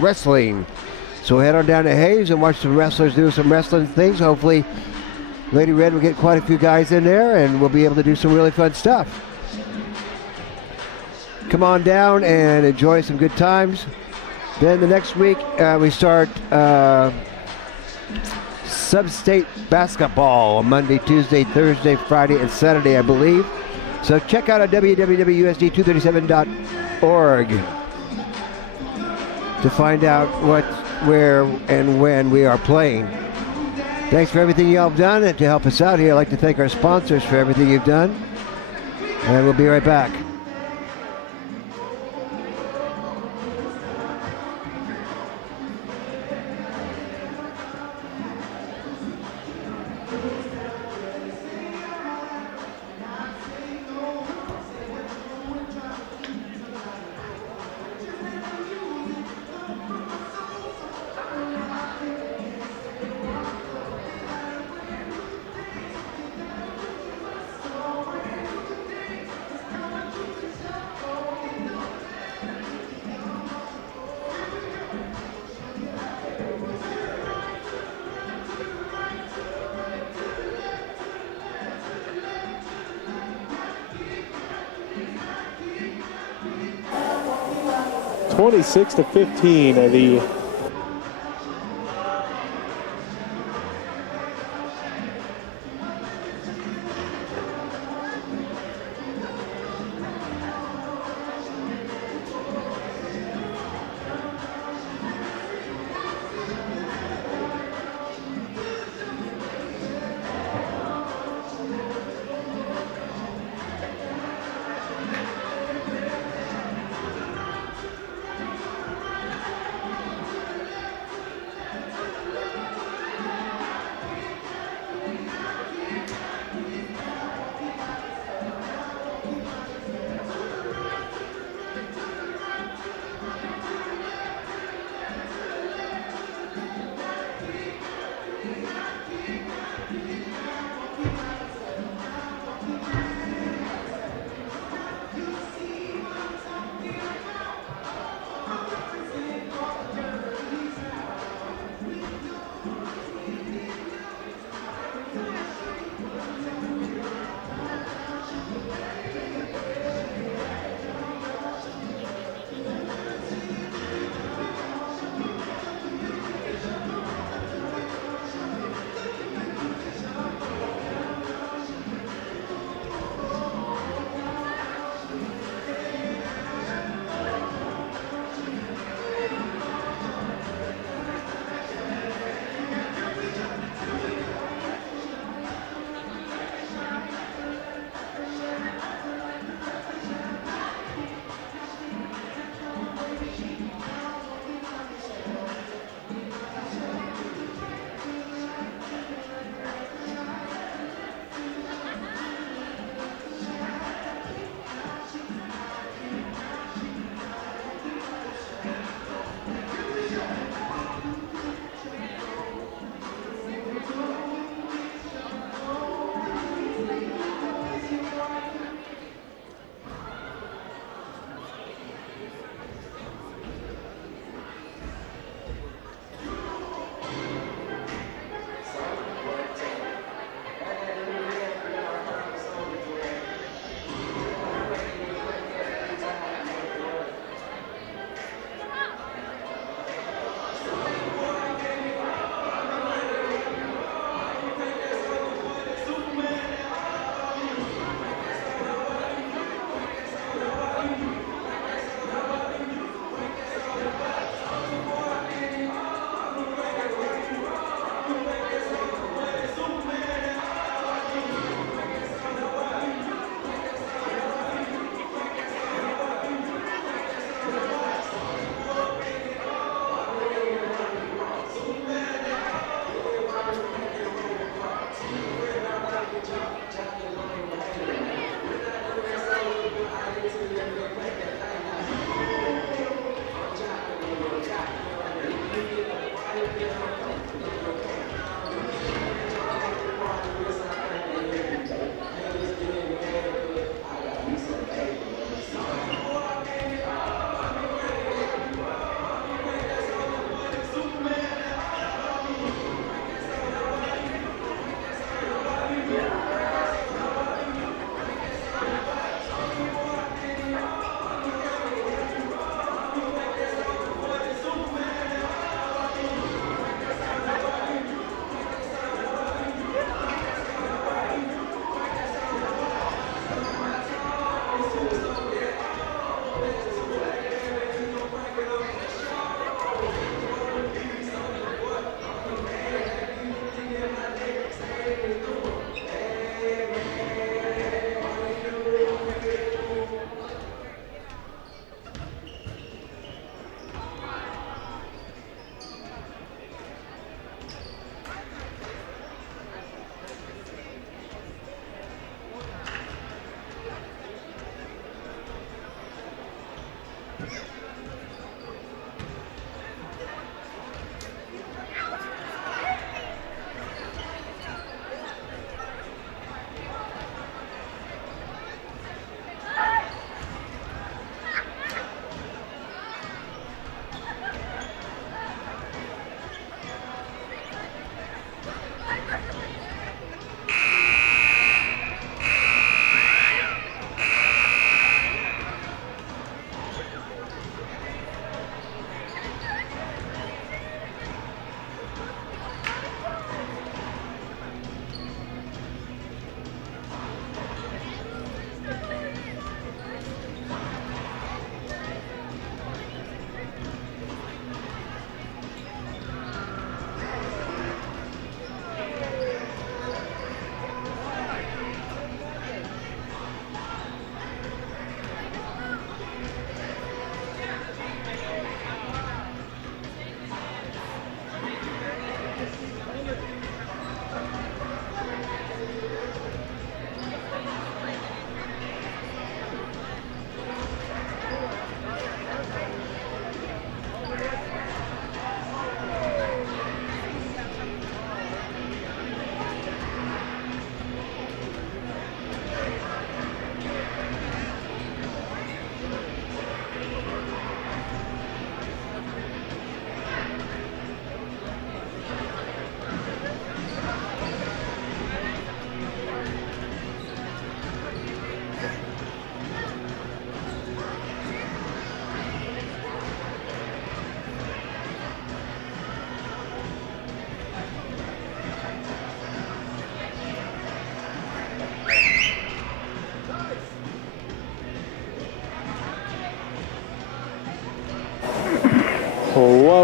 wrestling. So head on down to Hayes and watch some wrestlers do some wrestling things. Hopefully Lady Red will get quite a few guys in there, and we'll be able to do some really fun stuff. Come on down and enjoy some good times. Then the next week, we start sub-state basketball on Monday, Tuesday, Thursday, Friday, and Saturday, I believe. So check out our www.usd237.org to find out what, where, and when we are playing. Thanks for everything y'all have done, and to help us out here, I'd like to thank our sponsors for everything you've done. And we'll be right back. (26-15). The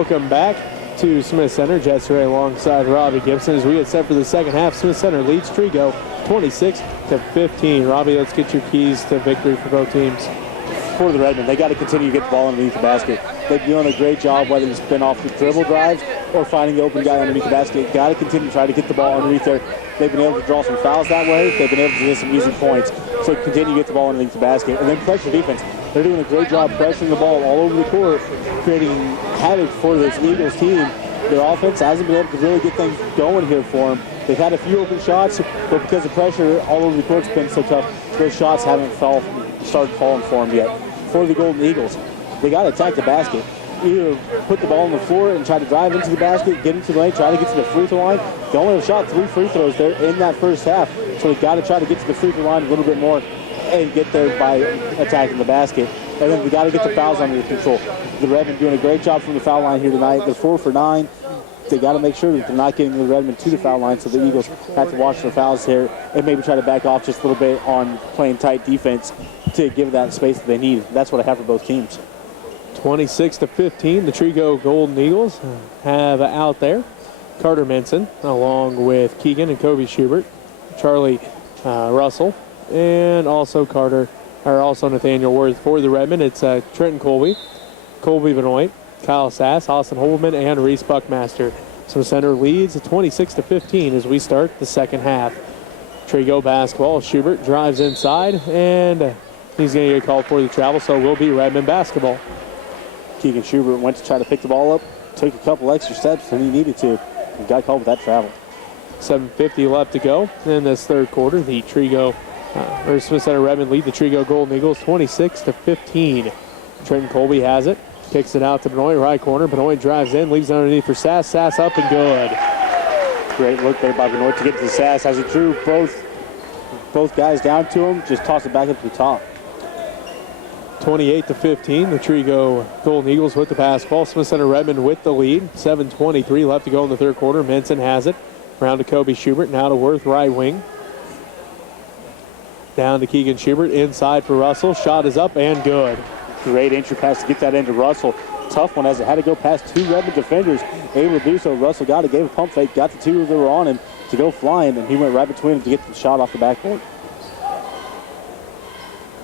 Welcome back to Smith Center. Jess Ray alongside Robbie Gibson as we get set for the second half. Smith Center leads Trego 26-15. Robbie, let's get your keys to victory for both teams. For the Redmen, they got to continue to get the ball underneath the basket. They're doing a great job, whether it's been off the dribble drives or finding the open guy underneath the basket. Got to continue to try to get the ball underneath there. They've been able to draw some fouls that way. They've been able to get some easy points. So continue to get the ball underneath the basket. And then pressure defense. They're doing a great job pressuring the ball all over the court, creating havoc for this Eagles team. Their offense hasn't been able to really get things going here for them. They've had a few open shots, but because the pressure all over the court's been so tough, those shots haven't started falling for them yet. For the Golden Eagles, they got to attack the basket. Either put the ball on the floor and try to drive into the basket, get into the lane, try to get to the free throw line. They only have shot 3 free throws there in that first half, so they got to try to get to the free throw line a little bit more and get there by attacking the basket. And then we got to get the fouls under control. The Redmen doing a great job from the foul line here tonight. They're 4 for 9. They got to make sure that they're not getting the Redmen to the foul line, so the Eagles have to watch their fouls here and maybe try to back off just a little bit on playing tight defense to give that space that they need. That's what I have for both teams. 26-15, the Trego Golden Eagles have out there Carter Minson along with Keegan and Kobe Schubert, Charlie Russell, and also Nathaniel Worth. For the Redmen, it's Trenton Colby Benoit, Kyle Sass, Austin Holman, and Reese Buckmaster. So center leads 26-15 as we start the second half. Trego basketball. Schubert drives inside, and he's going to get called for the travel, so it will be Redmen basketball. Keegan Schubert went to try to pick the ball up, took a couple extra steps than he needed to, and got called with that travel. 7:50 left to go in this third quarter. The Smith Center Redmen lead the Trego Golden Eagles 26-15. Trenton Colby has it. Kicks it out to Benoit, right corner. Benoit drives in, leaves it underneath for Sass. Sass up and good. Great look there by Benoit to get to the Sass as he drew both guys down to him, just toss it back up to the top. 28-15, the Trego Golden Eagles with the basketball. Smith Center Redmen with the lead. 7:23 left to go in the third quarter. Minson has it. Round to Kobe Schubert, now to Worth, right wing. Down to Keegan Schubert, inside for Russell. Shot is up and good. Great entry pass to get that into Russell. Tough one as it had to go past 2 Redmen defenders. Able to do so. Russell got it, gave a pump fake, got the 2 that were on him to go flying, and he went right between them to get the shot off the backboard.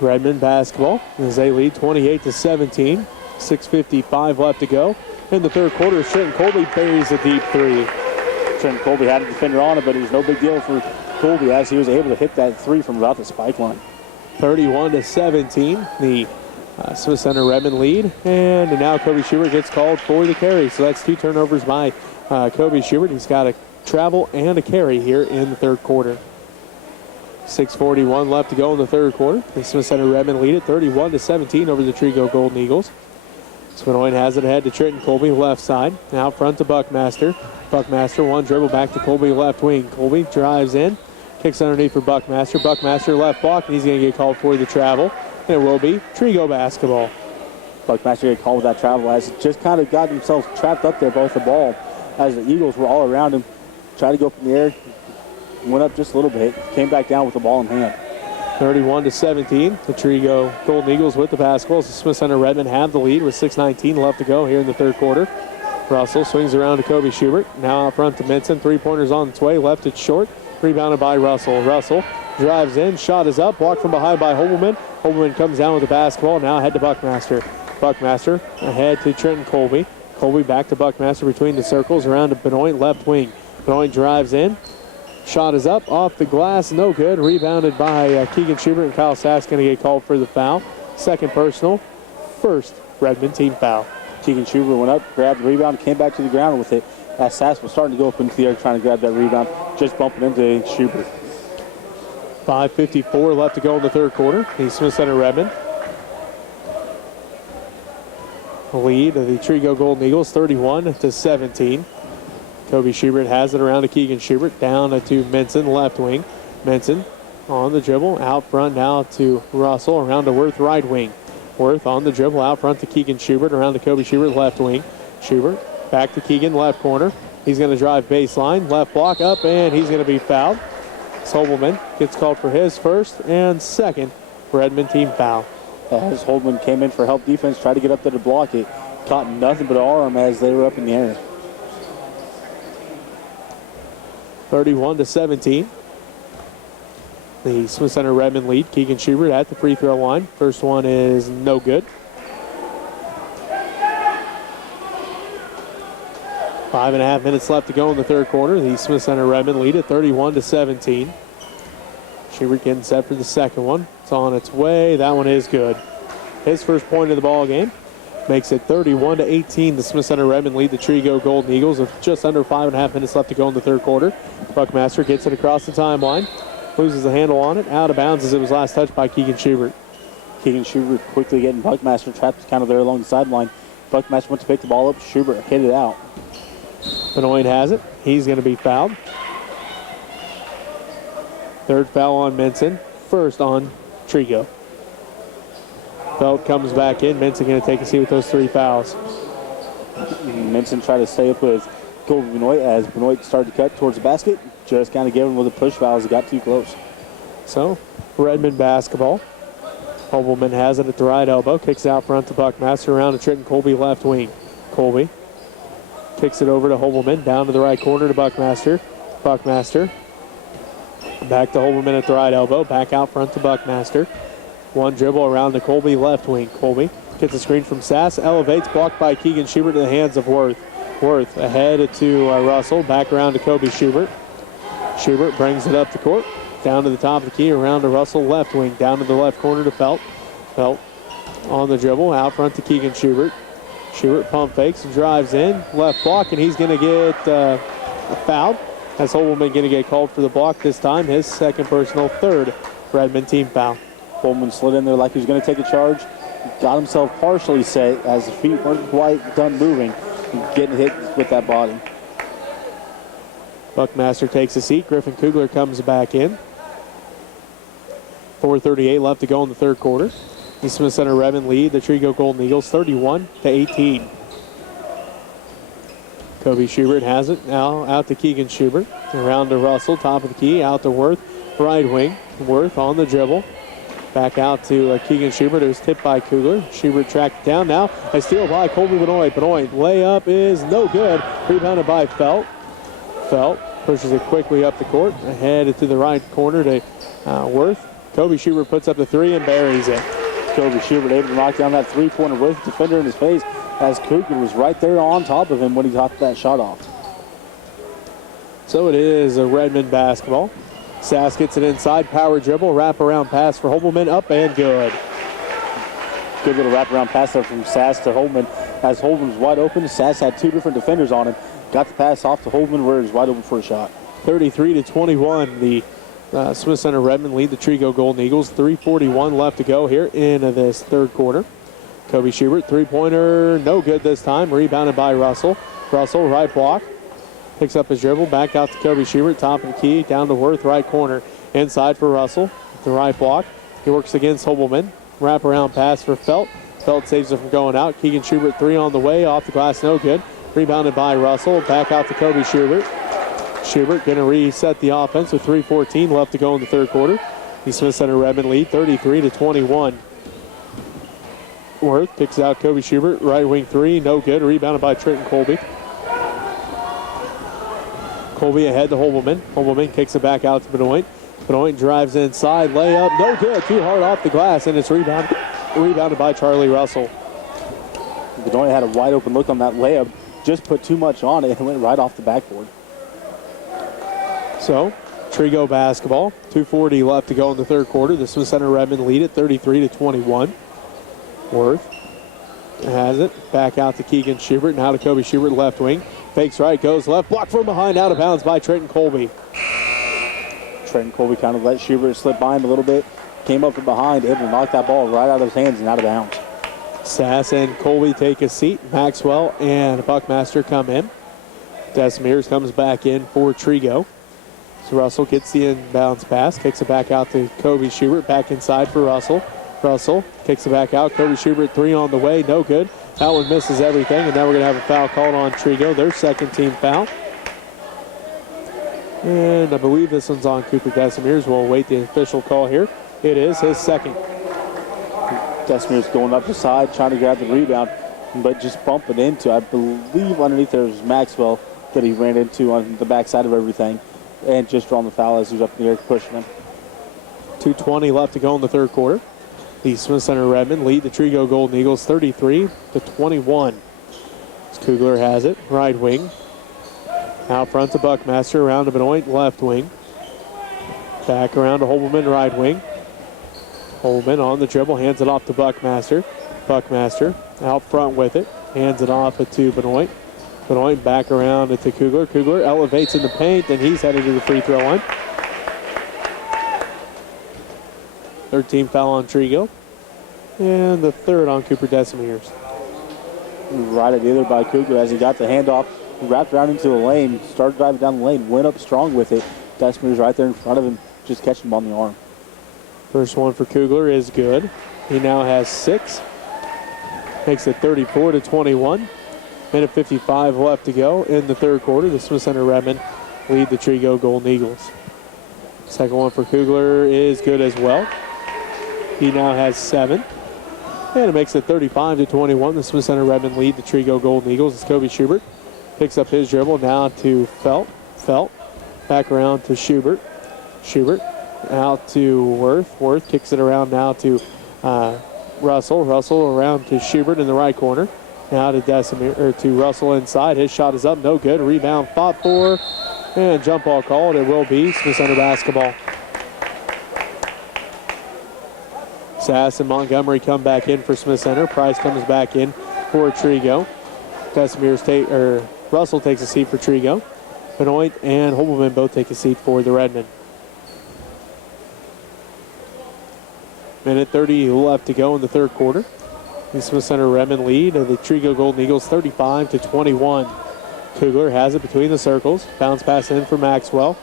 Redmen basketball as they lead 28-17. 6:55 left to go in the third quarter. Trenton Colby buries a deep 3. Trenton Colby had a defender on it, but it was no big deal for Colby as he was able to hit that 3 from about the spike line. 31-17, the Smith Center Redmen lead, and now Kobe Schubert gets called for the carry. So that's 2 turnovers by Kobe Schubert. He's got a travel and a carry here in the third quarter. 6:41 left to go in the third quarter. The Smith Center Redmen lead it 31-17 over the Trego Golden Eagles. Benoit has it ahead to Trenton Colby, left side. Now front to Buckmaster. Buckmaster, one dribble back to Colby, left wing. Colby drives in, kicks underneath for Buckmaster. Buckmaster left block, and he's going to get called for the travel. And it will be Trego basketball. Buckmaster got called with that travel as he just kind of got himself trapped up there both the ball as the Eagles were all around him. Tried to go from the air, went up just a little bit, came back down with the ball in hand. 31-17, the Trego Golden Eagles with the basketball. The Smith Center Redmen have the lead with 6:19 left to go here in the third quarter. Russell swings around to Kobe Schubert. Now out front to Minson. 3-pointers on its way. Left it short. Rebounded by Russell. Russell drives in. Shot is up. Blocked from behind by Holman. Holman comes down with the basketball. Now ahead to Buckmaster. Buckmaster ahead to Trenton Colby. Colby back to Buckmaster between the circles. Around to Benoit, left wing. Benoit drives in. Shot is up, off the glass, no good. Rebounded by Keegan Schubert, and Kyle Sass going to get called for the foul. Second personal, first Redmen team foul. Keegan Schubert went up, grabbed the rebound, came back to the ground with it. As Sass was starting to go up into the air trying to grab that rebound, just bumping into Schubert. 5:54 left to go in the third quarter. The Smith Center Redmen lead of the Trego Golden Eagles 31-17. Kobe Schubert has it around to Keegan Schubert. Down to Minson, left wing. Minson on the dribble. Out front now to Russell. Around to Worth, right wing. Worth on the dribble. Out front to Keegan Schubert. Around to Kobe Schubert, left wing. Schubert back to Keegan, left corner. He's going to drive baseline. Left block up, and he's going to be fouled. Holman gets called for his first and second Redmen team foul. As Holman came in for help defense, tried to get up there to block it. caught nothing but arm as they were up in the air. 31-17. The Smith Center Redmen lead. Keegan Schubert at the free throw line. First one is no good. 5.5 minutes left to go in the third quarter. The Smith Center Redmen lead at 31-17. Schubert getting set for the second one. It's on its way. That one is good. His first point of the ball game makes it 31-18. The Smith Center Redmen lead the Trego Golden Eagles with just under 5.5 minutes left to go in the third quarter. Buckmaster gets it across the timeline, loses the handle on it, out of bounds as it was last touched by Keegan Schubert. Keegan Schubert quickly getting Buckmaster trapped kind of there along the sideline. Buckmaster went to pick the ball up. Schubert hit it out. Benoit has it. He's going to be fouled. Third foul on Minson. First on Trego. Felt comes back in. Minson going to take a seat with those 3 fouls. Minson tried to stay up with Colby Benoit as Benoit started to cut towards the basket. Just kind of gave him with a push foul as he got too close. So, Redmen basketball. Hobelman has it at the right elbow. Kicks out front to Buckmaster around to Trenton Colby left wing. Colby kicks it over to Hobelman. Down to the right corner to Buckmaster. Buckmaster back to Hobelman at the right elbow. Back out front to Buckmaster. One dribble around to Colby left wing. Colby gets a screen from Sass. Elevates. Blocked by Keegan Schubert to the hands of Worth. Worth ahead to Russell. Back around to Kobe Schubert. Schubert brings it up the court. Down to the top of the key. Around to Russell left wing. Down to the left corner to Felt. Felt on the dribble. Out front to Keegan Schubert. Schubert pump fakes and drives in. Left block, and he's going to get fouled. That's Holman going to get called for the block this time. His second personal, third Redmen team foul. Holman slid in there like he was going to take a charge. Got himself partially set as the feet weren't quite done moving. Getting hit with that body. Buckmaster takes a seat. Griffin Kugler comes back in. 4:38 left to go in the third quarter. The Smith Center Redmen lead the Trego Golden Eagles 31-18. Kobe Schubert has it now out to Keegan Schubert. Around to Russell, top of the key, out to Worth, right wing. Worth on the dribble. Back out to Keegan Schubert, who's tipped by Kugler. Schubert tracked down now. A steal by Colby Benoit. Benoit layup is no good. Rebounded by Felt. Felt pushes it quickly up the court. Ahead to the right corner to Worth. Kobe Schubert puts up the 3 and buries it. Kobe Schubert able to knock down that three-pointer with the defender in his face as Kugler was right there on top of him when he got that shot off. So it is a Redmen basketball. Sass gets it inside, power dribble, wraparound pass for Hobelman, up and good. Good little wraparound pass there from Sass to Holman. As Holman was wide open, Sass had 2 different defenders on him. Got the pass off to Holman where he was wide open for a shot. 33-21, the Smith Center Redmen lead the Trego Golden Eagles. 3:41 left to go here in this third quarter. Kobe Schubert, three-pointer, no good this time. Rebounded by Russell. Russell, right block. Picks up his dribble, back out to Kobe Schubert, top of the key, down to Worth, right corner. Inside for Russell, the right block. He works against Hobelman. Wraparound pass for Felt. Felt saves it from going out. Keegan Schubert, 3 on the way, off the glass, no good. Rebounded by Russell, back out to Kobe Schubert. Schubert going to reset the offense with 3:14 left to go in the third quarter. The Smith Center Redmen lead 33-21. Worth picks out Kobe Schubert, right wing 3, no good. Rebounded by Trenton Colby. Colby ahead to Hobelman. Hobelman kicks it back out to Benoit. Benoit drives inside, layup, no good. Too hard off the glass, and it's rebounded by Charlie Russell. Benoit had a wide open look on that layup, just put too much on it and went right off the backboard. So, Trego basketball. 2:40 left to go in the third quarter. The Smith Center Redmen lead at 33-21. Worth has it. Back out to Keegan Schubert. Now to Kobe Schubert, left wing. Fakes right, goes left. Blocked from behind, out of bounds by Trenton Colby. Trenton Colby kind of let Schubert slip by him a little bit. Came up from behind, able to knock that ball right out of his hands and out of bounds. Sass and Colby take a seat. Maxwell and Buckmaster come in. Desmiers comes back in for Trego. So Russell gets the inbounds pass, kicks it back out to Kobe Schubert, back inside for Russell. Russell kicks it back out. Kobe Schubert, 3 on the way, no good. That one misses everything, and now we're going to have a foul called on Trego, their second team foul. And I believe this one's on Cooper Desmiers. We'll await the official call here. It is his second. Desmiers going up the side, trying to grab the rebound. but just bumping into, I believe underneath there was Maxwell that he ran into on the backside of everything, and just drawing the foul as he was up in the air pushing him. 2:20 left to go in the third quarter. The Smith Center Redmen lead the Trego Golden Eagles 33-21. Kugler has it, right wing. Out front to Buckmaster, around to Benoit, left wing. Back around to Holberman, right wing. Holberman on the dribble, hands it off to Buckmaster. Buckmaster out front with it, hands it off to Benoit. Benoit back around to Kugler. Kugler elevates in the paint, and he's headed to the free throw line. 13 foul on Trego. And the third on Cooper Decimiers. Right at the other by Kugler as he got the handoff, wrapped around into the lane, started driving down the lane, went up strong with it. Decimiers right there in front of him, just catching him on the arm. First one for Kugler is good. He now has 6. Makes it 34-21. Minute 55 left to go in the third quarter. The Smith Center Redmen lead the Trego Golden Eagles. Second one for Kugler is good as well. He now has 7. And it makes it 35-21. The Smith Center Redmen lead the Trego Golden Eagles. It's Kobe Schubert. Picks up his dribble now to Felt. Felt back around to Schubert. Schubert out to Worth. Worth kicks it around now to Russell. Russell around to Schubert in the right corner. Now to to Russell inside. His shot is up, no good. Rebound fought for, and jump ball called. It will be Smith Center basketball. Sass and Montgomery come back in for Smith Center. Price comes back in for Trego. Russell takes a seat for Trego. Benoit and Holberman both take a seat for the Redmen. Minute 30 left to go in the third quarter. The Smith Center Redmen lead the Trego Golden Eagles 35-21. Kugler has it between the circles. Bounce pass in for Maxwell.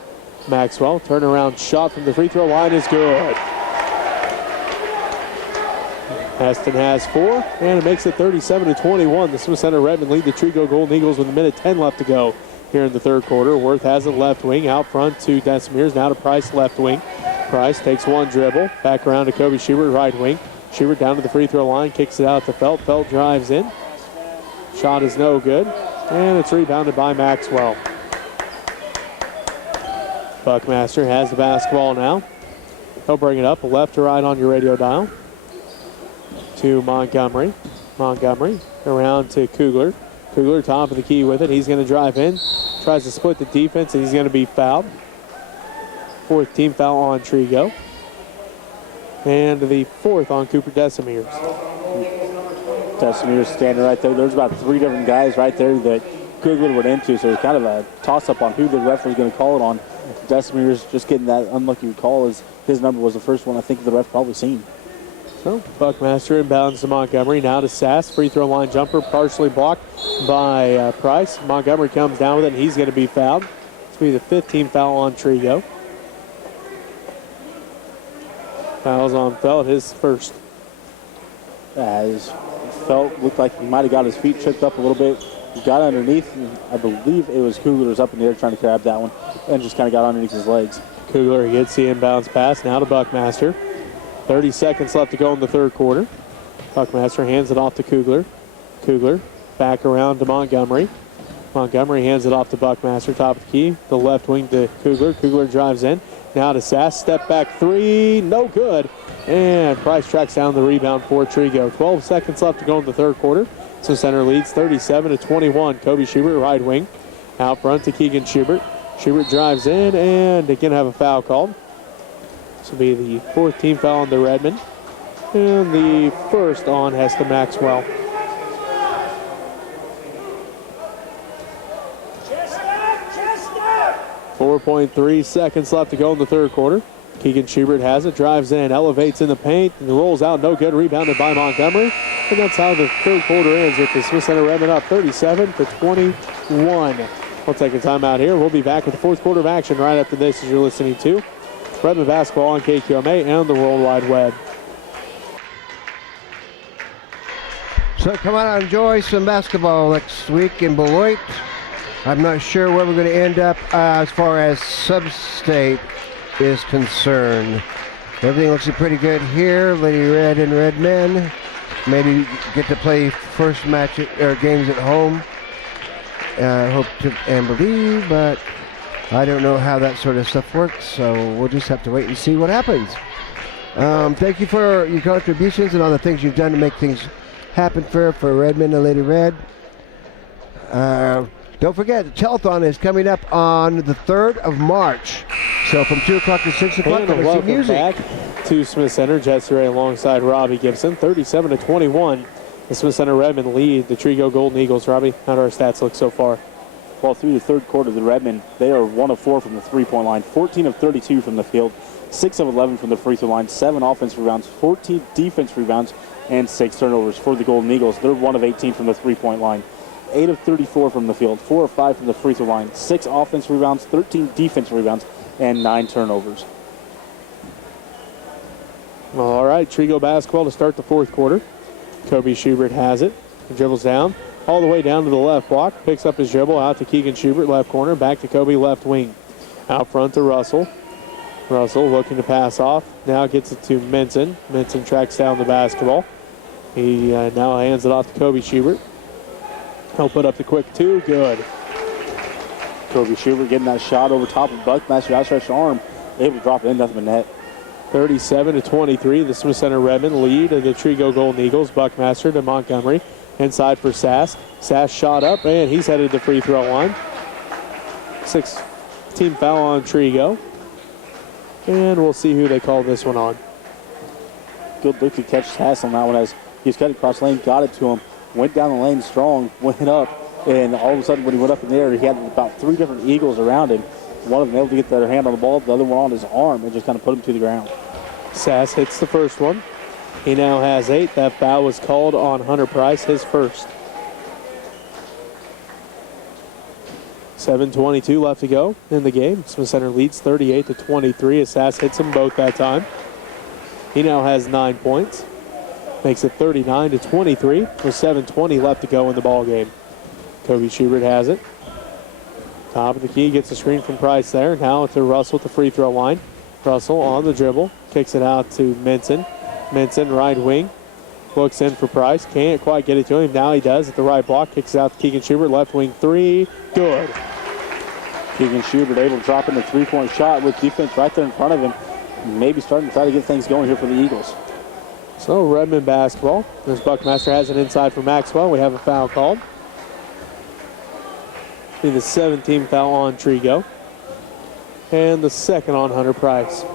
Maxwell, turnaround shot from the free throw line is good. Heston has 4, and it makes it 37-21. The Smith Center Redmen lead the Trego Golden Eagles with a minute 10 left to go here in the third quarter. Worth has it left wing, out front to Decimiers, now to Price left wing. Price takes one dribble, back around to Kobe Schubert right wing. Schubert down to the free throw line, kicks it out to Felt. Felt drives in. Shot is no good, and it's rebounded by Maxwell. Buckmaster has the basketball now. He'll bring it up left to right on your radio dial. To Montgomery. Montgomery around to Kugler. Kugler top of the key with it. He's going to drive in. Tries to split the defense, and he's going to be fouled. Fourth team foul on Trego. And the fourth on Cooper Decimiers. Decimiers standing right there. There's about 3 different guys right there that Kugler went into, so it's kind of a toss-up on who the ref was going to call it on. Decimiers just getting that unlucky call as his number was the first one I think the ref probably seen. So Buckmaster inbounds to Montgomery. Now to Sass. Free throw line jumper partially blocked by Price. Montgomery comes down with it, and he's going to be fouled. It's going to be the 15th foul on Trego. Fouls on Felt, his first. As Felt looked like he might have got his feet tripped up a little bit. He got underneath, and I believe it was Kugler was up in the air trying to grab that one, and just kind of got underneath his legs. Kugler gets the inbounds pass. Now to Buckmaster. 30 seconds left to go in the third quarter. Buckmaster hands it off to Kugler. Kugler back around to Montgomery. Montgomery hands it off to Buckmaster, top of the key. The left wing to Kugler. Kugler drives in. Now to Sass. Step back 3. No good. And Price tracks down the rebound for Trego. 12 seconds left to go in the third quarter. So Center leads 37-21. Kobe Schubert, right wing. Out front to Keegan Schubert. Schubert drives in, and they can have a foul called. This will be the fourth team foul on the Redmen. And the first on Heston Maxwell. Chestnut! 4.3 seconds left to go in the third quarter. Keegan Schubert has it, drives in, elevates in the paint, and rolls out, no good, rebounded by Montgomery. And that's how the third quarter ends with the Smith Center Redmen up 37-21. We'll take a timeout here. We'll be back with the fourth quarter of action right after this as you're listening to Redmen basketball on KQMA and the World Wide Web. So come on and enjoy some basketball next week in Beloit. I'm not sure where we're going to end up as far as sub-state is concerned. Everything looks pretty good here. Lady Red and Redmen. maybe get to play first match or games at home. Hope to and believe, but I don't know how that sort of stuff works, so we'll just have to wait and see what happens. Thank you for your contributions and all the things you've done to make things happen for Redmen and Lady Red. Don't forget, the telethon is coming up on the 3rd of March. So from 2 o'clock to 6 o'clock, And come and see welcome music. back to Smith Center. Jesse Ray alongside Robbie Gibson, 37-21. The Smith Center Redmen lead the Trego Golden Eagles. Robbie, how do our stats look so far? Well, through the third quarter, the Redmen, they are 1 of 4 from the three-point line, 14 of 32 from the field, 6 of 11 from the free throw line, 7 offensive rebounds, 14 defense rebounds, and 6 turnovers for the Golden Eagles. They're 1 of 18 from the three-point line, 8 of 34 from the field, 4 of 5 from the free throw line, 6 offensive rebounds, 13 defense rebounds, and 9 turnovers. All right, Trego basketball to start the fourth quarter. Kobe Schubert has it. Dribbles down, all the way down to the left block. Picks up his dribble out to Keegan Schubert, left corner. Back to Kobe, left wing. Out front to Russell. Russell looking to pass off. Now gets it to Minson. Minson tracks down the basketball. He now hands it off to Kobe Schubert. He'll put up the quick 2. Good. Kobe Schubert getting that shot over top of Buckmaster, outstretched arm, able to drop it in, nothing but net. 37-23, the Smith Center Redmen lead the Trego Golden Eagles. Buckmaster to Montgomery. Inside for Sass. Sass shot up, and he's headed to the free throw line. 6-team foul on Trego. And we'll see who they call this one on. Good look to catch Sass on that one as he's cutting across lane, got it to him, went down the lane strong, went up, and all of a sudden when he went up in the air, he had about 3 different Eagles around him. One of them able to get their hand on the ball, the other one on his arm, and just kind of put him to the ground. Sass hits the first one. He now has 8. That foul was called on Hunter Price, his first. 7:22 left to go in the game. Smith Center leads 38-23 as Sass hits them both that time. He now has 9 points. Makes it 39-23 with 7:20 left to go in the ball game. Kobe Schubert has it. Top of the key, gets a screen from Price there. Now to Russell at the free throw line. Russell on the dribble, kicks it out to Minson. Minson, right wing, looks in for Price. Can't quite get it to him. Now he does at the right block. Kicks it out to Keegan Schubert, left wing 3. Good. Keegan Schubert able to drop in the 3-point shot with defense right there in front of him. Maybe starting to try to get things going here for the Eagles. So Redmen basketball. As Buckmaster has it inside for Maxwell. We have a foul called. Be the 7th-team foul on Trego. And the second on Hunter Price.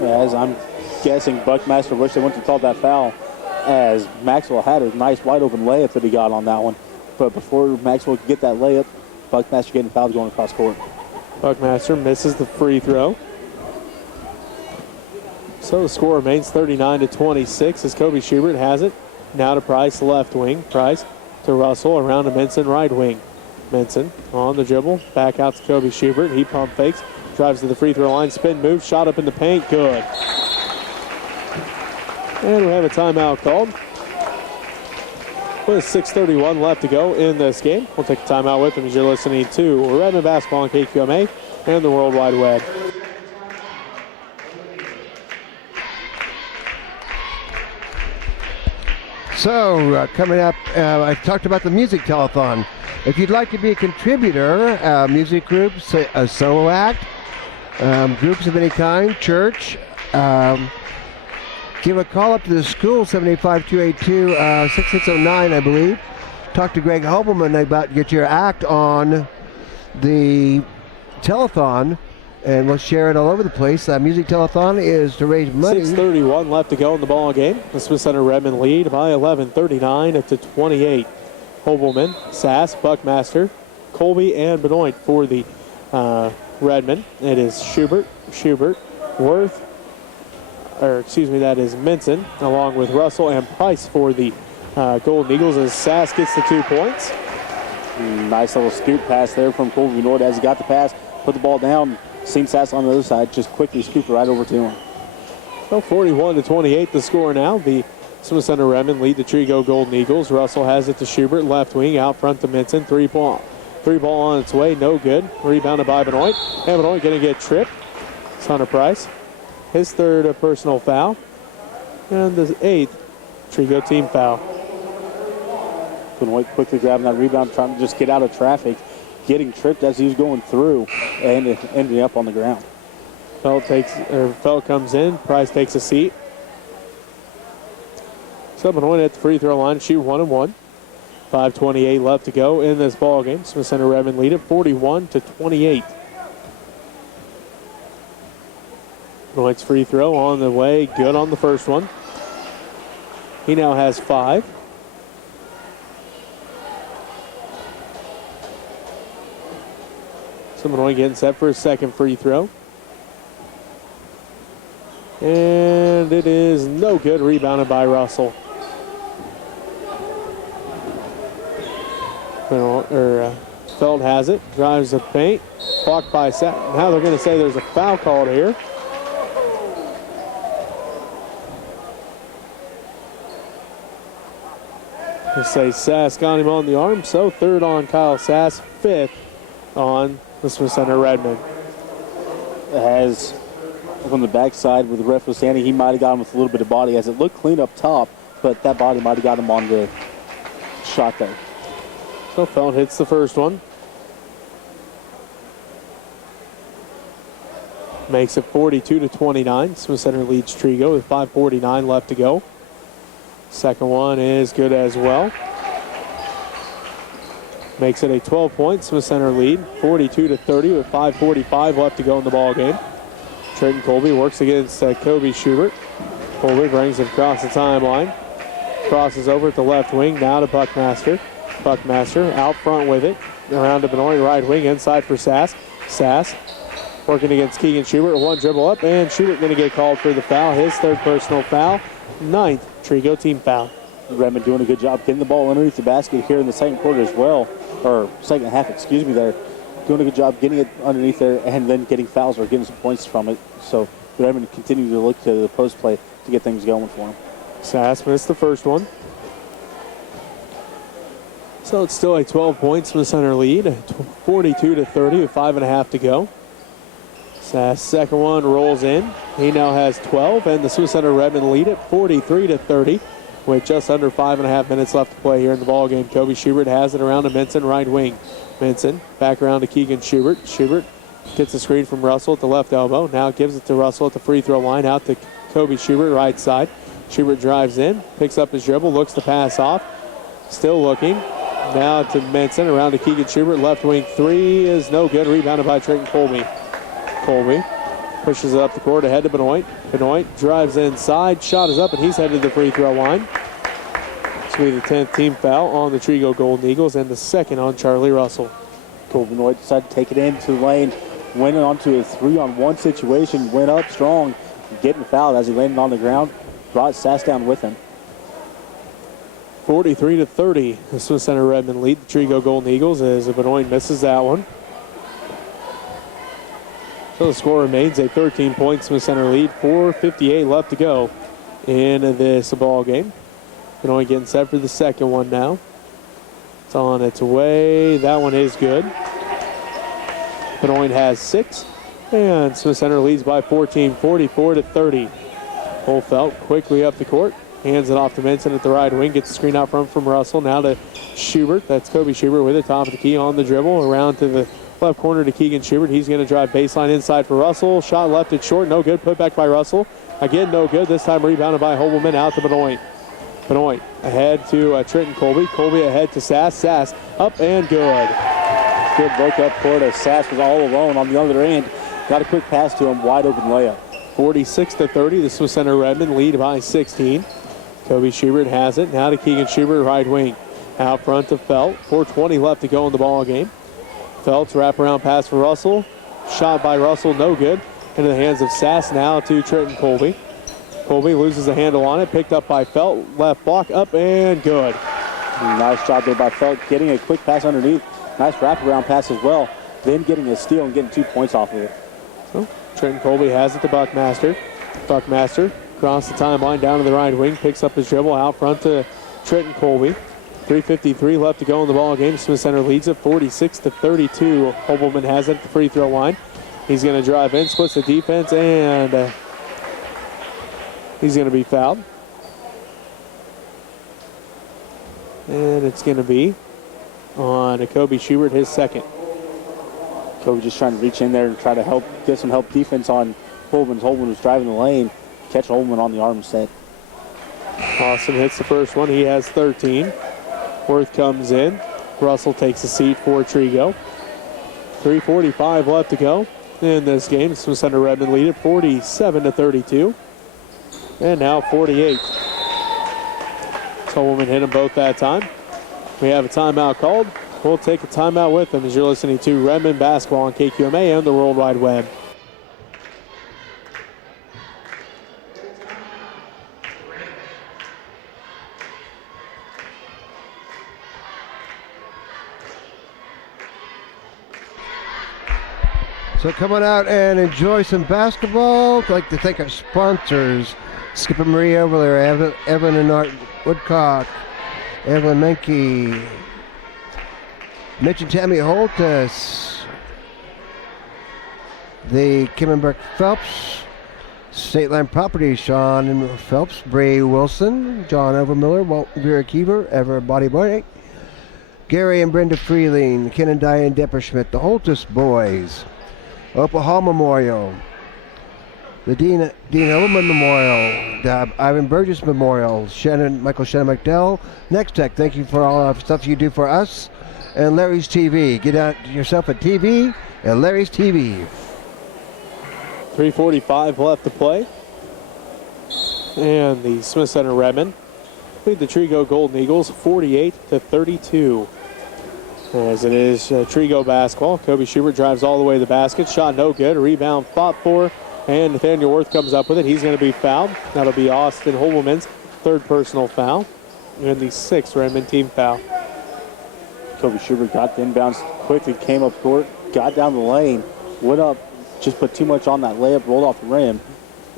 As I'm guessing, Buckmaster wished they wouldn't have called that foul, as Maxwell had a nice wide open layup that he got on that one. But before Maxwell could get that layup, Buckmaster getting fouled going across court. Buckmaster misses the free throw. So the score remains 39-26 as Kobe Schubert has it. Now to Price, left wing. Price to Russell, around to Minson, right wing. Minson on the dribble, back out to Kobe Schubert. He pump fakes, drives to the free throw line, spin move, shot up in the paint, good. And we have a timeout called. With 6:31 left to go in this game. We'll take a timeout with them as you're listening to Redmen Basketball on KQMA and the World Wide Web. So, coming up, I talked about the music telethon. If you'd like to be a contributor, music groups, a solo act, groups of any kind, church, give a call up to the school, 785-282-6609, I believe. Talk to Greg Hobelman about get your act on the telethon, and we'll share it all over the place. Music telethon is to raise money. 6:31 left to go in the ball game. The Smith Center Redmen lead by 11, 39-28. Hobelman, Sass, Buckmaster, Colby, and Benoit for the Redmen. It is Schubert, Worth, that is Minson, along with Russell and Price for the Golden Eagles as Sass gets the 2 points. Nice little scoop pass there from Colby Benoit as he got the pass, put the ball down, seen Sass on the other side, just quickly scooped it right over to him. So 41-28 the score now. The Smith Center Redmen lead the Trego Golden Eagles. Russell has it to Schubert, left wing, out front to Minson. Three ball on its way, no good. Rebounded by Benoit. And Benoit going to get tripped. It's Hunter Price. His third personal foul. And the 8th Trego team foul. Benoit quickly grabbing that rebound, trying to just get out of traffic, getting tripped as he was going through, and ending up on the ground. Felt comes in. Price takes a seat. So Benoit at the free throw line, shoot 1 and 1. 5:28 left to go in this ball game. Smith Center Redmen lead it 41-28. Benoit's free throw on the way, good on the first one. He now has 5. So Benoit getting set for his second free throw. And it is no good, rebounded by Russell. Feld has it, drives the paint, blocked by Sass. Now they're going to say there's a foul called here. They say Sass got him on the arm, so 3rd on Kyle Sass, 5th on the Smith Center Redmen. As on the backside where the ref was standing, he might have got him with a little bit of body as it looked clean up top, but that body might have got him on the shot there. So Feld hits the first one. Makes it 42-29. Smith Center leads Trego with 5:49 left to go. Second one is good as well. Makes it a 12-point Smith Center lead, 42-30 with 5:45 left to go in the ball game. Trenton Colby works against Kobe Schubert. Colby brings it across the timeline. Crosses over at the left wing, now to Buckmaster. Buckmaster out front with it. Around to Benoit, right wing, inside for Sass. Sass working against Keegan Schubert. 1 dribble up, and Schubert going to get called for the foul. His 3rd personal foul. 9th Trego team foul. Redmond doing a good job getting the ball underneath the basket here in the second quarter as well. Or second half, excuse me, there. Doing a good job getting it underneath there and then getting fouls or getting some points from it. So Redmond continue to look to the post play to get things going for him. Sass missed the first one. So it's still a 12-point Smith Center lead, 42-30 with 5.5 to go. Sass second one rolls in. He now has 12, and the Smith Center Redmen lead it 43-30 with just under 5.5 minutes left to play here in the ball game. Kobe Schubert has it around to Minson, right wing. Minson back around to Keegan Schubert. Schubert gets a screen from Russell at the left elbow. Now gives it to Russell at the free throw line, out to Kobe Schubert, right side. Schubert drives in, picks up his dribble, looks to pass off. Still looking. Now to Minson, around to Keegan Schubert. Left wing 3 is no good. Rebounded by Trenton Colby. Colby pushes it up the court ahead to Benoit. Benoit drives inside. Shot is up, and he's headed to the free throw line. This will be the 10th team foul on the Trego Golden Eagles and the 2nd on Charlie Russell. Cole Benoit decided to take it into the lane. Went onto a 3-on-1 situation. Went up strong. Getting fouled as he landed on the ground. Brought Sass down with him. 43-30. The Smith Center Redmen lead the Trego Golden Eagles as Benoit misses that one. So the score remains a 13-point Smith Center lead. 4:58 left to go in this ball game. Benoit getting set for the second one now. It's on its way. That one is good. Benoit has 6. And Smith Center leads by 14, 44-30. Holfeld quickly up the court. Hands it off to Minson at the right wing. Gets the screen out front from Russell. Now to Schubert. That's Kobe Schubert with it. Top of the key on the dribble. Around to the left corner to Keegan Schubert. He's going to drive baseline inside for Russell. Shot left it short. No good. Put back by Russell. Again, no good. This time rebounded by Hobelman. Out to Benoit. Benoit ahead to Trenton Colby. Colby ahead to Sass. Sass up and good. Good look up court as Sass was all alone on the other end. Got a quick pass to him. Wide open layup. 46-30. The Smith Center Redmen lead by 16. Kobe Schubert has it. Now to Keegan Schubert, right wing. Out front to Felt. 4:20 left to go in the ball game. Felt's wraparound pass for Russell. Shot by Russell, no good. Into the hands of Sass now to Trenton Colby. Colby loses the handle on it. Picked up by Felt. Left block up and good. Nice job there by Felt. Getting a quick pass underneath. Nice wraparound pass as well. Then getting a steal and getting 2 points off of it. So Trenton Colby has it to Buckmaster. Buckmaster across the timeline down to the right wing. Picks up his dribble out front to Trenton Colby. 3:53 left to go in the ball game. Smith Center leads it 46-32. Hobelman has it at the free throw line. He's going to drive in, splits the defense, and he's going to be fouled. And it's going to be on Kobe Schubert, his second. Kobe just trying to reach in there and try to get some help defense on Holman. Holman was driving the lane. Catch Holman on the arm instead. Austin hits the first one. He has 13. Worth comes in. Russell takes a seat for Trego. 3:45 left to go in this game. Smith Center Redmen lead it 47-32. And now 48. Holman hit them both that time. We have a timeout called. We'll take a timeout with them as you're listening to Redmen basketball on KQMA and the World Wide Web. So come on out and enjoy some basketball. I'd like to thank our sponsors, Skip and Marie over there, Evan and Art Woodcock, Evelyn Menke, Mitch and Tammy Holtus, the Kim and Burke Phelps, State Line Properties, Sean and Phelps, Bray Wilson, John Overmiller, Walt Vera Keever, Ever Body Boy, Gary and Brenda Freeling, Ken and Diane Depperschmidt, the Holtus Boys, Opal Hall Memorial, the Dean Overman Memorial, the Ivan Burgess Memorial, Michael Shannon McDowell, Next Tech, thank you for all the stuff you do for us, and Larry's TV. Get out yourself a TV at Larry's TV. 3:45 left to play. And the Smith Center Redmen lead the Trego Golden Eagles 48-32. As it is Trego basketball. Kobe Schubert drives all the way to the basket. Shot no good. Rebound fought for. And Nathaniel Worth comes up with it. He's going to be fouled. That'll be Austin Holman's third personal foul. And the sixth Redmen team foul. Kobe Schubert got the inbounds quickly, came up court, got down the lane, went up, just put too much on that layup, rolled off the rim,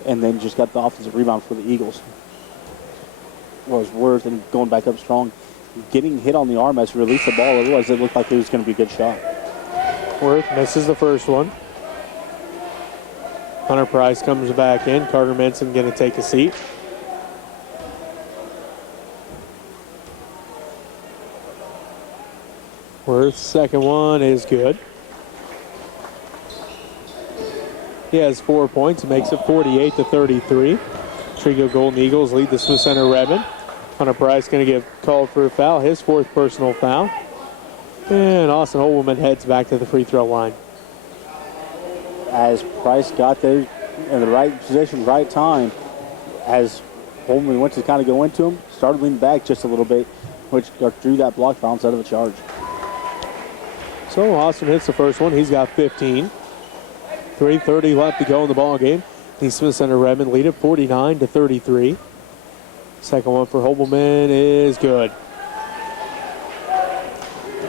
and then just got the offensive rebound for the Eagles. Was Worth and going back up strong. Getting hit on the arm as he released the ball, otherwise it looked like it was going to be a good shot. Worth misses the first one. Hunter Price comes back in. Carter Minson going to take a seat. Worth's second one is good. He has 4 points. It makes it 48-33. Trego Golden Eagles lead the Smith Center Redmen. Hunter Price going to get called for a foul, his fourth personal foul. And Austin Holman heads back to the free throw line. As Price got there in the right position, right time, as Holman went to kind of go into him, started leaning back just a little bit, which drew that block foul instead of a charge. So Austin hits the first one. He's got 15. 3:30 left to go in the ball game. The Smith Center Redmen lead it 49-33. Second one for Hobelman is good.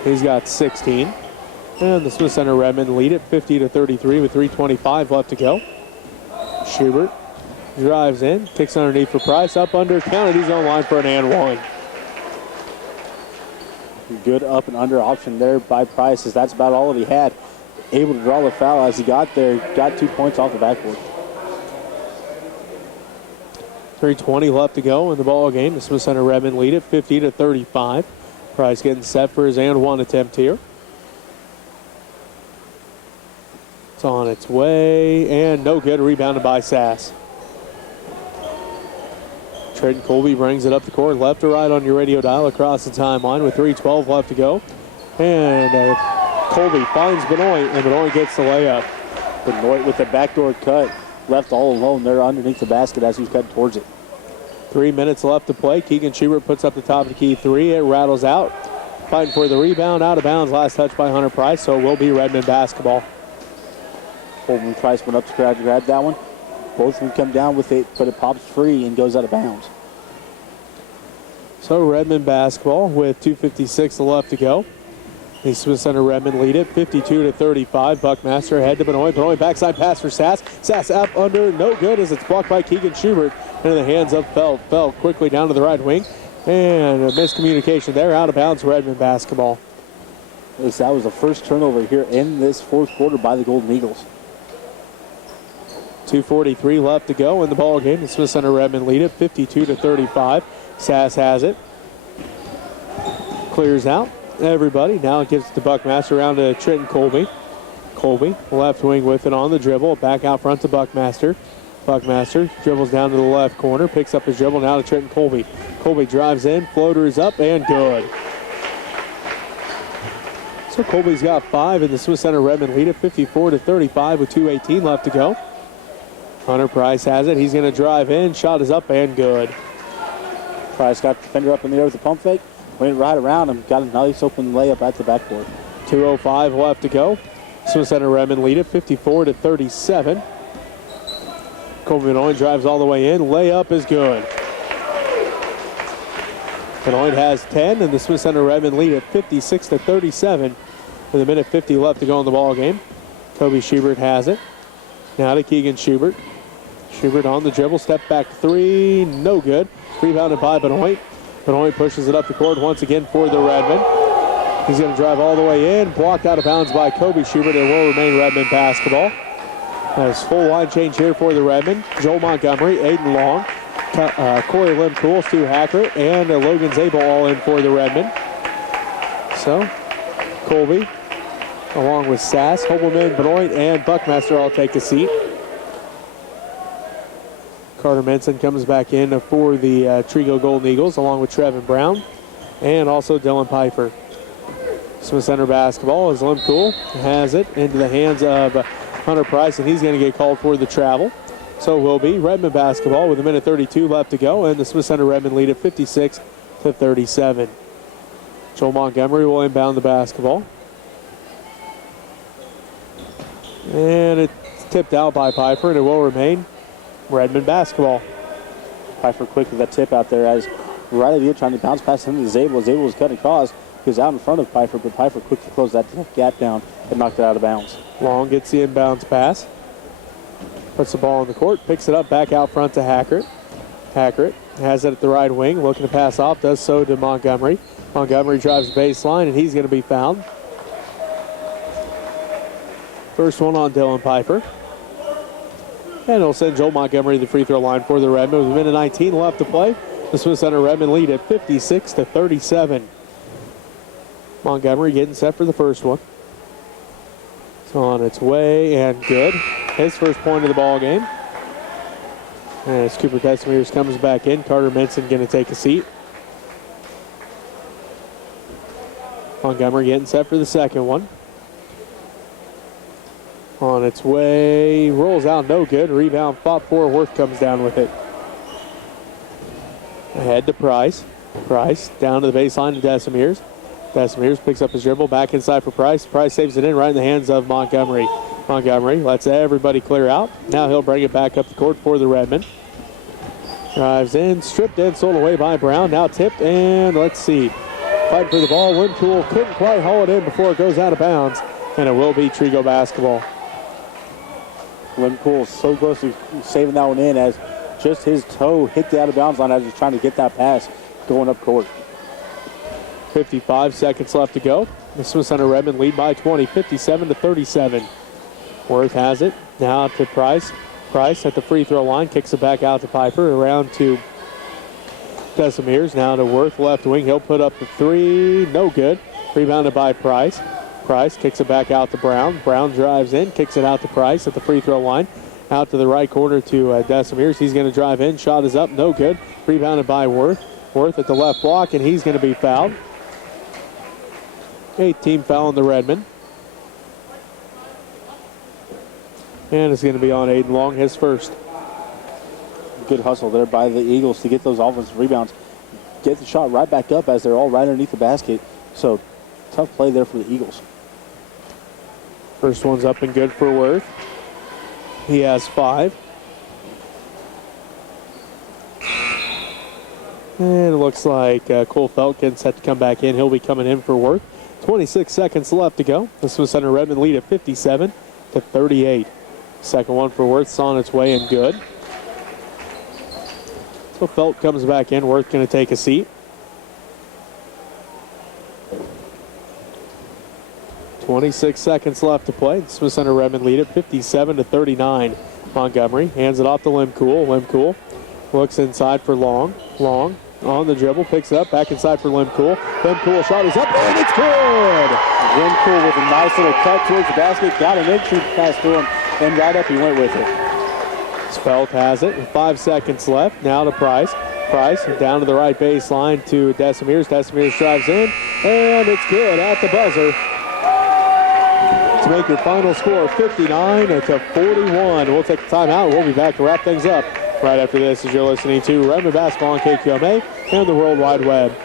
He's got 16. And the Smith Center Redmen lead it 50-33 with 3:25 left to go. Schubert drives in, kicks underneath for Price, up under, counted. He's on line for an and one. Good up and under option there by Price, as that's about all that he had. Able to draw the foul as he got there, got 2 points off the backboard. 3:20 left to go in the ball game. The Smith Center Redmen lead it 50-35. Price getting set for his and one attempt here. It's on its way and no good. Rebounded by Sass. Trayton Colby brings it up the court, left to right on your radio dial across the timeline with 3:12 left to go. And Colby finds Benoit, and Benoit gets the layup. Benoit with the backdoor cut, left all alone there underneath the basket as he's cutting towards it. 3 minutes left to play. Keegan Schubert puts up the top of the key three. It rattles out. Fighting for the rebound, out of bounds. Last touch by Hunter Price, so it will be Redmen basketball. Holman Price went up to grab that one. Both of them come down with it, but it pops free and goes out of bounds. So Redmen basketball with 2:56 left to go. The Smith Center Redmen lead it 52-35. Buckmaster ahead to Benoit. Benoit backside pass for Sass. Sass up under, no good as it's blocked by Keegan Schubert. Into the hands of Feld. Feld quickly down to the right wing. And a miscommunication there, out of bounds, Redmen basketball. That was the first turnover here in this fourth quarter by the Golden Eagles. 2:43 left to go in the ball game. The Smith Center Redmen lead it 52-35. Sass has it. Clears out everybody. Now it gives it to Buckmaster around to Trenton Colby. Colby, left wing with it on the dribble. Back out front to Buckmaster. Buckmaster dribbles down to the left corner. Picks up his dribble now to Trenton Colby. Colby drives in. Floater is up and good. So Colby's got 5 and the Smith Center Redmen lead at 54-35 with 2:18 left to go. Hunter Price has it. He's going to drive in. Shot is up and good. Price got the defender up in the air with the pump fake. Went right around him. Got a nice open layup at the backboard. 2:05 left to go. Smith Center Redmen lead at 54-37. Colby Benoit drives all the way in. Layup is good. Benoit has 10, and the Smith Center Redmen lead at 56-37 with a minute 50 left to go in the ball game. Kobe Schubert has it. Now to Keegan Schubert. Schubert on the dribble, step back 3, no good. Rebounded by Benoit. Benoit pushes it up the court once again for the Redmen. He's going to drive all the way in, blocked out of bounds by Kobe Schubert. It will remain Redmen basketball. Nice full line change here for the Redmen. Joel Montgomery, Aiden Long, Corey Limcool, Stu Hackert, and Logan Zabel all in for the Redmen. So, Colby, along with Sass, Hobelman, Benoit, and Buckmaster all take a seat. Carter Menson comes back in for the Trego Golden Eagles, along with Trevin Brown, and also Dylan Piper. Smith Center basketball as Limcool has it into the hands of Hunter Price, and he's going to get called for the travel. So will be Redmen basketball with a minute 32 left to go, and the Smith Center Redmen lead at 56-37. Joel Montgomery will inbound the basketball. And it's tipped out by Piper, and it will remain Redmen basketball. Piper quick with that tip out there as right idea trying to bounce past him to Zabel. Zabel was cutting across. He was out in front of Piper, but Piper quickly closed that gap down and knocked it out of bounds. Long gets the inbounds pass. Puts the ball on the court, picks it up back out front to Hackert. Hackert has it at the right wing, looking to pass off, does so to Montgomery. Montgomery drives baseline, and he's going to be fouled. First one on Dylan Piper. And it'll send Joel Montgomery to the free throw line for the Redmen with a minute 19 left to play. The Smith Center Redmen lead at 56-37. Montgomery getting set for the first one. It's on its way and good. His first point of the ball game. As Cooper Tesmeers comes back in, Carter Menson going to take a seat. Montgomery getting set for the second one. On its way, rolls out, no good. Rebound fought for. Worth comes down with it. Ahead to Price. Price down to the baseline to Decimiers. Decimiers picks up his dribble, back inside for Price. Price saves it in right in the hands of Montgomery. Montgomery lets everybody clear out. Now he'll bring it back up the court for the Redmen. Drives in, stripped in, sold away by Brown. Now tipped, and let's see. Fighting for the ball. Limcool couldn't quite haul it in before it goes out of bounds, and it will be Trego basketball. Limcool so close to saving that one in as just his toe hit the out of bounds line as he's trying to get that pass going up court. 55 seconds left to go. The Smith Center Redmen lead by 20, 57-37. Worth has it. Now to Price. Price at the free throw line, kicks it back out to Piper. Around to Decimiers. Now to Worth, left wing. He'll put up the 3. No good. Rebounded by Price. Price kicks it back out to Brown. Brown drives in, kicks it out to Price at the free throw line. Out to the right corner to Decimiers. He's going to drive in. Shot is up. No good. Rebounded by Worth. Worth at the left block, and he's going to be fouled. 8th-team foul on the Redmen. And it's going to be on Aiden Long, his first. Good hustle there by the Eagles to get those offensive rebounds. Get the shot right back up as they're all right underneath the basket. So, tough play there for the Eagles. First one's up and good for Worth. He has 5. And it looks like Cole Felt getting set to come back in. He'll be coming in for Worth. 26 seconds left to go. The Smith Center Redmen lead at 57-38. Second one for Worth's on its way and good. So Felt comes back in. Worth going to take a seat. 26 seconds left to play. The Smith Center Redmen lead at 57-39. Montgomery hands it off to Limcool. Limcool looks inside for Long. Long on the dribble, picks it up, back inside for Limcool. Limcool shot is up, and it's good! Limcool with a nice little cut towards the basket, got an entry pass to him, and right up he went with it. Spelt has it with 5 seconds left. Now to Price. Price down to the right baseline to Decimiers. Decimiers drives in, and it's good at the buzzer to make your final score 59-41. We'll take a timeout. We'll be back to wrap things up right after this as you're listening to Redmen Basketball on KQMA and the World Wide Web.